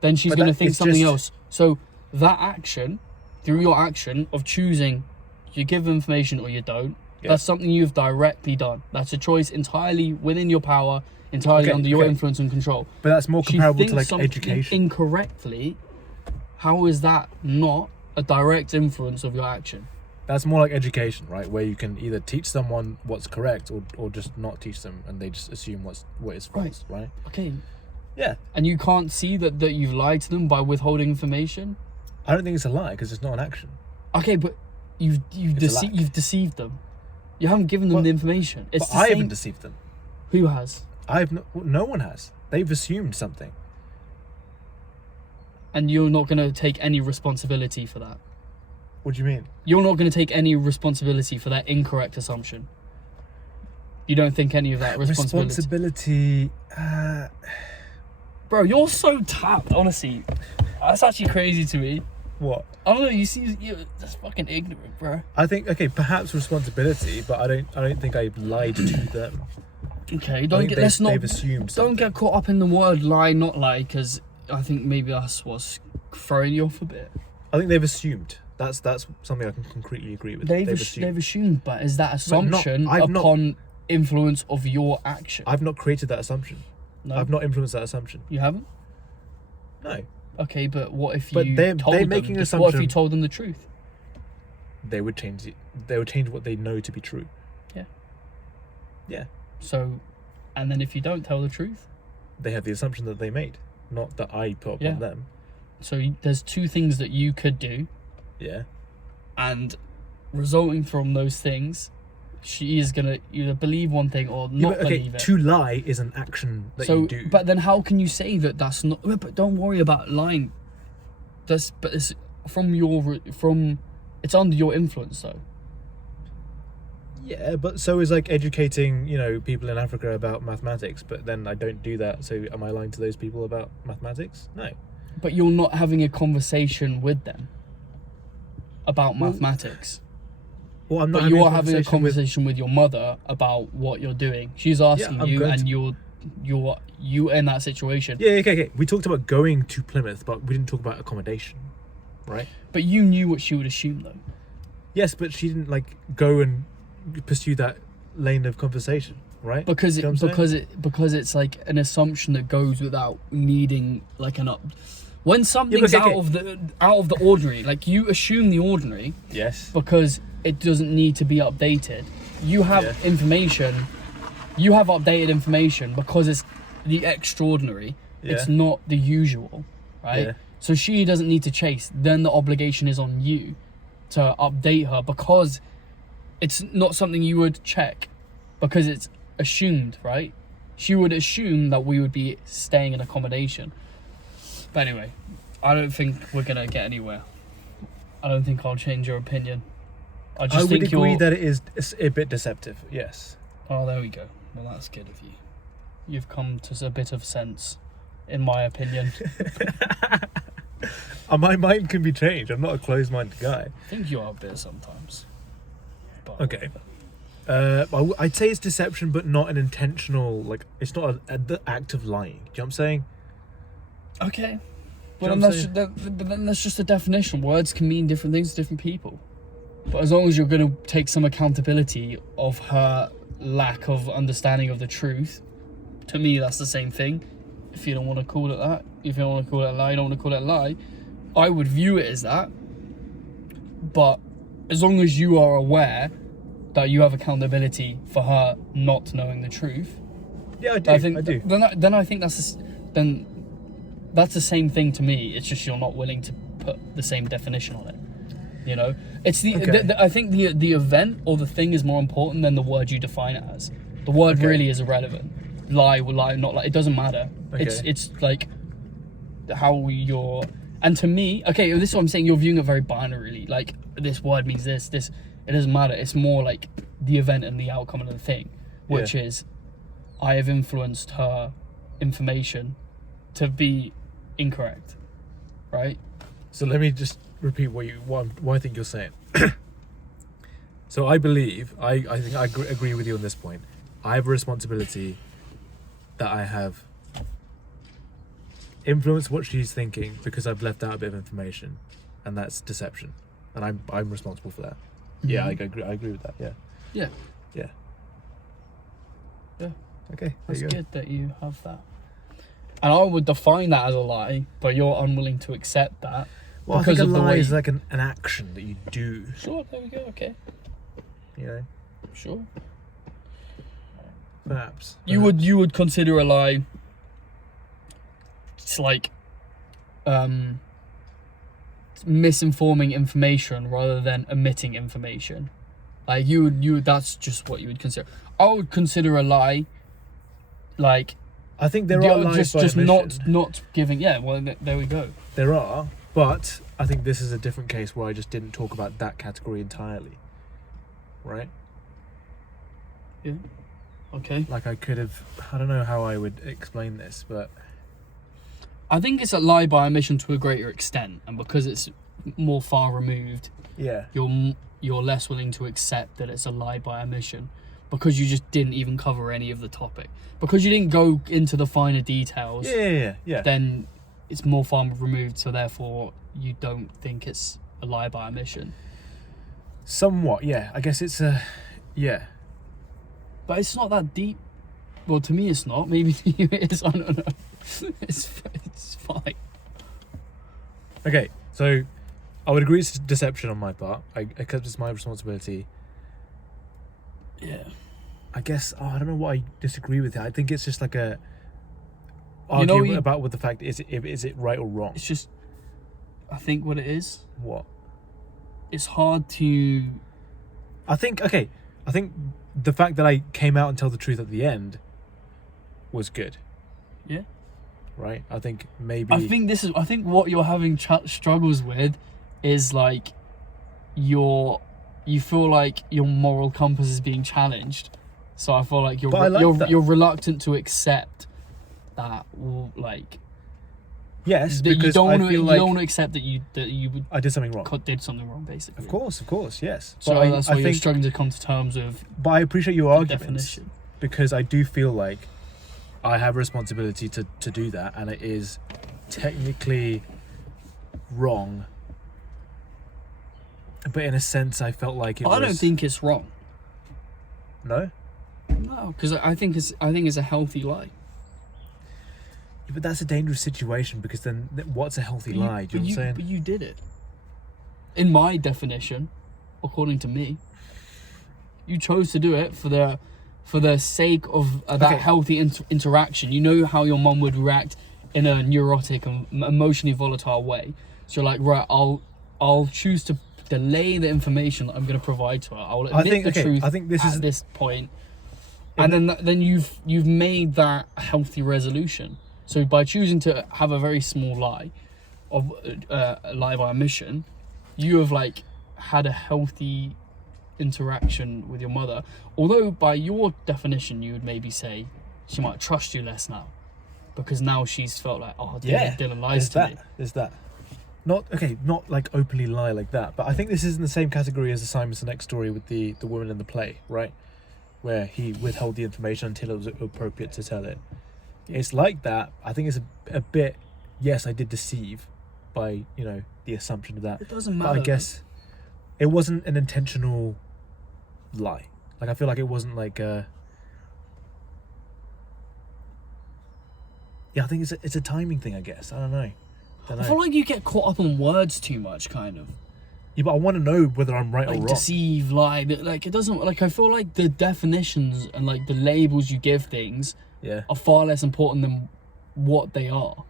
Then she's going to think something else. So that action... Through your action of choosing, you give information or you don't, that's something you've directly done. That's a choice entirely within your power, entirely under your influence and control. But that's more comparable to like education. Incorrectly, how is that not a direct influence of your action? That's more like education, right? Where you can either teach someone what's correct or just not teach them, and they just assume what is false, right? Okay. Yeah. And you can't see that you've lied to them by withholding information? I don't think it's a lie because it's not an action. Okay, but you've deceived them. You haven't given them the information. I haven't deceived them. Who has? No one has. They've assumed something. And you're not going to take any responsibility for that. What do you mean? You're not going to take any responsibility for that incorrect assumption. You don't think any of that responsibility. Bro, you're so tapped, honestly. That's actually crazy to me. What? I don't know. You're that's fucking ignorant, bro. I think perhaps responsibility, but I don't think I've lied to them. Okay, they've assumed something. Don't get caught up in the word lie, not lie, because I think maybe that's what's throwing you off a bit. I think they've assumed. That's something I can concretely agree with. They've assumed, but is that assumption upon influence of your action? I've not created that assumption. No. I've not influenced that assumption. You haven't? No. Okay, but what if they're making an assumption. What if you told them the truth? They would change it. They would change what they know to be true. Yeah. Yeah. So, and then if you don't tell the truth, they have the assumption that they made, not that I put upon them. So there's two things that you could do. Yeah. And resulting from those things, she is gonna either believe one thing or not believe it. To lie is an action that you do. But then how can you say that that's not? But don't worry about lying. It's it's under your influence though. Yeah, but so is like educating, people in Africa about mathematics. But then I don't do that. So am I lying to those people about mathematics? No. But you're not having a conversation with them about mathematics. Well, I'm not. But you are having a conversation with your mother about what you're doing. She's asking you, and you're in that situation. Yeah, okay. We talked about going to Plymouth, but we didn't talk about accommodation, right? But you knew what she would assume, though. Yes, but she didn't go and pursue that lane of conversation, right? Because it's like an assumption that goes without needing like an up. When something's out of the ordinary, like you assume the ordinary. Yes. Because it doesn't need to be updated. You have information you have updated information because it's the extraordinary. Yeah. It's not the usual, right? Yeah. So she doesn't need to chase. Then the obligation is on you to update her because it's not something you would check because it's assumed, right? She would assume that we would be staying in accommodation. But anyway, I don't think we're going to get anywhere. I don't think I'll change your opinion. I would think agree that it is a bit deceptive, yes. Oh, there we go. Well, that's good of you. You've come to a bit of sense, in my opinion. My mind can be changed. I'm not a closed-minded guy. I think you are a bit sometimes. But Okay. I'd say it's deception, but not an intentional, like, it's not the act of lying. Do you know what I'm saying? Okay. Do you But know then, what I'm but then that's just a definition. Words can mean different things to different people. But as long as you're going to take some accountability of her lack of understanding of the truth, to me that's the same thing. If you don't want to call it that, if you don't want to call it a lie, you don't want to call it a lie, I would view it as that. But as long as you are aware that you have accountability for her not knowing the truth, Yeah, I do. I do. Then I think that's the same thing to me. It's just you're not willing to put the same definition on it. You know, it's Okay. I think the event or the thing is more important than the word you define it as. The word Okay. really is irrelevant. Lie, not lie. It doesn't matter. Okay. It's like how you're. And to me, okay, this is what I'm saying. You're viewing it very binarily. Like this word means this. It doesn't matter. It's more like the event and the outcome of the thing, which is, I have influenced her information to be incorrect, right? So let me just repeat what I think you're saying. So I believe, I think I agree with you on this point. I have a responsibility that I have influenced what she's thinking because I've left out a bit of information, and that's deception, and I'm responsible for that. Yeah, I agree with that. Yeah. Yeah. Yeah. Yeah. Okay. There That's you go. good that you have that. And I would define that as a lie, but you're unwilling to accept that. Well, I because think a of the lie way- is like an action that you do. Sure, there we go, okay. You know, Sure. perhaps. You would consider a lie, it's like misinforming information rather than omitting information. Like you would that's just what you would consider. I would consider a lie like I think there are lies by just omission. not giving. Yeah, well, there we go. There are, but I think this is a different case where I just didn't talk about that category entirely. Right? Yeah. Okay. Like I could have, I don't know how I would explain this, but I think it's a lie by omission to a greater extent, and because it's more far removed, yeah. you're less willing to accept that it's a lie by omission because you just didn't even cover any of the topic. Because you didn't go into the finer details, Yeah. then it's more far removed, so therefore you don't think it's a lie by omission. Somewhat, yeah. I guess it's yeah. But it's not that deep. Well, to me it's not. Maybe to you it is. I don't know. It's fine. Okay, so I would agree it's deception on my part. I accept it's my responsibility. Yeah. I guess, I don't know what I disagree with it. I think it's just like a You know, argument about what the fact is it right or wrong. It's just, I think what it is, What? it's hard to... I think the fact that I came out and tell the truth at the end was good. Yeah. Right? I think maybe... I think what you're having struggles with is like you feel like your moral compass is being challenged. So I feel like But I like that. you're reluctant to accept that, like Yes, that you because don't I want feel to like accept that you I did something wrong. did something wrong, basically. Of course, yes. So But that's why you're struggling to come to terms with But I appreciate your the arguments definition. because I do feel like I have a responsibility to do that, and it is technically wrong. But in a sense, I felt like it was... I don't think it's wrong. No? No, because I think it's a healthy lie. Yeah, but that's a dangerous situation because then what's a healthy lie? Do you know what I'm saying? But you did it. In my definition, according to me, you chose to do it for the for the sake of that healthy interaction. You know how your mum would react in a neurotic and emotionally volatile way. So you're like, right, I'll choose to delay the information that I'm going to provide to her. I'll admit the truth at this point. And then you've made that a healthy resolution. So by choosing to have a very small lie, of lie by omission, you have like had a healthy interaction with your mother. Although by your definition, you would maybe say she might trust you less now, because now she's felt like, oh, Dylan lies to me. There's that. Not like openly lie like that, but I think this is in the same category as the Simon Sinek story with the woman in the play, right? Where he withheld the information until it was appropriate to tell it. It's like that. I think it's a bit, yes, I did deceive by, the assumption of that. It doesn't matter. But I guess it wasn't an intentional lie. Like, I feel like it wasn't like I think it's a timing thing, I guess. I don't know. I feel like you get caught up on words too much, kind of. Yeah, but I want to know whether I'm right or wrong. Deceive, lie. Like, it doesn't... Like, I feel like the definitions and, like, the labels you give things are far less important than what they are.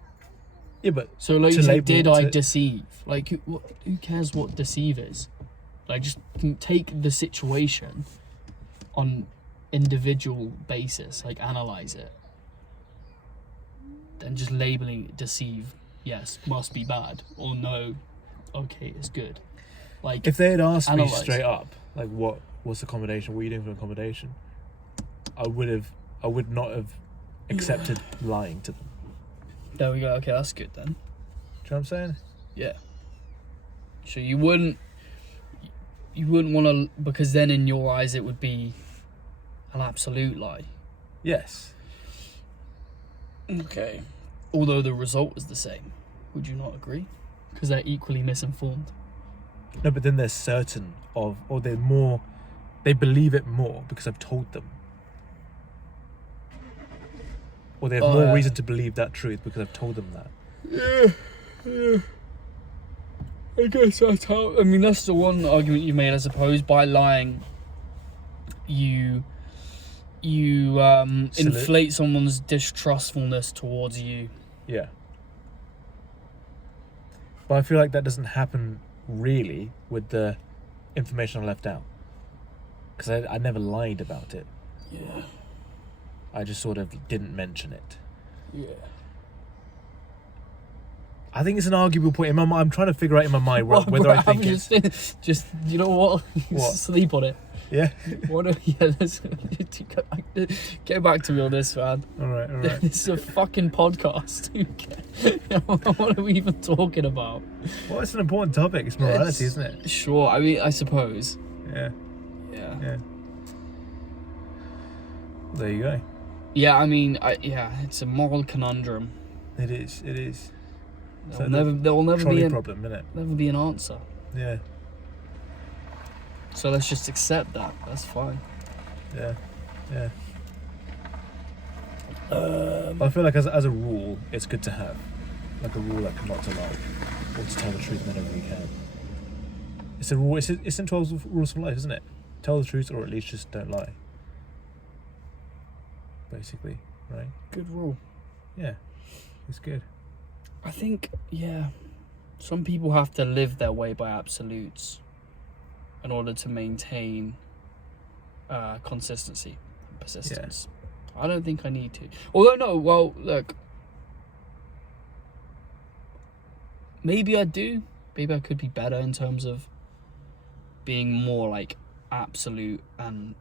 Yeah, but... So, like, you said, did I deceive? Like, who cares what deceive is? Like, just take the situation on individual basis. Like, analyze it. Then just labeling it deceive... Yes, must be bad, or no, okay, it's good. Like, if they had asked me straight up, like, what's accommodation? What are you doing for accommodation? I would not have accepted lying to them. There we go. Okay, that's good then. Do you know what I'm saying? Yeah. So you wouldn't want to, because then in your eyes it would be an absolute lie. Yes. Okay. Although the result is the same. Would you not agree? Because they're equally misinformed. No, but then they're certain of, or they believe it more because I've told them. Or they have more reason to believe that truth because I've told them that. Yeah. I guess that's how... I mean, that's the one argument you made, I suppose. By lying, you inflate someone's distrustfulness towards you. Yeah. But I feel like that doesn't happen really with the information I left out. Because I never lied about it. Yeah. I just sort of didn't mention it. Yeah. I think it's an arguable point. In my mind, I'm trying to figure out in my mind whether I think it's... Just, you know what? Sleep on it. Yeah. Let's get back to me on this, man. All right. This is a fucking podcast. What are we even talking about? Well, it's an important topic. It's morality, isn't it? Sure. I mean, I suppose. Yeah. Yeah. There you go. Yeah, I mean, it's a moral conundrum. It is. There will never be a problem, innit? Never be an answer. Yeah. So let's just accept that. That's fine. Yeah. I feel like as a rule, it's good to have, like, a rule like not to lie or to tell the truth whenever you can. It's a rule. It's in 12 rules of life, isn't it? Tell the truth, or at least just don't lie. Basically, right? Good rule. Yeah, it's good. I think, some people have to live their way by absolutes in order to maintain consistency and persistence. Yeah. I don't think I need to. Although, no, well, look. Maybe I do. Maybe I could be better in terms of being more, like, absolute and,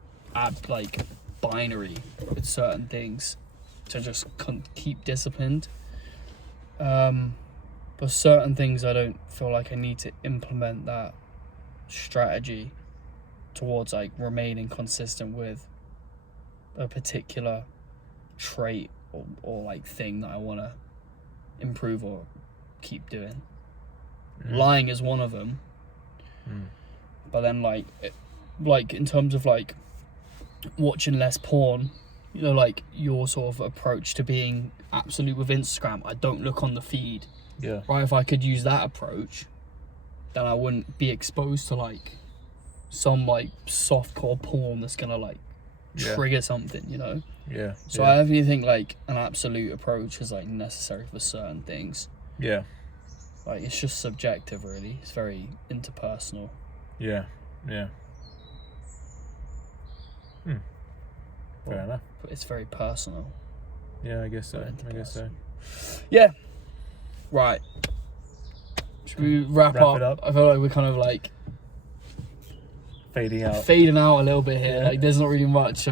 like, binary with certain things to just keep disciplined. But certain things I don't feel like I need to implement that strategy towards, like, remaining consistent with a particular trait or like thing that I want to improve or keep doing. Lying is one of them. But then like in terms of like watching less porn, you know, like your sort of approach to being absolute with Instagram, I don't look on the feed. Yeah. Right, if I could use that approach, then I wouldn't be exposed to like some like softcore porn that's gonna like trigger something, you know. Yeah. So I definitely think like an absolute approach is like necessary for certain things. Yeah. Like it's just subjective, really. It's very interpersonal. Yeah. Yeah. Fair enough. But it's very personal. Yeah, I guess so. Yeah. Right. Should we wrap Wrap up? it up? I feel like we're kind of like Fading out. fading out a little bit here. Yeah. Like there's not really much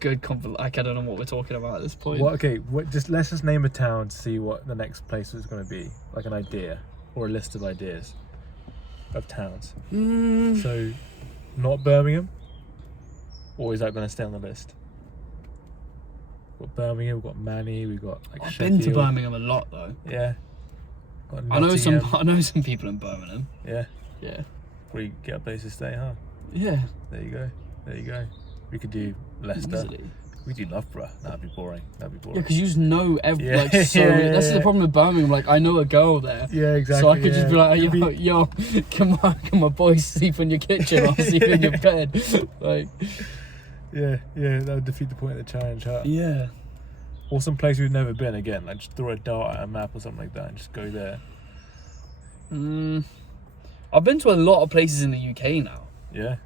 good like I don't know what we're talking about at this point. Let's just name a town to see what the next place is going to be. Like an idea or a list of ideas of towns. So, not Birmingham. Or is that going to stay on the list? We've got Birmingham, we've got Manny, we've got like I've Sheffield. been to Birmingham a lot though. Yeah. Got I know Nottingham. some people in Birmingham. Yeah. Yeah. We get a place to stay, huh? Yeah. There you go. We could do Leicester. Easily. We do Loughborough. That'd be boring. Yeah, because you just know Yeah. like so. That's the problem with Birmingham. Like I know a girl there. Yeah, exactly. So I could just be like, yo, can my boys sleep in your kitchen? I'll sleep in your bed. Like, yeah, that would defeat the point of the challenge, huh? yeah. Or some place we've never been again. Like just throw a dart at a map or something like that and just go there. I've been to a lot of places in the UK now. Yeah.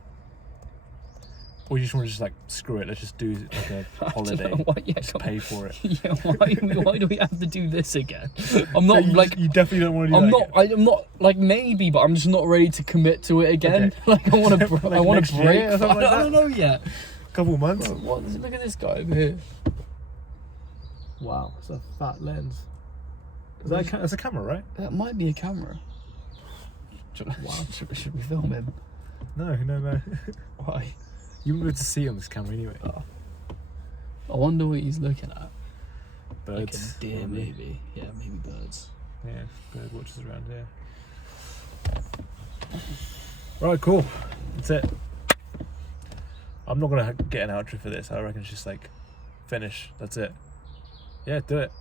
Or you just want to like screw it. Let's just do like a holiday. Just pay for it. Yeah, why do we have to do this again? I'm not you definitely don't want to do that. I'm not like maybe, but I'm just not ready to commit to it again. Okay. Like I want to Like I want next to year break. or something like I don't know yet. Couple of months. What? Look at this guy over here. Wow, it's a fat lens. That's a camera, right? That might be a camera. Should we film him? No. Why? You won't be able to see on this camera anyway. Oh. I wonder what he's looking at. Birds. Like a deer, maybe. Yeah, maybe birds. Yeah, bird watchers around here. Right, cool. That's it. I'm not gonna get an outro for this. I reckon it's just like finish. That's it. Yeah, do it.